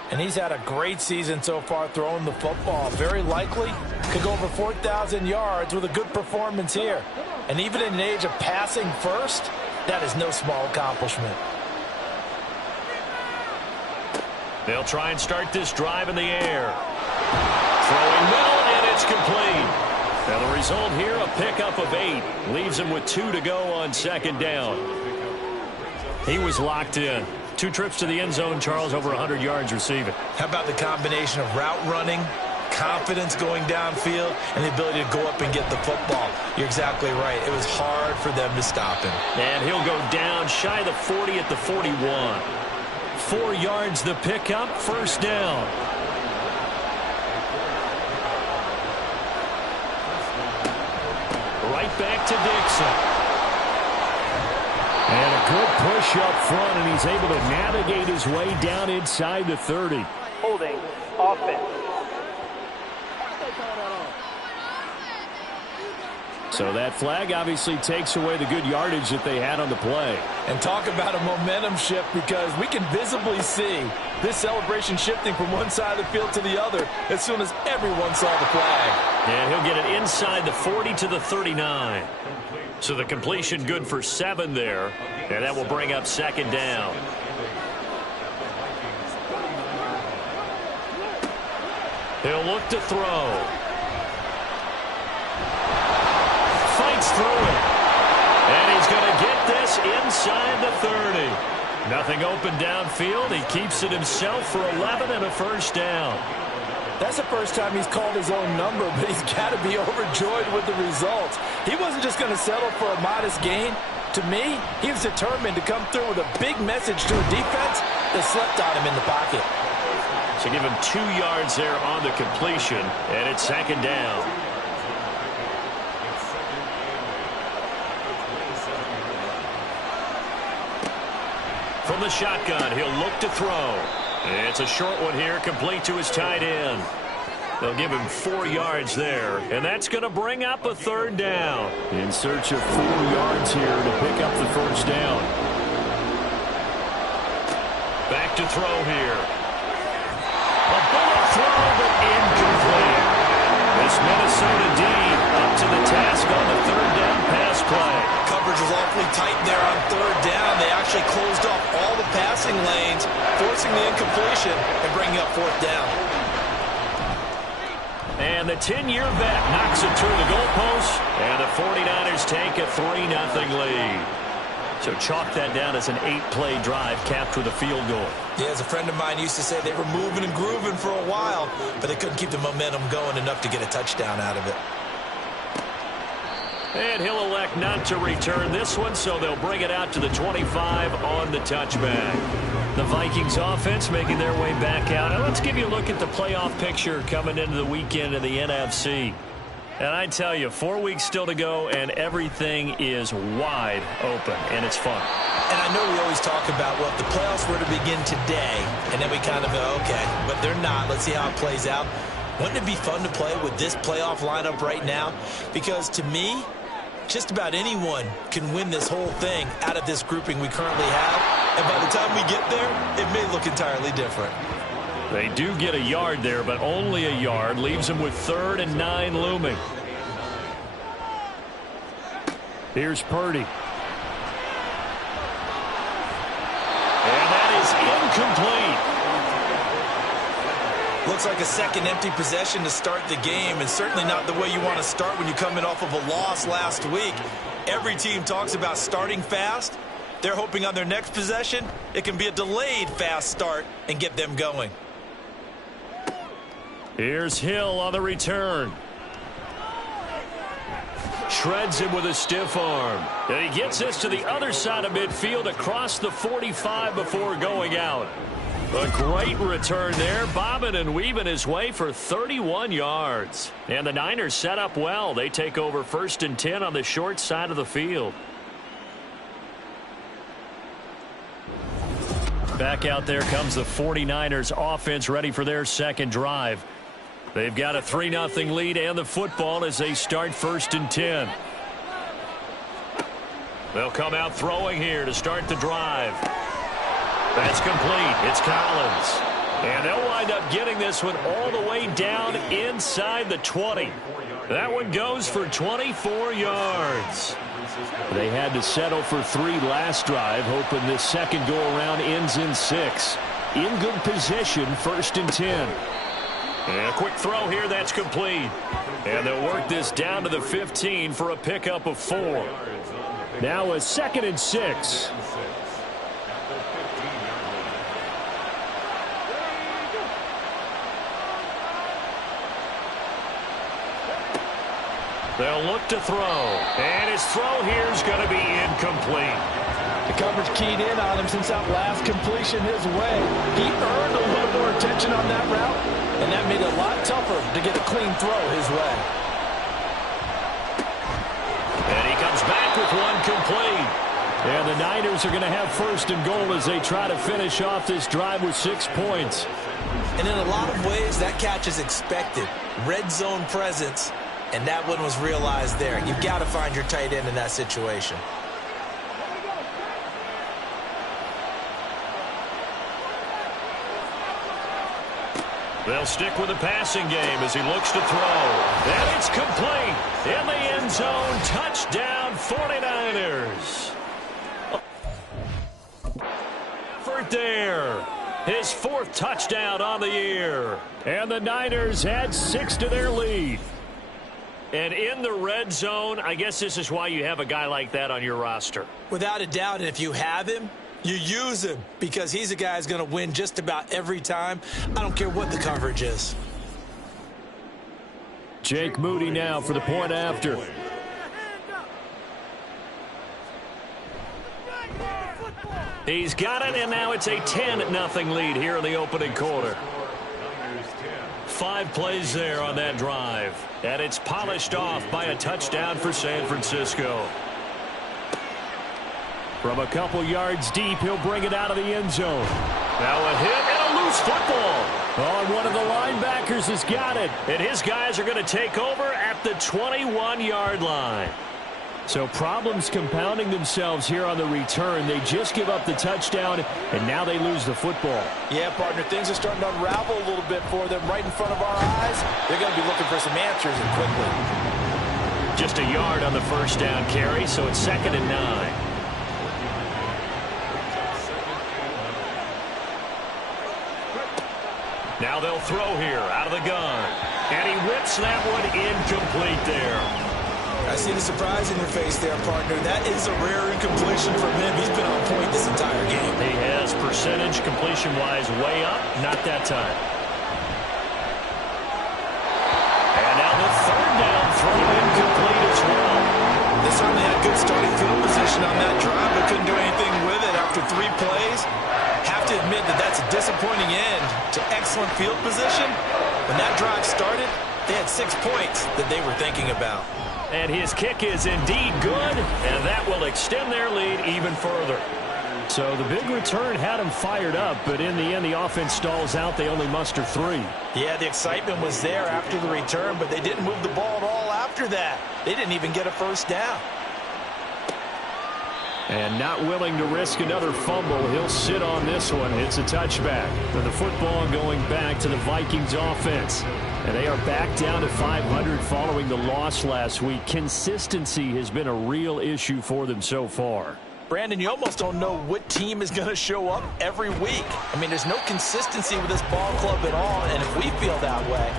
And he's had a great season so far throwing the football. Very likely could go over 4,000 yards with a good performance here. And even in an age of passing first, that is no small accomplishment. They'll try and start this drive in the air. Throwing middle, and it's complete. Now the result here, a pickup of 8. Leaves him with 2 to go on 2nd down. He was locked in. 2 trips to the end zone, Charles, over 100 yards receiving. How about the combination of route running, confidence going downfield, and the ability to go up and get the football? You're exactly right. It was hard for them to stop him. And he'll go down shy of the 40 at the 41. 4 yards the pickup, 1st down. Right back to Dixon. And a good push up front, and he's able to navigate his way down inside the 30. Holding offense. So that flag obviously takes away the good yardage that they had on the play. And talk about a momentum shift, because we can visibly see this celebration shifting from one side of the field to the other as soon as everyone saw the flag. And he'll get it inside the 40 to the 39. So the completion good for 7 there, and that will bring up 2nd down. He'll look to throw. Fights through it. And he's going to get this inside the 30. Nothing open downfield. He keeps it himself for 11 and a 1st down. That's the first time he's called his own number, but he's got to be overjoyed with the results. He wasn't just going to settle for a modest gain. To me, he was determined to come through with a big message to a defense that slept on him in the pocket. So give him 2 yards there on the completion, and it's second down. From the shotgun, he'll look to throw. It's a short one here, complete to his tight end. They'll give him 4 yards there, and that's going to bring up a third down. In search of 4 yards here to pick up the first down. Back to throw here. A bullet throw, but incomplete. This Minnesota D up to the task on the third down pass play. Coverage was awfully tight there on third down. They actually closed off all the passing lanes, forcing the incompletion and bringing up fourth down. And the 10-year vet knocks it through the goalpost, and the 49ers take a 3-0 lead. So chalk that down as an 8-play drive capped with a field goal. Yeah, as a friend of mine used to say, they were moving and grooving for a while, but they couldn't keep the momentum going enough to get a touchdown out of it. And he'll elect not to return this one, so they'll bring it out to the 25 on the touchback. The Vikings offense making their way back out. Now let's give you a look at the playoff picture coming into the weekend in the NFC. And I tell you, 4 weeks still to go, and everything is wide open, and it's fun. And I know we always talk about, well, if the playoffs were to begin today, and then we kind of go, okay, but they're not. Let's see how it plays out. Wouldn't it be fun to play with this playoff lineup right now? Because to me, just about anyone can win this whole thing out of this grouping we currently have. And by the time we get there, it may look entirely different. They do get a yard there, but only a yard. Leaves them with 3rd and 9 looming. Here's Purdy. And that is incomplete. Looks like a second empty possession to start the game, and certainly not the way you want to start when you're coming off of a loss last week. Every team talks about starting fast. They're hoping on their next possession, it can be a delayed fast start and get them going. Here's Hill on the return. Shreds him with a stiff arm. And he gets this to the other side of midfield across the 45 before going out. A great return there, bobbing and weaving his way for 31 yards. And the Niners set up well. They take over 1st and 10 on the short side of the field. Back out there comes the 49ers offense ready for their second drive. They've got a 3-0 lead and the football as they start 1st and 10. They'll come out throwing here to start the drive. That's complete. It's Collins. And they'll wind up getting this one all the way down inside the 20. That one goes for 24 yards. They had to settle for 3 last drive, hoping this second go-around ends in 6. In good position, 1st and 10. And a quick throw here, that's complete. And they'll work this down to the 15 for a pickup of 4. Now a 2nd and 6. They'll look to throw. And his throw here is going to be incomplete. The coverage keyed in on him since that last completion his way. He earned a little more attention on that route, and that made it a lot tougher to get a clean throw his way. And he comes back with one complete. And the Niners are going to have 1st and goal as they try to finish off this drive with 6 points. And in a lot of ways, that catch is expected. Red zone presence, and that one was realized there. You've got to find your tight end in that situation. They'll stick with the passing game as he looks to throw. And it's complete. In the end zone, touchdown 49ers. Effort there. His 4th touchdown on the year. And the Niners add 6 to their lead. And in the red zone, I guess this is why you have a guy like that on your roster. Without a doubt, and if you have him, you use him because he's a guy who's going to win just about every time. I don't care what the coverage is. Jake Moody now for the point after. He's got it, and now it's a 10-0 lead here in the opening quarter. 5 plays there on that drive, and it's polished off by a touchdown for San Francisco. From a couple yards deep, he'll bring it out of the end zone. Now a hit and a loose football. Oh, and one of the linebackers has got it. And his guys are going to take over at the 21-yard line. So problems compounding themselves here on the return. They just give up the touchdown, and now they lose the football. Yeah, partner, things are starting to unravel a little bit for them right in front of our eyes. They're going to be looking for some answers, and quickly. Just a yard on the first down carry, so it's 2nd and 9. Now they'll throw here out of the gun. And he whips that one incomplete there. I see the surprise in your face there, partner. That is a rare incompletion from him. He's been on point this entire game. He has percentage completion-wise way up. Not that time. And now the 3rd down throw incomplete as well. They certainly had good starting field position on that drive, but couldn't do anything with it after 3 plays. Have to admit that that's a disappointing end to excellent field position. When that drive started, they had 6 points that they were thinking about. And his kick is indeed good, and that will extend their lead even further. So the big return had him fired up, but in the end, the offense stalls out. They only muster 3. Yeah, the excitement was there after the return, but they didn't move the ball at all after that. They didn't even get a first down. And not willing to risk another fumble, he'll sit on this one. It's a touchback. But the football going back to the Vikings offense. And they are back down to 500 following the loss last week. Consistency has been a real issue for them so far. Brandon, you almost don't know what team is going to show up every week. I mean, there's no consistency with this ball club at all, and if we feel that way,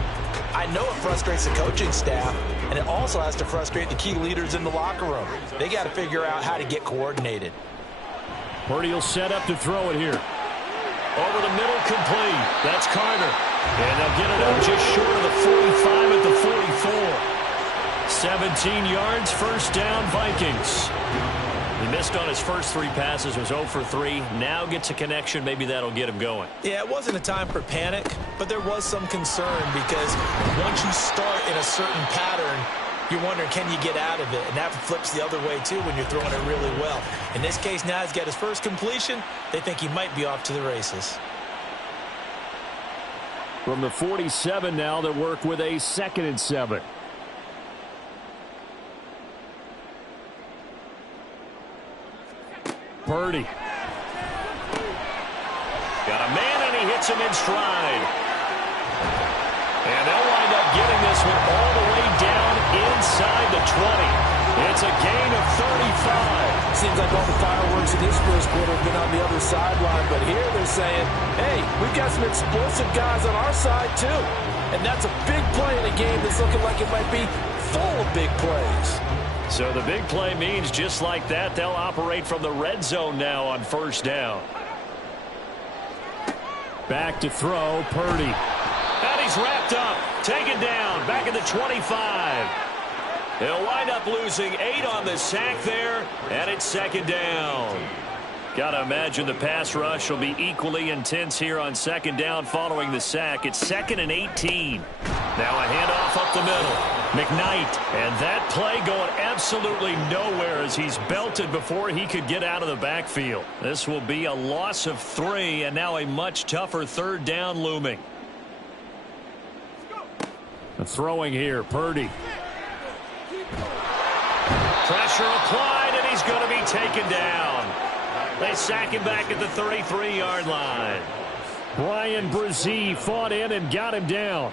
I know it frustrates the coaching staff, and it also has to frustrate the key leaders in the locker room. They got to figure out how to get coordinated. Purdy will set up to throw it here. Over the middle, complete. That's Carter. And they'll get it up just short of the 45 at the 44. 17 yards, first down, Vikings. He missed on his first 3 passes, was 0 for 3. Now gets a connection. Maybe that'll get him going. Yeah, it wasn't a time for panic, but there was some concern because once you start in a certain pattern, you're wondering, can you get out of it? And that flips the other way, too, when you're throwing it really well. In this case, now he's got his first completion. They think he might be off to the races. From the 47 now, they work with a 2nd and 7. Purdy. Got a man, and he hits him in stride. And they'll wind up getting this one all the way down inside the 20. It's a gain of 35. Seems like all the fireworks in this first quarter have been on the other sideline, but here they're saying, hey, we've got some explosive guys on our side too. And that's a big play in a game that's looking like it might be full of big plays. So the big play means just like that, they'll operate from the red zone now on first down. Back to throw, Purdy. And he's wrapped up, taken down, back at the 25. They'll wind up losing 8 on the sack there, and it's 2nd down. Got to imagine the pass rush will be equally intense here on 2nd down following the sack. It's 2nd and 18. Now a handoff up the middle. McKnight, and that play going absolutely nowhere as he's belted before he could get out of the backfield. This will be a loss of 3, and now a much tougher 3rd down looming. Throwing here, Purdy. Pressure applied, and he's going to be taken down. They sack him back at the 33-yard line. Brian Brzee fought in and got him down.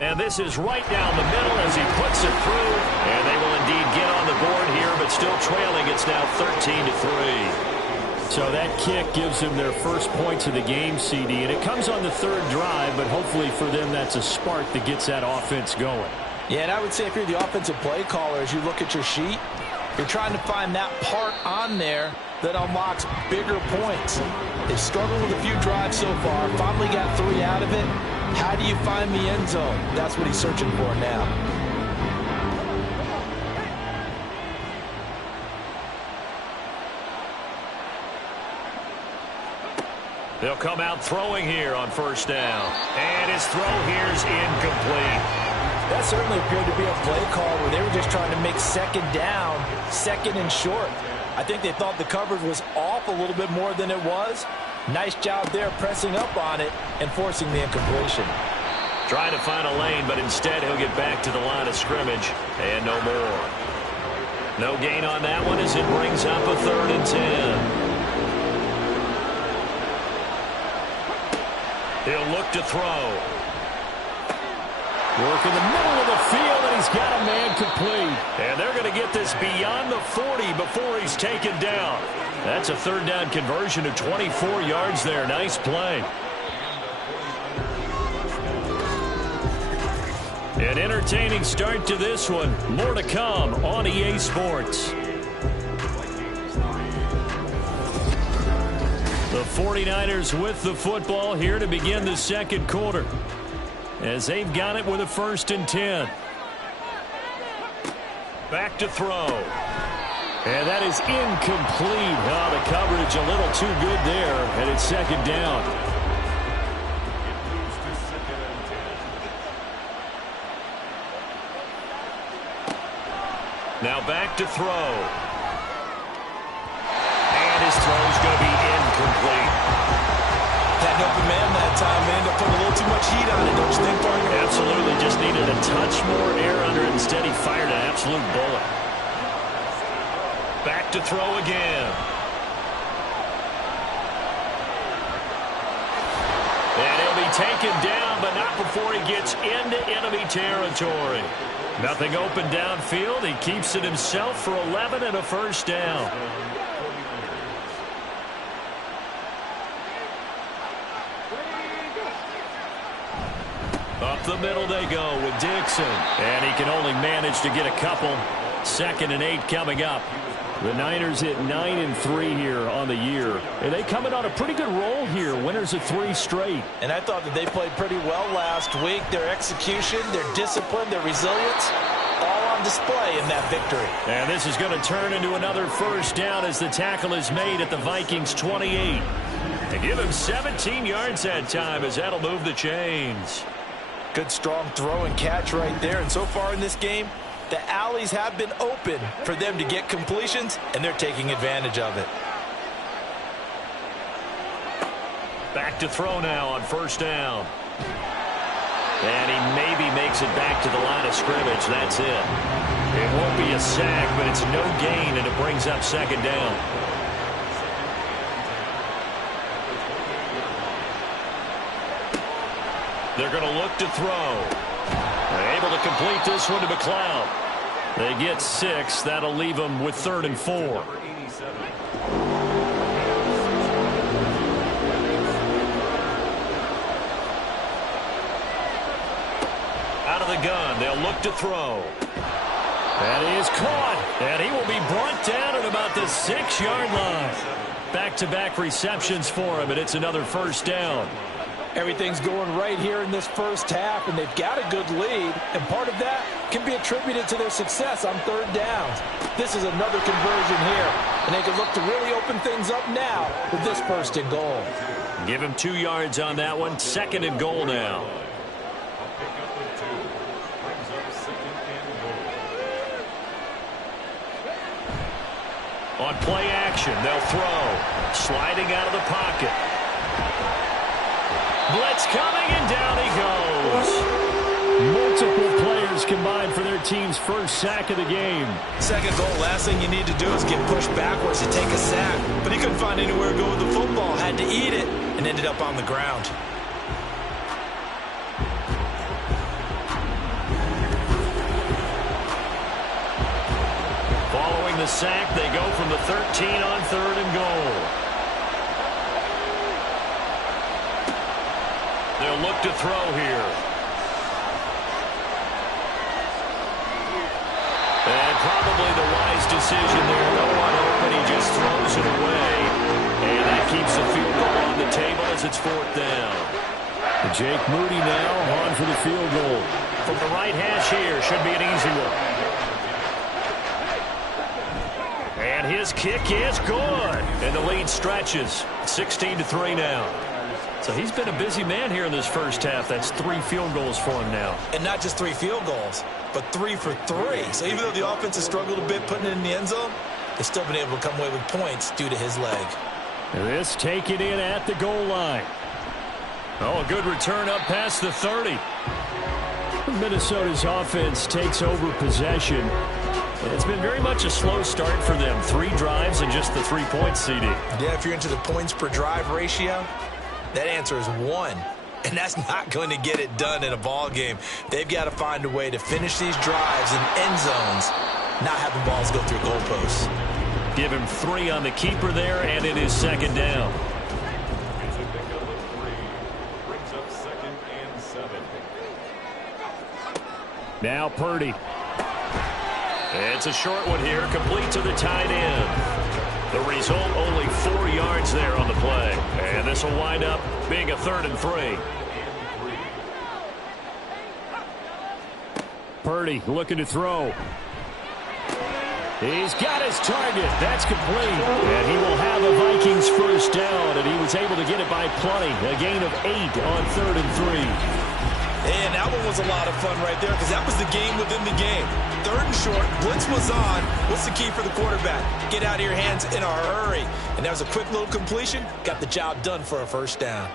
And this is right down the middle as he puts it through. And they will indeed get on the board here, but still trailing. It's now 13-3. So that kick gives them their first points of the game, CD. And it comes on the 3rd drive, but hopefully for them that's a spark that gets that offense going. Yeah, and I would say if you're the offensive play caller, as you look at your sheet, You're trying to find that part on there that unlocks bigger points. They've struggled with a few drives so far, finally got 3 out of it. How do you find the end zone? That's what he's searching for now. They'll come out throwing here on first down. And his throw here is incomplete. That certainly appeared to be a play call where they were just trying to make second down, second and short. I think they thought the coverage was off a little bit more than it was. Nice job there pressing up on it and forcing the incompletion. Trying to find a lane, but instead he'll get back to the line of scrimmage and no more. No gain on that one as it brings up a 3rd and 10. He'll look to throw. Work in the middle of the field, and he's got a man complete. And they're going to get this beyond the 40 before he's taken down. That's a 3rd down conversion of 24 yards there. Nice play. An entertaining start to this one. More to come on EA Sports. The 49ers with the football here to begin the second quarter, as they've got it with a 1st and 10. Back to throw. And that is incomplete. Oh, the coverage a little too good there, and it's 2nd down. Now back to throw. And his throw is going to be incomplete. That open man that time, man, to put a little too much heat on it, don't you think, partner? Absolutely, just needed a touch more air under it. Instead, he fired an absolute bullet. Back to throw again. And he'll be taken down, but not before he gets into enemy territory. Nothing open downfield. He keeps it himself for 11 and a 1st down. Up the middle they go with Dixon. And he can only manage to get a couple. 2nd and 8 coming up. The Niners hit 9-3 here on the year. And they coming on a pretty good roll here. Winners of 3 straight. And I thought that they played pretty well last week. Their execution, their discipline, their resilience, all on display in that victory. And this is going to turn into another 1st down as the tackle is made at the Vikings 28. And give him 17 yards that time as that'll move the chains. Good strong throw and catch right there. And so far in this game, the alleys have been open for them to get completions, and they're taking advantage of it. Back to throw now on 1st down. And he maybe makes it back to the line of scrimmage. That's it. It won't be a sack, but it's no gain, and it brings up 2nd down. They're going to look to throw. They're able to complete this one to McLeod. They get 6. That'll leave them with 3rd and 4. Out of the gun, they'll look to throw. And he is caught. And he will be brought down at about the 6-yard line. Back-to-back receptions for him, and it's another 1st down. Everything's going right here in this first half, and they've got a good lead, and part of that can be attributed to their success on 3rd downs. This is another conversion here, and they can look to really open things up now with this 1st and goal. Give him 2 yards on that one. 2nd and goal now. On play action, they'll throw. Sliding out of the pocket. Blitz coming, and down he goes. Multiple players combined for their team's 1st sack of the game. 2nd goal, last thing you need to do is get pushed backwards to take a sack. But he couldn't find anywhere to go with the football, had to eat it, and ended up on the ground. Following the sack, they go from the 13 on 3rd and goal. They'll look to throw here. And probably the wise decision there. No one open. He just throws it away. And that keeps the field goal on the table as it's 4th down. And Jake Moody now on for the field goal. From the right hash here, should be an easy one. And his kick is good. And the lead stretches. 16-3 now. So he's been a busy man here in this first half. That's 3 field goals for him now. And not just 3 field goals, but 3 for 3. So even though the offense has struggled a bit putting it in the end zone, they've still been able to come away with points due to his leg. This taken in at the goal line. Oh, a good return up past the 30. Minnesota's offense takes over possession. It's been very much a slow start for them. 3 drives and just the 3 points, CD. Yeah, if you're into the points per drive ratio, that answer is 1. And that's not going to get it done in a ball game. They've got to find a way to finish these drives in end zones, not having balls go through goalposts. Give him 3 on the keeper there, and it is 2nd down. It's a pickup of 3. Brings up 2nd and 7. Now Purdy. It's a short one here, complete to the tight end. The result, only 4 yards there on the play. And this will wind up being a 3rd and 3. Purdy looking to throw. He's got his target. That's complete. And he will have a Vikings first down, and he was able to get it by plenty. A gain of 8 on 3rd and 3. And that one was a lot of fun right there because that was the game within the game. 3rd and short, blitz was on. What's the key for the quarterback? Get out of your hands in a hurry. And that was a quick little completion. Got the job done for a first down.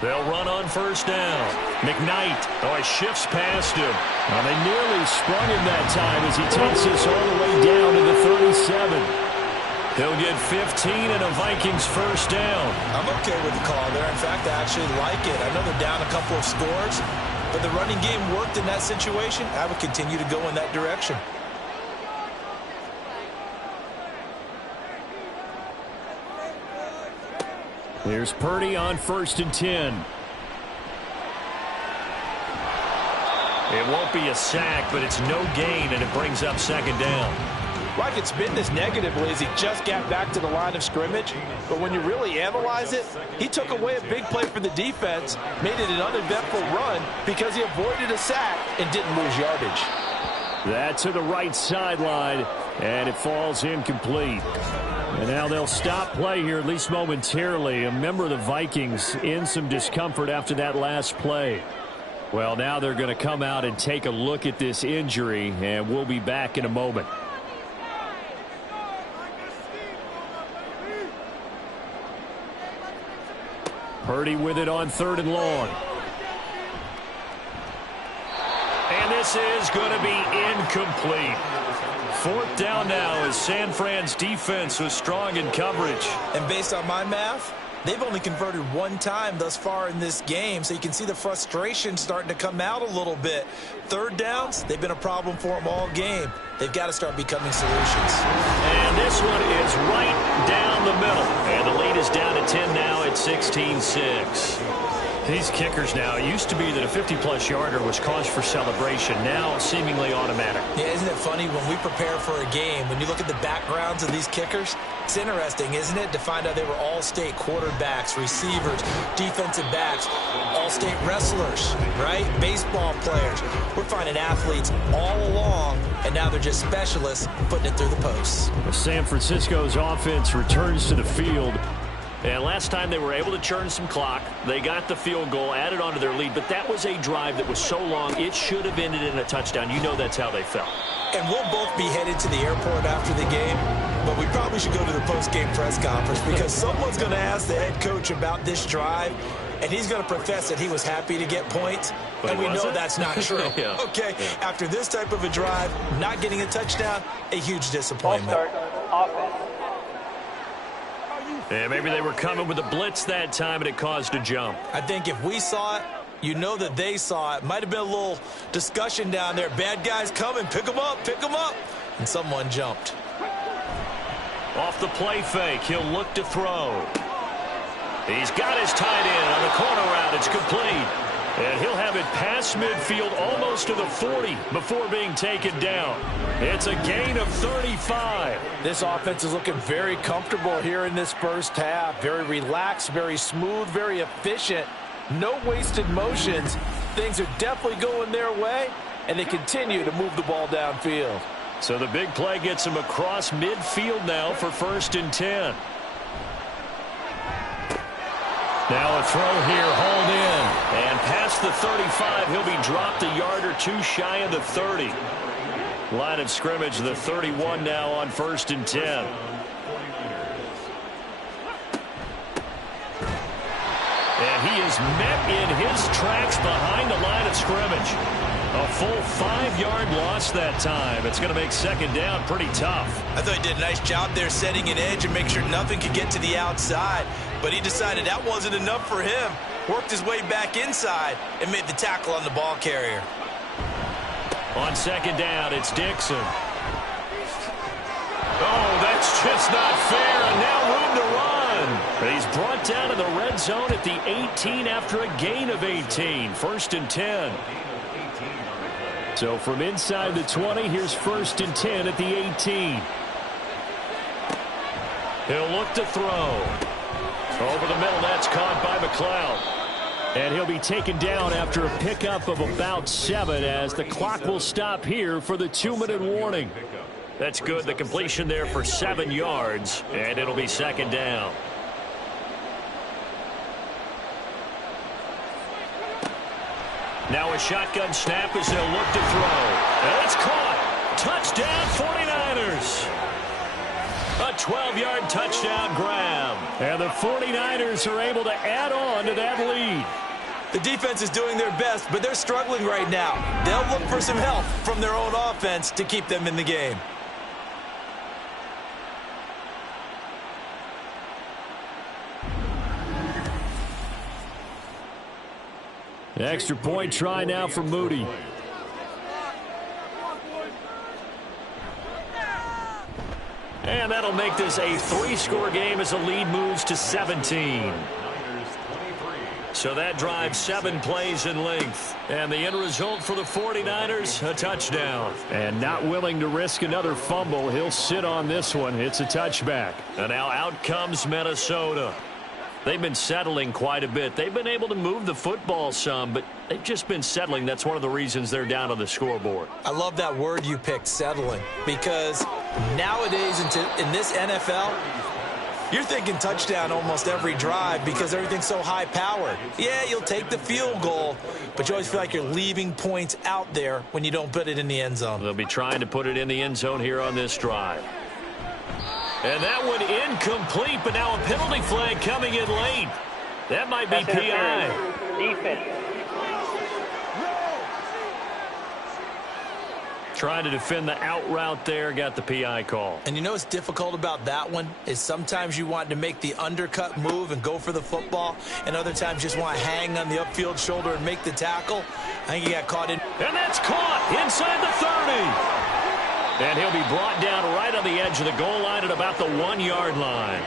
They'll run on first down. McKnight. Oh, he shifts past him. Well, they nearly sprung him that time as he takes this all the way down to the 37. He'll get 15 and a Vikings first down. I'm okay with the call there. In fact, I actually like it. I know they're down a couple of scores, but the running game worked in that situation. I would continue to go in that direction. Here's Purdy on 1st and 10. It won't be a sack, but it's no gain, and it brings up 2nd down. Like it's been this negatively as he just got back to the line of scrimmage. But when you really analyze it, he took away a big play for the defense, made it an uneventful run because he avoided a sack and didn't lose yardage. That's to the right sideline, and it falls incomplete. And now they'll stop play here, at least momentarily. A member of the Vikings in some discomfort after that last play. Well, now they're going to come out and take a look at this injury, and we'll be back in a moment. Purdy with it on 3rd and long. And this is going to be incomplete. 4th down now as San Fran's defense was strong in coverage. And based on my math, they've only converted 1 time thus far in this game, so you can see the frustration starting to come out a little bit. 3rd downs, they've been a problem for them all game. They've got to start becoming solutions. And this one is right down the middle. And the lead is down to 10 now at 16-6. These kickers now, it used to be that a 50-plus yarder was cause for celebration. Now seemingly automatic. Yeah, isn't it funny when we prepare for a game, when you look at the backgrounds of these kickers, it's interesting, isn't it, to find out they were all-state quarterbacks, receivers, defensive backs, all-state wrestlers, right? Baseball players. We're finding athletes all along, and now they're just specialists putting it through the posts. San Francisco's offense returns to the field. And last time they were able to churn some clock. They got the field goal, added on to their lead, but that was a drive that was so long it should have ended in a touchdown. You know that's how they felt. And we'll both be headed to the airport after the game, but we probably should go to the post-game press conference because someone's going to ask the head coach about this drive, and he's going to profess that he was happy to get points, and we know that's not true. Yeah. Okay, after this type of a drive, not getting a touchdown, a huge disappointment. Offense. And maybe they were coming with a blitz that time, and it caused a jump. I think if we saw it, you know that they saw it. Might have been a little discussion down there. Bad guys coming. Pick them up. Pick them up. And someone jumped. Off the play fake, he'll look to throw. He's got his tight end on the corner route. It's complete. And he'll have it past midfield almost to the 40 before being taken down. It's a gain of 35. This offense is looking very comfortable here in this first half. Very relaxed, very smooth, very efficient. No wasted motions. Things are definitely going their way, and they continue to move the ball downfield. So the big play gets him across midfield now for 1st and 10. Now a throw here, hauled in. And past the 35, he'll be dropped a yard or two shy of the 30. Line of scrimmage, the 31 now on 1st and 10. And he is met in his tracks behind the line of scrimmage. A full 5-yard loss that time. It's going to make 2nd down pretty tough. I thought he did a nice job there setting an edge and make sure nothing could get to the outside. But he decided that wasn't enough for him. Worked his way back inside and made the tackle on the ball carrier. On 2nd down, it's Dixon. Oh, that's just not fair, and now room to run. He's brought down in the red zone at the 18 after a gain of 18. 1st and 10. So from inside the 20, here's 1st and 10 at the 18. He'll look to throw. Over the middle, that's caught by McLeod. And he'll be taken down after a pickup of about 7 as the clock will stop here for the 2-minute warning. That's good. The completion there for 7 yards, and it'll be 2nd down. Now a shotgun snap as they'll look to throw. And it's caught. Touchdown 49ers. A 12-yard touchdown grab. And the 49ers are able to add on to that lead. The defense is doing their best, but they're struggling right now. They'll look for some help from their own offense to keep them in the game. Extra point try now for Moody. And that'll make this a 3-score game as the lead moves to 17. So that drives 7 plays in length. And the end result for the 49ers, a touchdown. And not willing to risk another fumble, he'll sit on this one. It's a touchback. And now out comes Minnesota. They've been settling quite a bit. They've been able to move the football some, but they've just been settling. That's one of the reasons they're down on the scoreboard. I love that word you picked, settling, because nowadays in this NFL, you're thinking touchdown almost every drive because everything's so high-powered. Yeah, you'll take the field goal, but you always feel like you're leaving points out there when you don't put it in the end zone. They'll be trying to put it in the end zone here on this drive. And that one incomplete, but now a penalty flag coming in late. That might be PI. Defense. Trying to defend the out route there, got the PI call. And you know what's difficult about that one is sometimes you want to make the undercut move and go for the football, and other times just want to hang on the upfield shoulder and make the tackle. I think he got caught in. And that's caught inside the 30. And he'll be brought down right on the edge of the goal line at about the 1-yard line.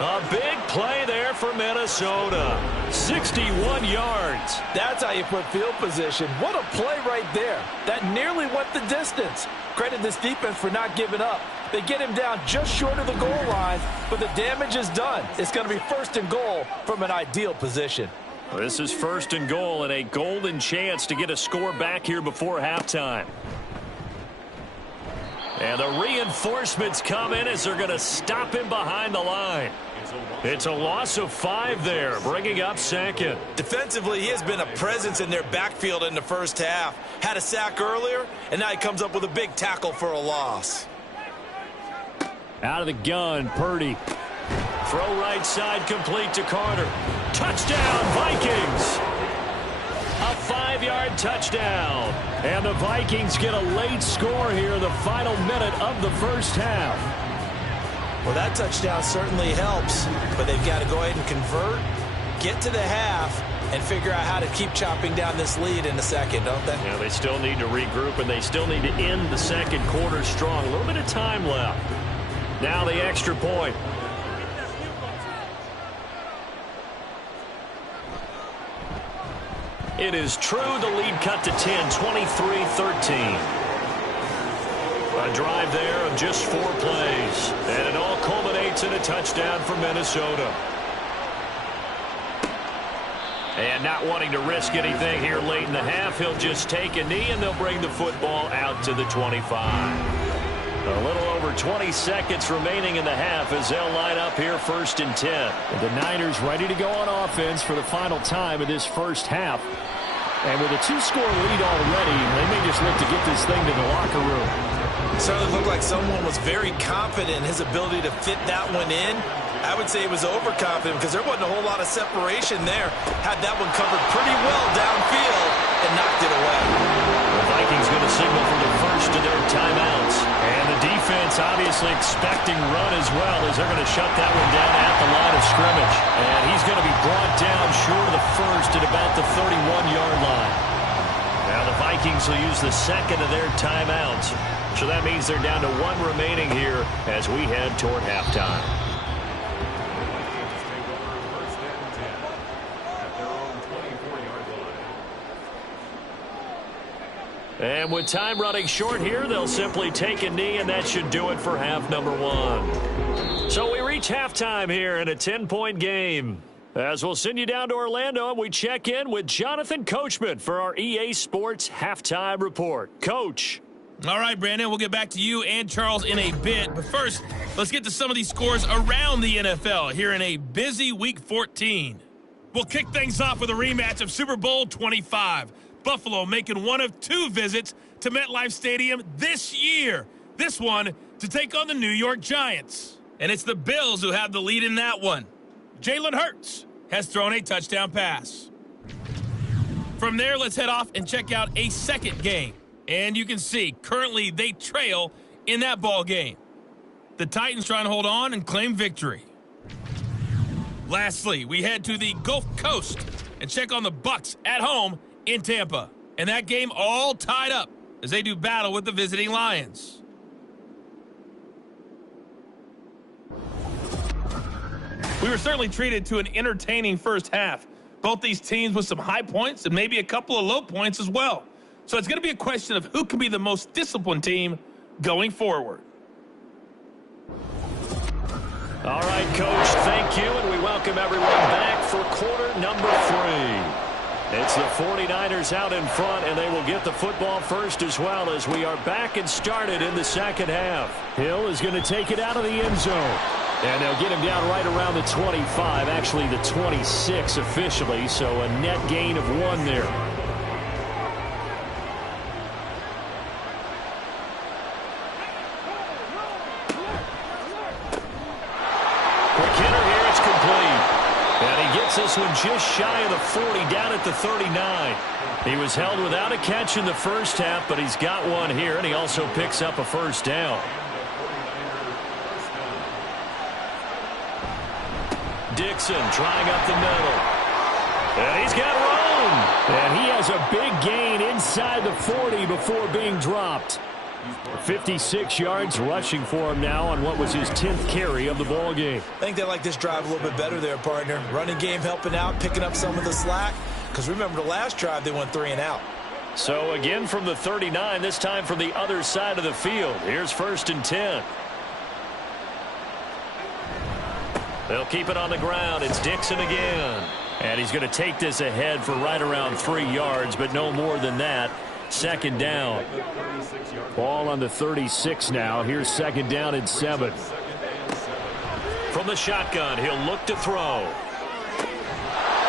A big play there for Minnesota. 61 yards. That's how you put field position. What a play right there. That nearly went the distance. Credit this defense for not giving up. They get him down just short of the goal line, but the damage is done. It's going to be 1st and goal from an ideal position. This is 1st and goal and a golden chance to get a score back here before halftime. And the reinforcements come in as they're going to stop him behind the line. It's a loss of 5 there, bringing up 2nd. Defensively, he has been a presence in their backfield in the first half. Had a sack earlier, and now he comes up with a big tackle for a loss. Out of the gun, Purdy. Throw right side complete to Carter. Touchdown, Vikings! A 5-yard touchdown. And the Vikings get a late score here in the final minute of the first half. Well, that touchdown certainly helps, but they've got to go ahead and convert, get to the half, and figure out how to keep chopping down this lead in the second, don't they? Yeah, they still need to regroup, and they still need to end the second quarter strong. A little bit of time left. Now the extra point. It is true. The lead cut to 10, 23-13. A drive there of just 4 plays. And it all culminates in a touchdown for Minnesota. And not wanting to risk anything here late in the half, he'll just take a knee, and they'll bring the football out to the 25. A little over 20 seconds remaining in the half as they'll line up here 1st and 10. The Niners ready to go on offense for the final time of this first half. And with a 2-score lead already, they may just look to get this thing to the locker room. It certainly looked like someone was very confident in his ability to fit that one in. I would say he was overconfident because there wasn't a whole lot of separation there. Had that one covered pretty well downfield and knocked it away. The Vikings going to signal for the first of their timeouts. And the defense obviously expecting run as well as they're going to shut that one down at the line of scrimmage. And he's going to be brought down short of the first at about the 31-yard line. Now the Vikings will use the second of their timeouts. So that means they're down to 1 remaining here as we head toward halftime. And with time running short here, they'll simply take a knee, and that should do it for half number 1. So we reach halftime here in a 10-point game. As we'll send you down to Orlando, and we check in with Jonathan Coachman for our EA Sports Halftime Report. Coach. All right, Brandon, we'll get back to you and Charles in a bit. But first, let's get to some of these scores around the NFL here in a busy Week 14. We'll kick things off with a rematch of Super Bowl 25. Buffalo making one of 2 visits to MetLife Stadium this year. This one to take on the New York Giants. And it's the Bills who have the lead in that one. Jalen Hurts has thrown a touchdown pass. From there, let's head off and check out a second game. And you can see, currently they trail in that ball game. The Titans trying to hold on and claim victory. Lastly, we head to the Gulf Coast and check on the Bucs at home in Tampa. And that game all tied up as they do battle with the visiting Lions. We were certainly treated to an entertaining first half. Both these teams with some high points and maybe a couple of low points as well. So it's going to be a question of who can be the most disciplined team going forward. All right, Coach, thank you, and we welcome everyone back for quarter number 3. It's the 49ers out in front, and they will get the football first as well as we are back and started in the second half. Hill is going to take it out of the end zone. And they'll get him down right around the 25, actually the 26 officially, so a net gain of 1 there. Quick hitter here, it's complete. And he gets this one just shy of the 40, down at the 39. He was held without a catch in the first half, but he's got one here, and he also picks up a first down. Dixon trying up the middle. And he's got room. And he has a big gain inside the 40 before being dropped. 56 yards rushing for him now on what was his 10th carry of the ball game. I think they like this drive a little bit better there, partner. Running game helping out, picking up some of the slack. Because remember the last drive, they went 3 and out. So again from the 39, this time from the other side of the field. Here's 1st and 10. They'll keep it on the ground. It's Dixon again. And he's going to take this ahead for right around 3 yards, but no more than that. Second down. Ball on the 36 now. Here's 2nd down and 7. From the shotgun, he'll look to throw.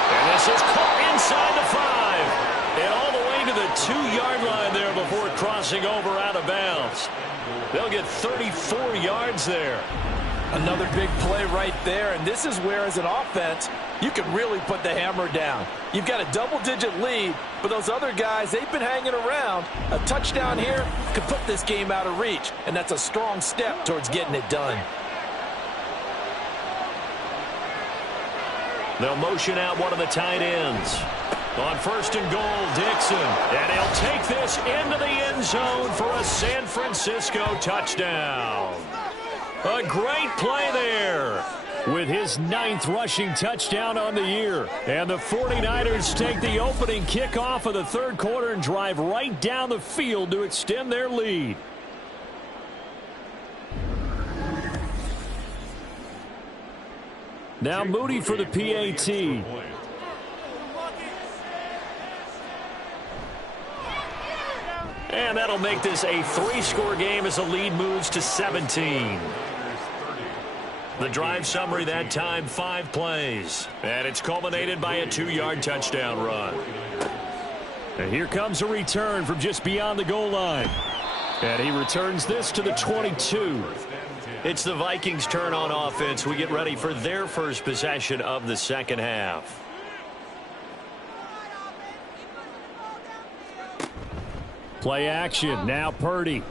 And this is caught inside the 5. And all the way to the 2-yard line there before crossing over out of bounds. They'll get 34 yards there. Another big play right there, and this is where, as an offense, you can really put the hammer down. You've got a double-digit lead, but those other guys, they've been hanging around. A touchdown here could put this game out of reach, and that's a strong step towards getting it done. They'll motion out one of the tight ends. On 1st and goal, Dixon. And he'll take this into the end zone for a San Francisco touchdown. A great play there. with his 9th rushing touchdown on the year. And the 49ers take the opening kickoff of the third quarter and drive right down the field to extend their lead. Now Moody for the PAT. And that'll make this a 3-score game as the lead moves to 17. The drive summary that time, 5 plays. And it's culminated by a 2-yard touchdown run. And here comes a return from just beyond the goal line. And he returns this to the 22. It's the Vikings' turn on offense. We get ready for their first possession of the second half. Play action. Now Purdy.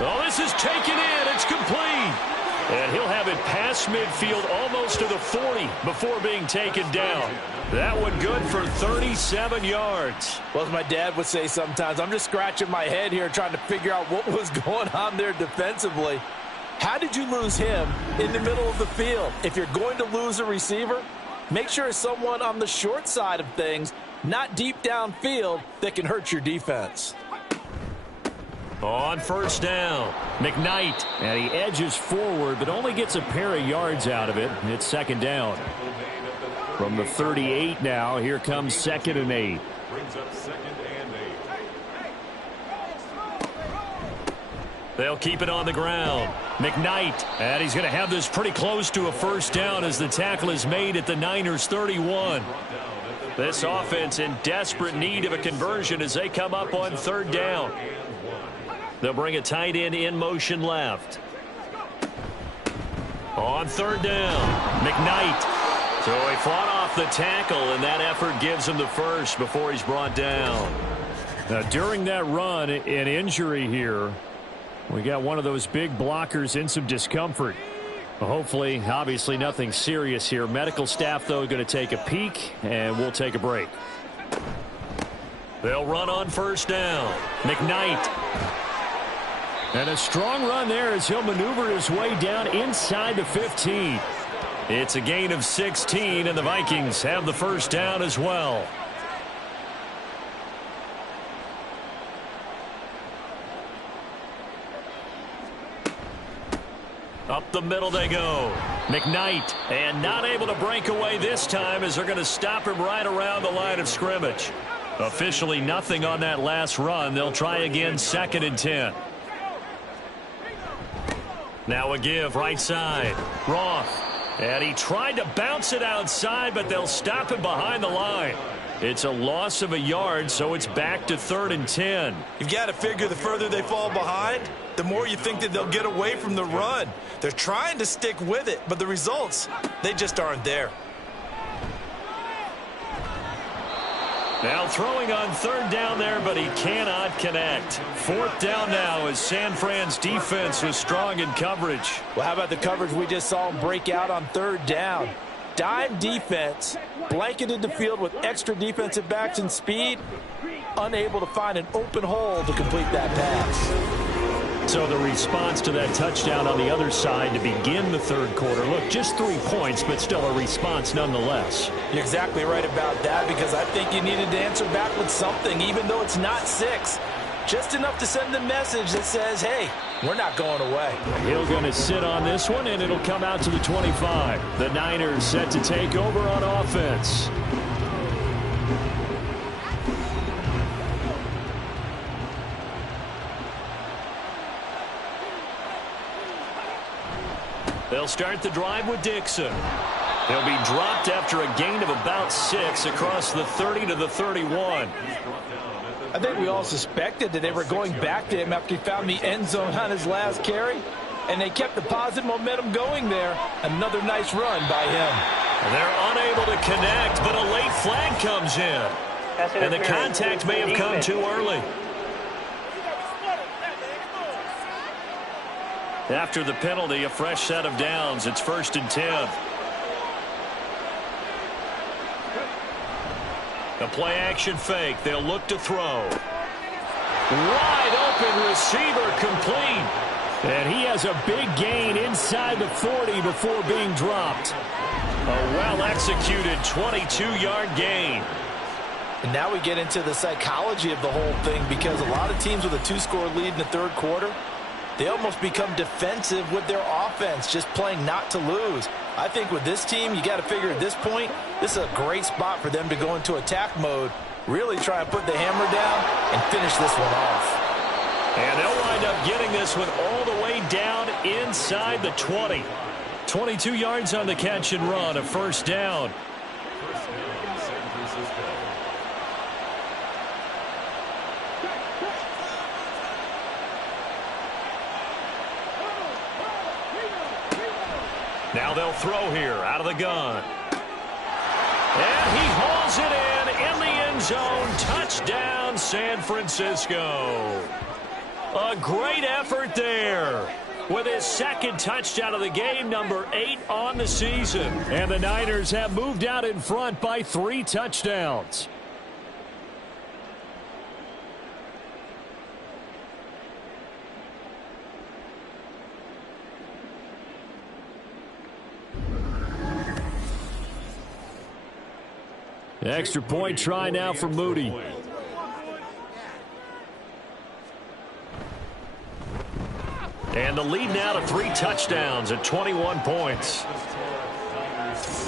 Oh, this is taken in. It's complete. And he'll have it past midfield almost to the 40 before being taken down. That one good for 37 yards. Well, as my dad would say sometimes, I'm just scratching my head here trying to figure out what was going on there defensively. How did you lose him in the middle of the field? If you're going to lose a receiver, make sure it's someone on the short side of things, not deep downfield, that can hurt your defense. On first down, McKnight, and he edges forward, but only gets a pair of yards out of it. It's second down. From the 38 now, here comes 2nd and 8. Brings up 2nd and 8. They'll keep it on the ground. McKnight, and he's going to have this pretty close to a first down as the tackle is made at the Niners' 31. This offense in desperate need of a conversion as they come up on third down. They'll bring a tight end in motion left. On third down, McKnight. So he fought off the tackle, and that effort gives him the first before he's brought down. Now, during that run, an injury here. We got one of those big blockers in some discomfort. Hopefully, obviously nothing serious here. Medical staff, though, going to take a peek, and we'll take a break. They'll run on first down. McKnight. And a strong run there as he'll maneuver his way down inside the 15. It's a gain of 16, and the Vikings have the first down as well. Up the middle they go. McKnight, and not able to break away this time as they're going to stop him right around the line of scrimmage. Officially nothing on that last run. They'll try again, 2nd and 10. Now a give right side. Roth. And he tried to bounce it outside, but they'll stop him behind the line. It's a loss of a yard, so it's back to 3rd and 10. You've got to figure the further they fall behind, the more you think that they'll get away from the run. They're trying to stick with it, but the results, they just aren't there. Now throwing on third down there, but he cannot connect. 4th down now as San Fran's defense was strong in coverage. Well, how about the coverage we just saw him break out on third down? Dime defense, blanketed the field with extra defensive backs and speed, unable to find an open hole to complete that pass. So the response to that touchdown on the other side to begin the third quarter. Look, just 3 points, but still a response nonetheless. You're exactly right about that, because I think you needed to answer back with something, even though it's not 6. Just enough to send the message that says, hey, we're not going away. Hill going to sit on this one, and it'll come out to the 25. The Niners set to take over on offense. They'll start the drive with Dixon. He'll be dropped after a gain of about 6 across the 30 to the 31. I think we all suspected that they were going back to him after he found the end zone on his last carry, and they kept the positive momentum going there. Another nice run by him. They're unable to connect, but a late flag comes in. And the contact may have come too early. After the penalty, a fresh set of downs. It's 1st and 10. A play-action fake. They'll look to throw. Wide open receiver complete. And he has a big gain inside the 40 before being dropped. A well-executed 22-yard gain. And now we get into the psychology of the whole thing, because a lot of teams with a 2-score lead in the third quarter, they almost become defensive with their offense, just playing not to lose. I think with this team, you got to figure at this point, this is a great spot for them to go into attack mode, really try and put the hammer down and finish this one off. And they'll wind up getting this one all the way down inside the 20. 22 yards on the catch and run, a first down. Now they'll throw here out of the gun. And he hauls it in the end zone. Touchdown, San Francisco. A great effort there with his second touchdown of the game, number 8 on the season. And the Niners have moved out in front by 3 touchdowns. Extra point try now for Moody. And the lead now to 3 touchdowns at 21 points.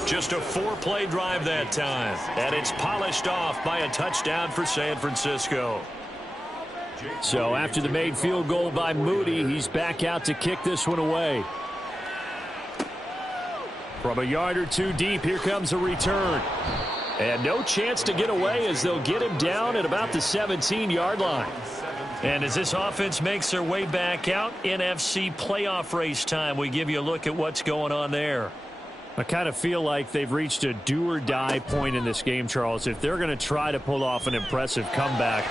Just a 4-play drive that time. And it's polished off by a touchdown for San Francisco. So after the made field goal by Moody, he's back out to kick this one away. From a yard or 2 deep, here comes a return. And no chance to get away as they'll get him down at about the 17-yard line. And as this offense makes their way back out, NFC playoff race time, we give you a look at what's going on there. I kind of feel like they've reached a do-or-die point in this game, Charles. If they're going to try to pull off an impressive comeback,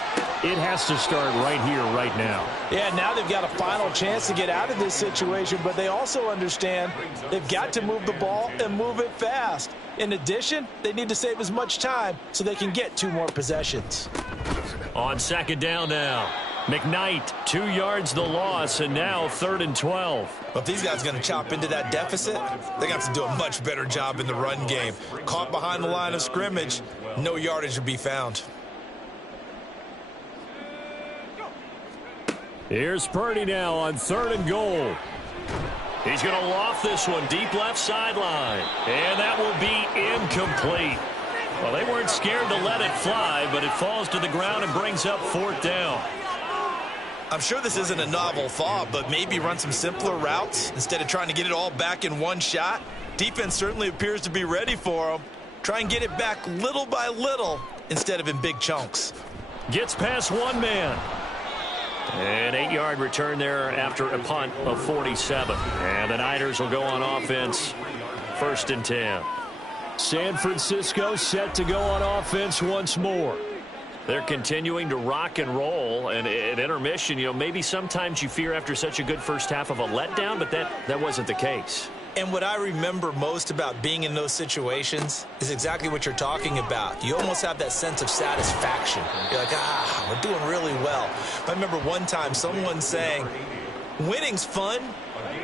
it has to start right here, right now. Yeah, now they've got a final chance to get out of this situation, but they also understand they've got to move the ball and move it fast. In addition, they need to save as much time so they can get 2 more possessions. On second down now, McKnight, 2 yards the loss, and now 3rd and 12. But if these guys are going to chop into that deficit, they're going to have to do a much better job in the run game. Caught behind the line of scrimmage, no yardage to be found. Here's Purdy now on 3rd and goal. He's going to loft this one deep left sideline. And that will be incomplete. Well, they weren't scared to let it fly, but it falls to the ground and brings up 4th down. I'm sure this isn't a novel thought, but maybe run some simpler routes instead of trying to get it all back in one shot. Defense certainly appears to be ready for them. Try and get it back little by little instead of in big chunks. Gets past one man. An 8-yard return there after a punt of 47. And the Niners will go on offense, 1st and 10. San Francisco set to go on offense once more. They're continuing to rock and roll, and at intermission, maybe sometimes you fear after such a good first half of a letdown, but that wasn't the case. And what I remember most about being in those situations is exactly what you're talking about. You almost have that sense of satisfaction. You're like, we're doing really well. I remember one time someone saying, winning's fun,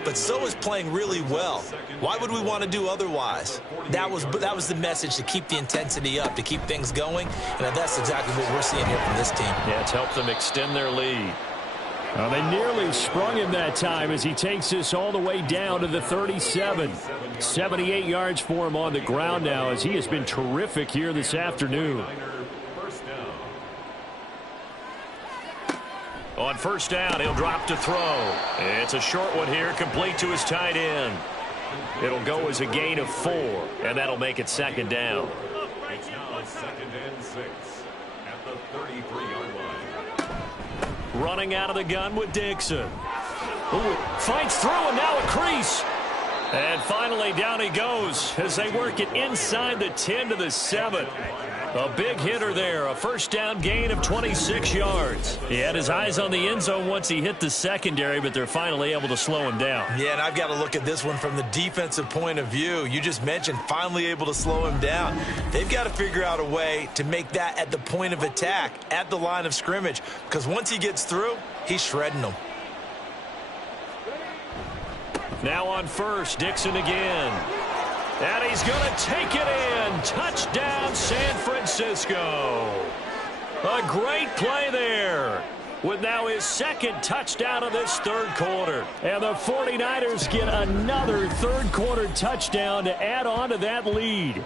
but so is playing really well. Why would we want to do otherwise? That was the message, to keep the intensity up, to keep things going, and that's exactly what we're seeing here from this team. Yeah, it's helped them extend their lead. Well, they nearly sprung him that time as he takes this all the way down to the 37. 78 yards for him on the ground now, as he has been terrific here this afternoon. On 1st down, he'll drop to throw. It's a short one here, complete to his tight end. It'll go as a gain of 4, and that'll make it 2nd down. It's now 2nd and 6 at the 33-yard line. Running out of the gun with Dixon. Ooh, fights through, and now a crease. And finally down he goes as they work it inside the 10 to the 7. A big hitter there, a 1st down gain of 26 yards. He had his eyes on the end zone once he hit the secondary, but they're finally able to slow him down. Yeah, and I've got to look at this one from the defensive point of view. You just mentioned finally able to slow him down. They've got to figure out a way to make that at the point of attack, at the line of scrimmage, because once he gets through, he's shredding them. Now on first, Dixon again. And he's going to take it in. Touchdown, San Francisco. A great play there, with now his second touchdown of this third quarter. And the 49ers get another third quarter touchdown to add on to that lead.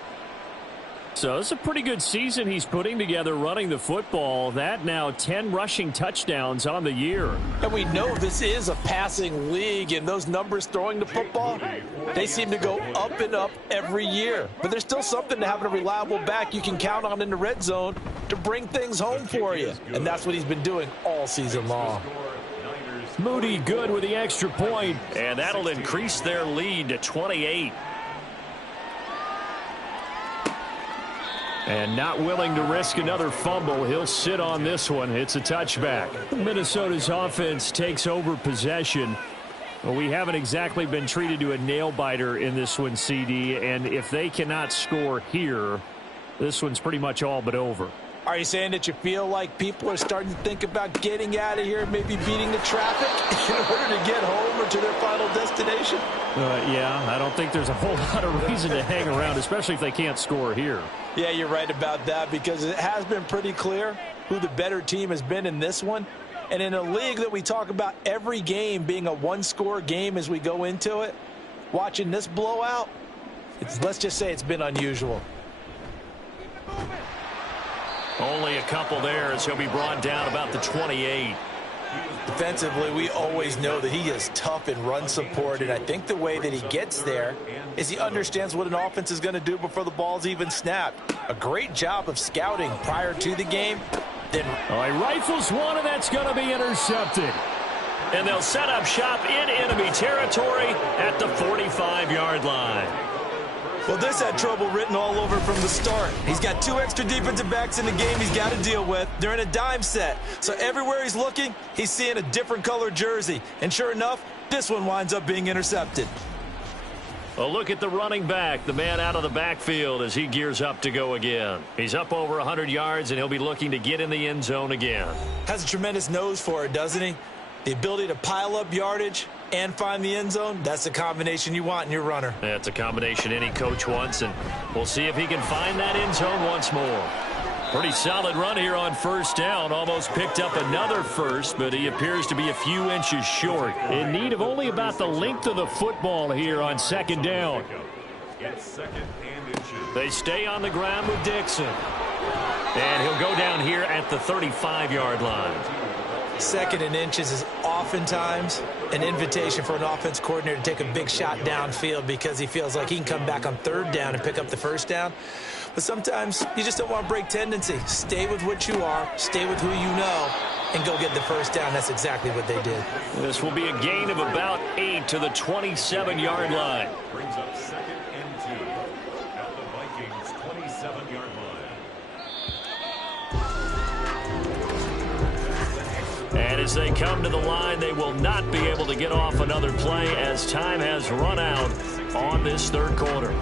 So it's a pretty good season he's putting together running the football. That now 10 rushing touchdowns on the year. And we know this is a passing league, and those numbers throwing the football, they seem to go up and up every year. But there's still something to having a reliable back you can count on in the red zone to bring things home for you. And that's what he's been doing all season long. Moody good with the extra point, and that'll increase their lead to 28. And not willing to risk another fumble, he'll sit on this one. It's a touchback. Minnesota's offense takes over possession. Well, we haven't exactly been treated to a nail-biter in this one, CD, and if they cannot score here, this one's pretty much all but over. Are you saying that you feel like people are starting to think about getting out of here, maybe beating the traffic in order to get home or to their final destination? Yeah, I don't think there's a whole lot of reason to hang around, especially if they can't score here. Yeah, you're right about that, because it has been pretty clear who the better team has been in this one. And in a league that we talk about every game being a one-score game as we go into it, watching this blowout, let's just say it's been unusual. Only a couple there as he'll be brought down about the 28. Defensively, we always know that he is tough in run support, and I think the way that he gets there is he understands what an offense is going to do before the ball's even snapped. A great job of scouting prior to the game. Then he rifles one, and that's going to be intercepted. And they'll set up shop in enemy territory at the 45-yard line. Well, this had trouble written all over from the start. He's got 2 extra defensive backs in the game he's got to deal with. They're in a dime set. So everywhere he's looking, he's seeing a different color jersey. And sure enough, this one winds up being intercepted. A look at the running back, the man out of the backfield as he gears up to go again. He's up over 100 yards, and he'll be looking to get in the end zone again. Has a tremendous nose for it, doesn't he? The ability to pile up yardage and find the end zone, that's the combination you want in your runner. That's a combination any coach wants, and we'll see if he can find that end zone once more. Pretty solid run here on first down. Almost picked up another first, but he appears to be a few inches short. In need of only about the length of the football here on second down. They stay on the ground with Dixon. And he'll go down here at the 35-yard line. Second and inches is oftentimes an invitation for an offense coordinator to take a big shot downfield because he feels like he can come back on third down and pick up the first down. But sometimes you just don't want to break tendency. Stay with what you are, stay with who you know, and go get the first down. That's exactly what they did. This will be a gain of about 8 to the 27-yard line. Brings up 2nd and 2 at the Vikings' 27-yard line. And as they come to the line, they will not be able to get off another play as time has run out on this third quarter.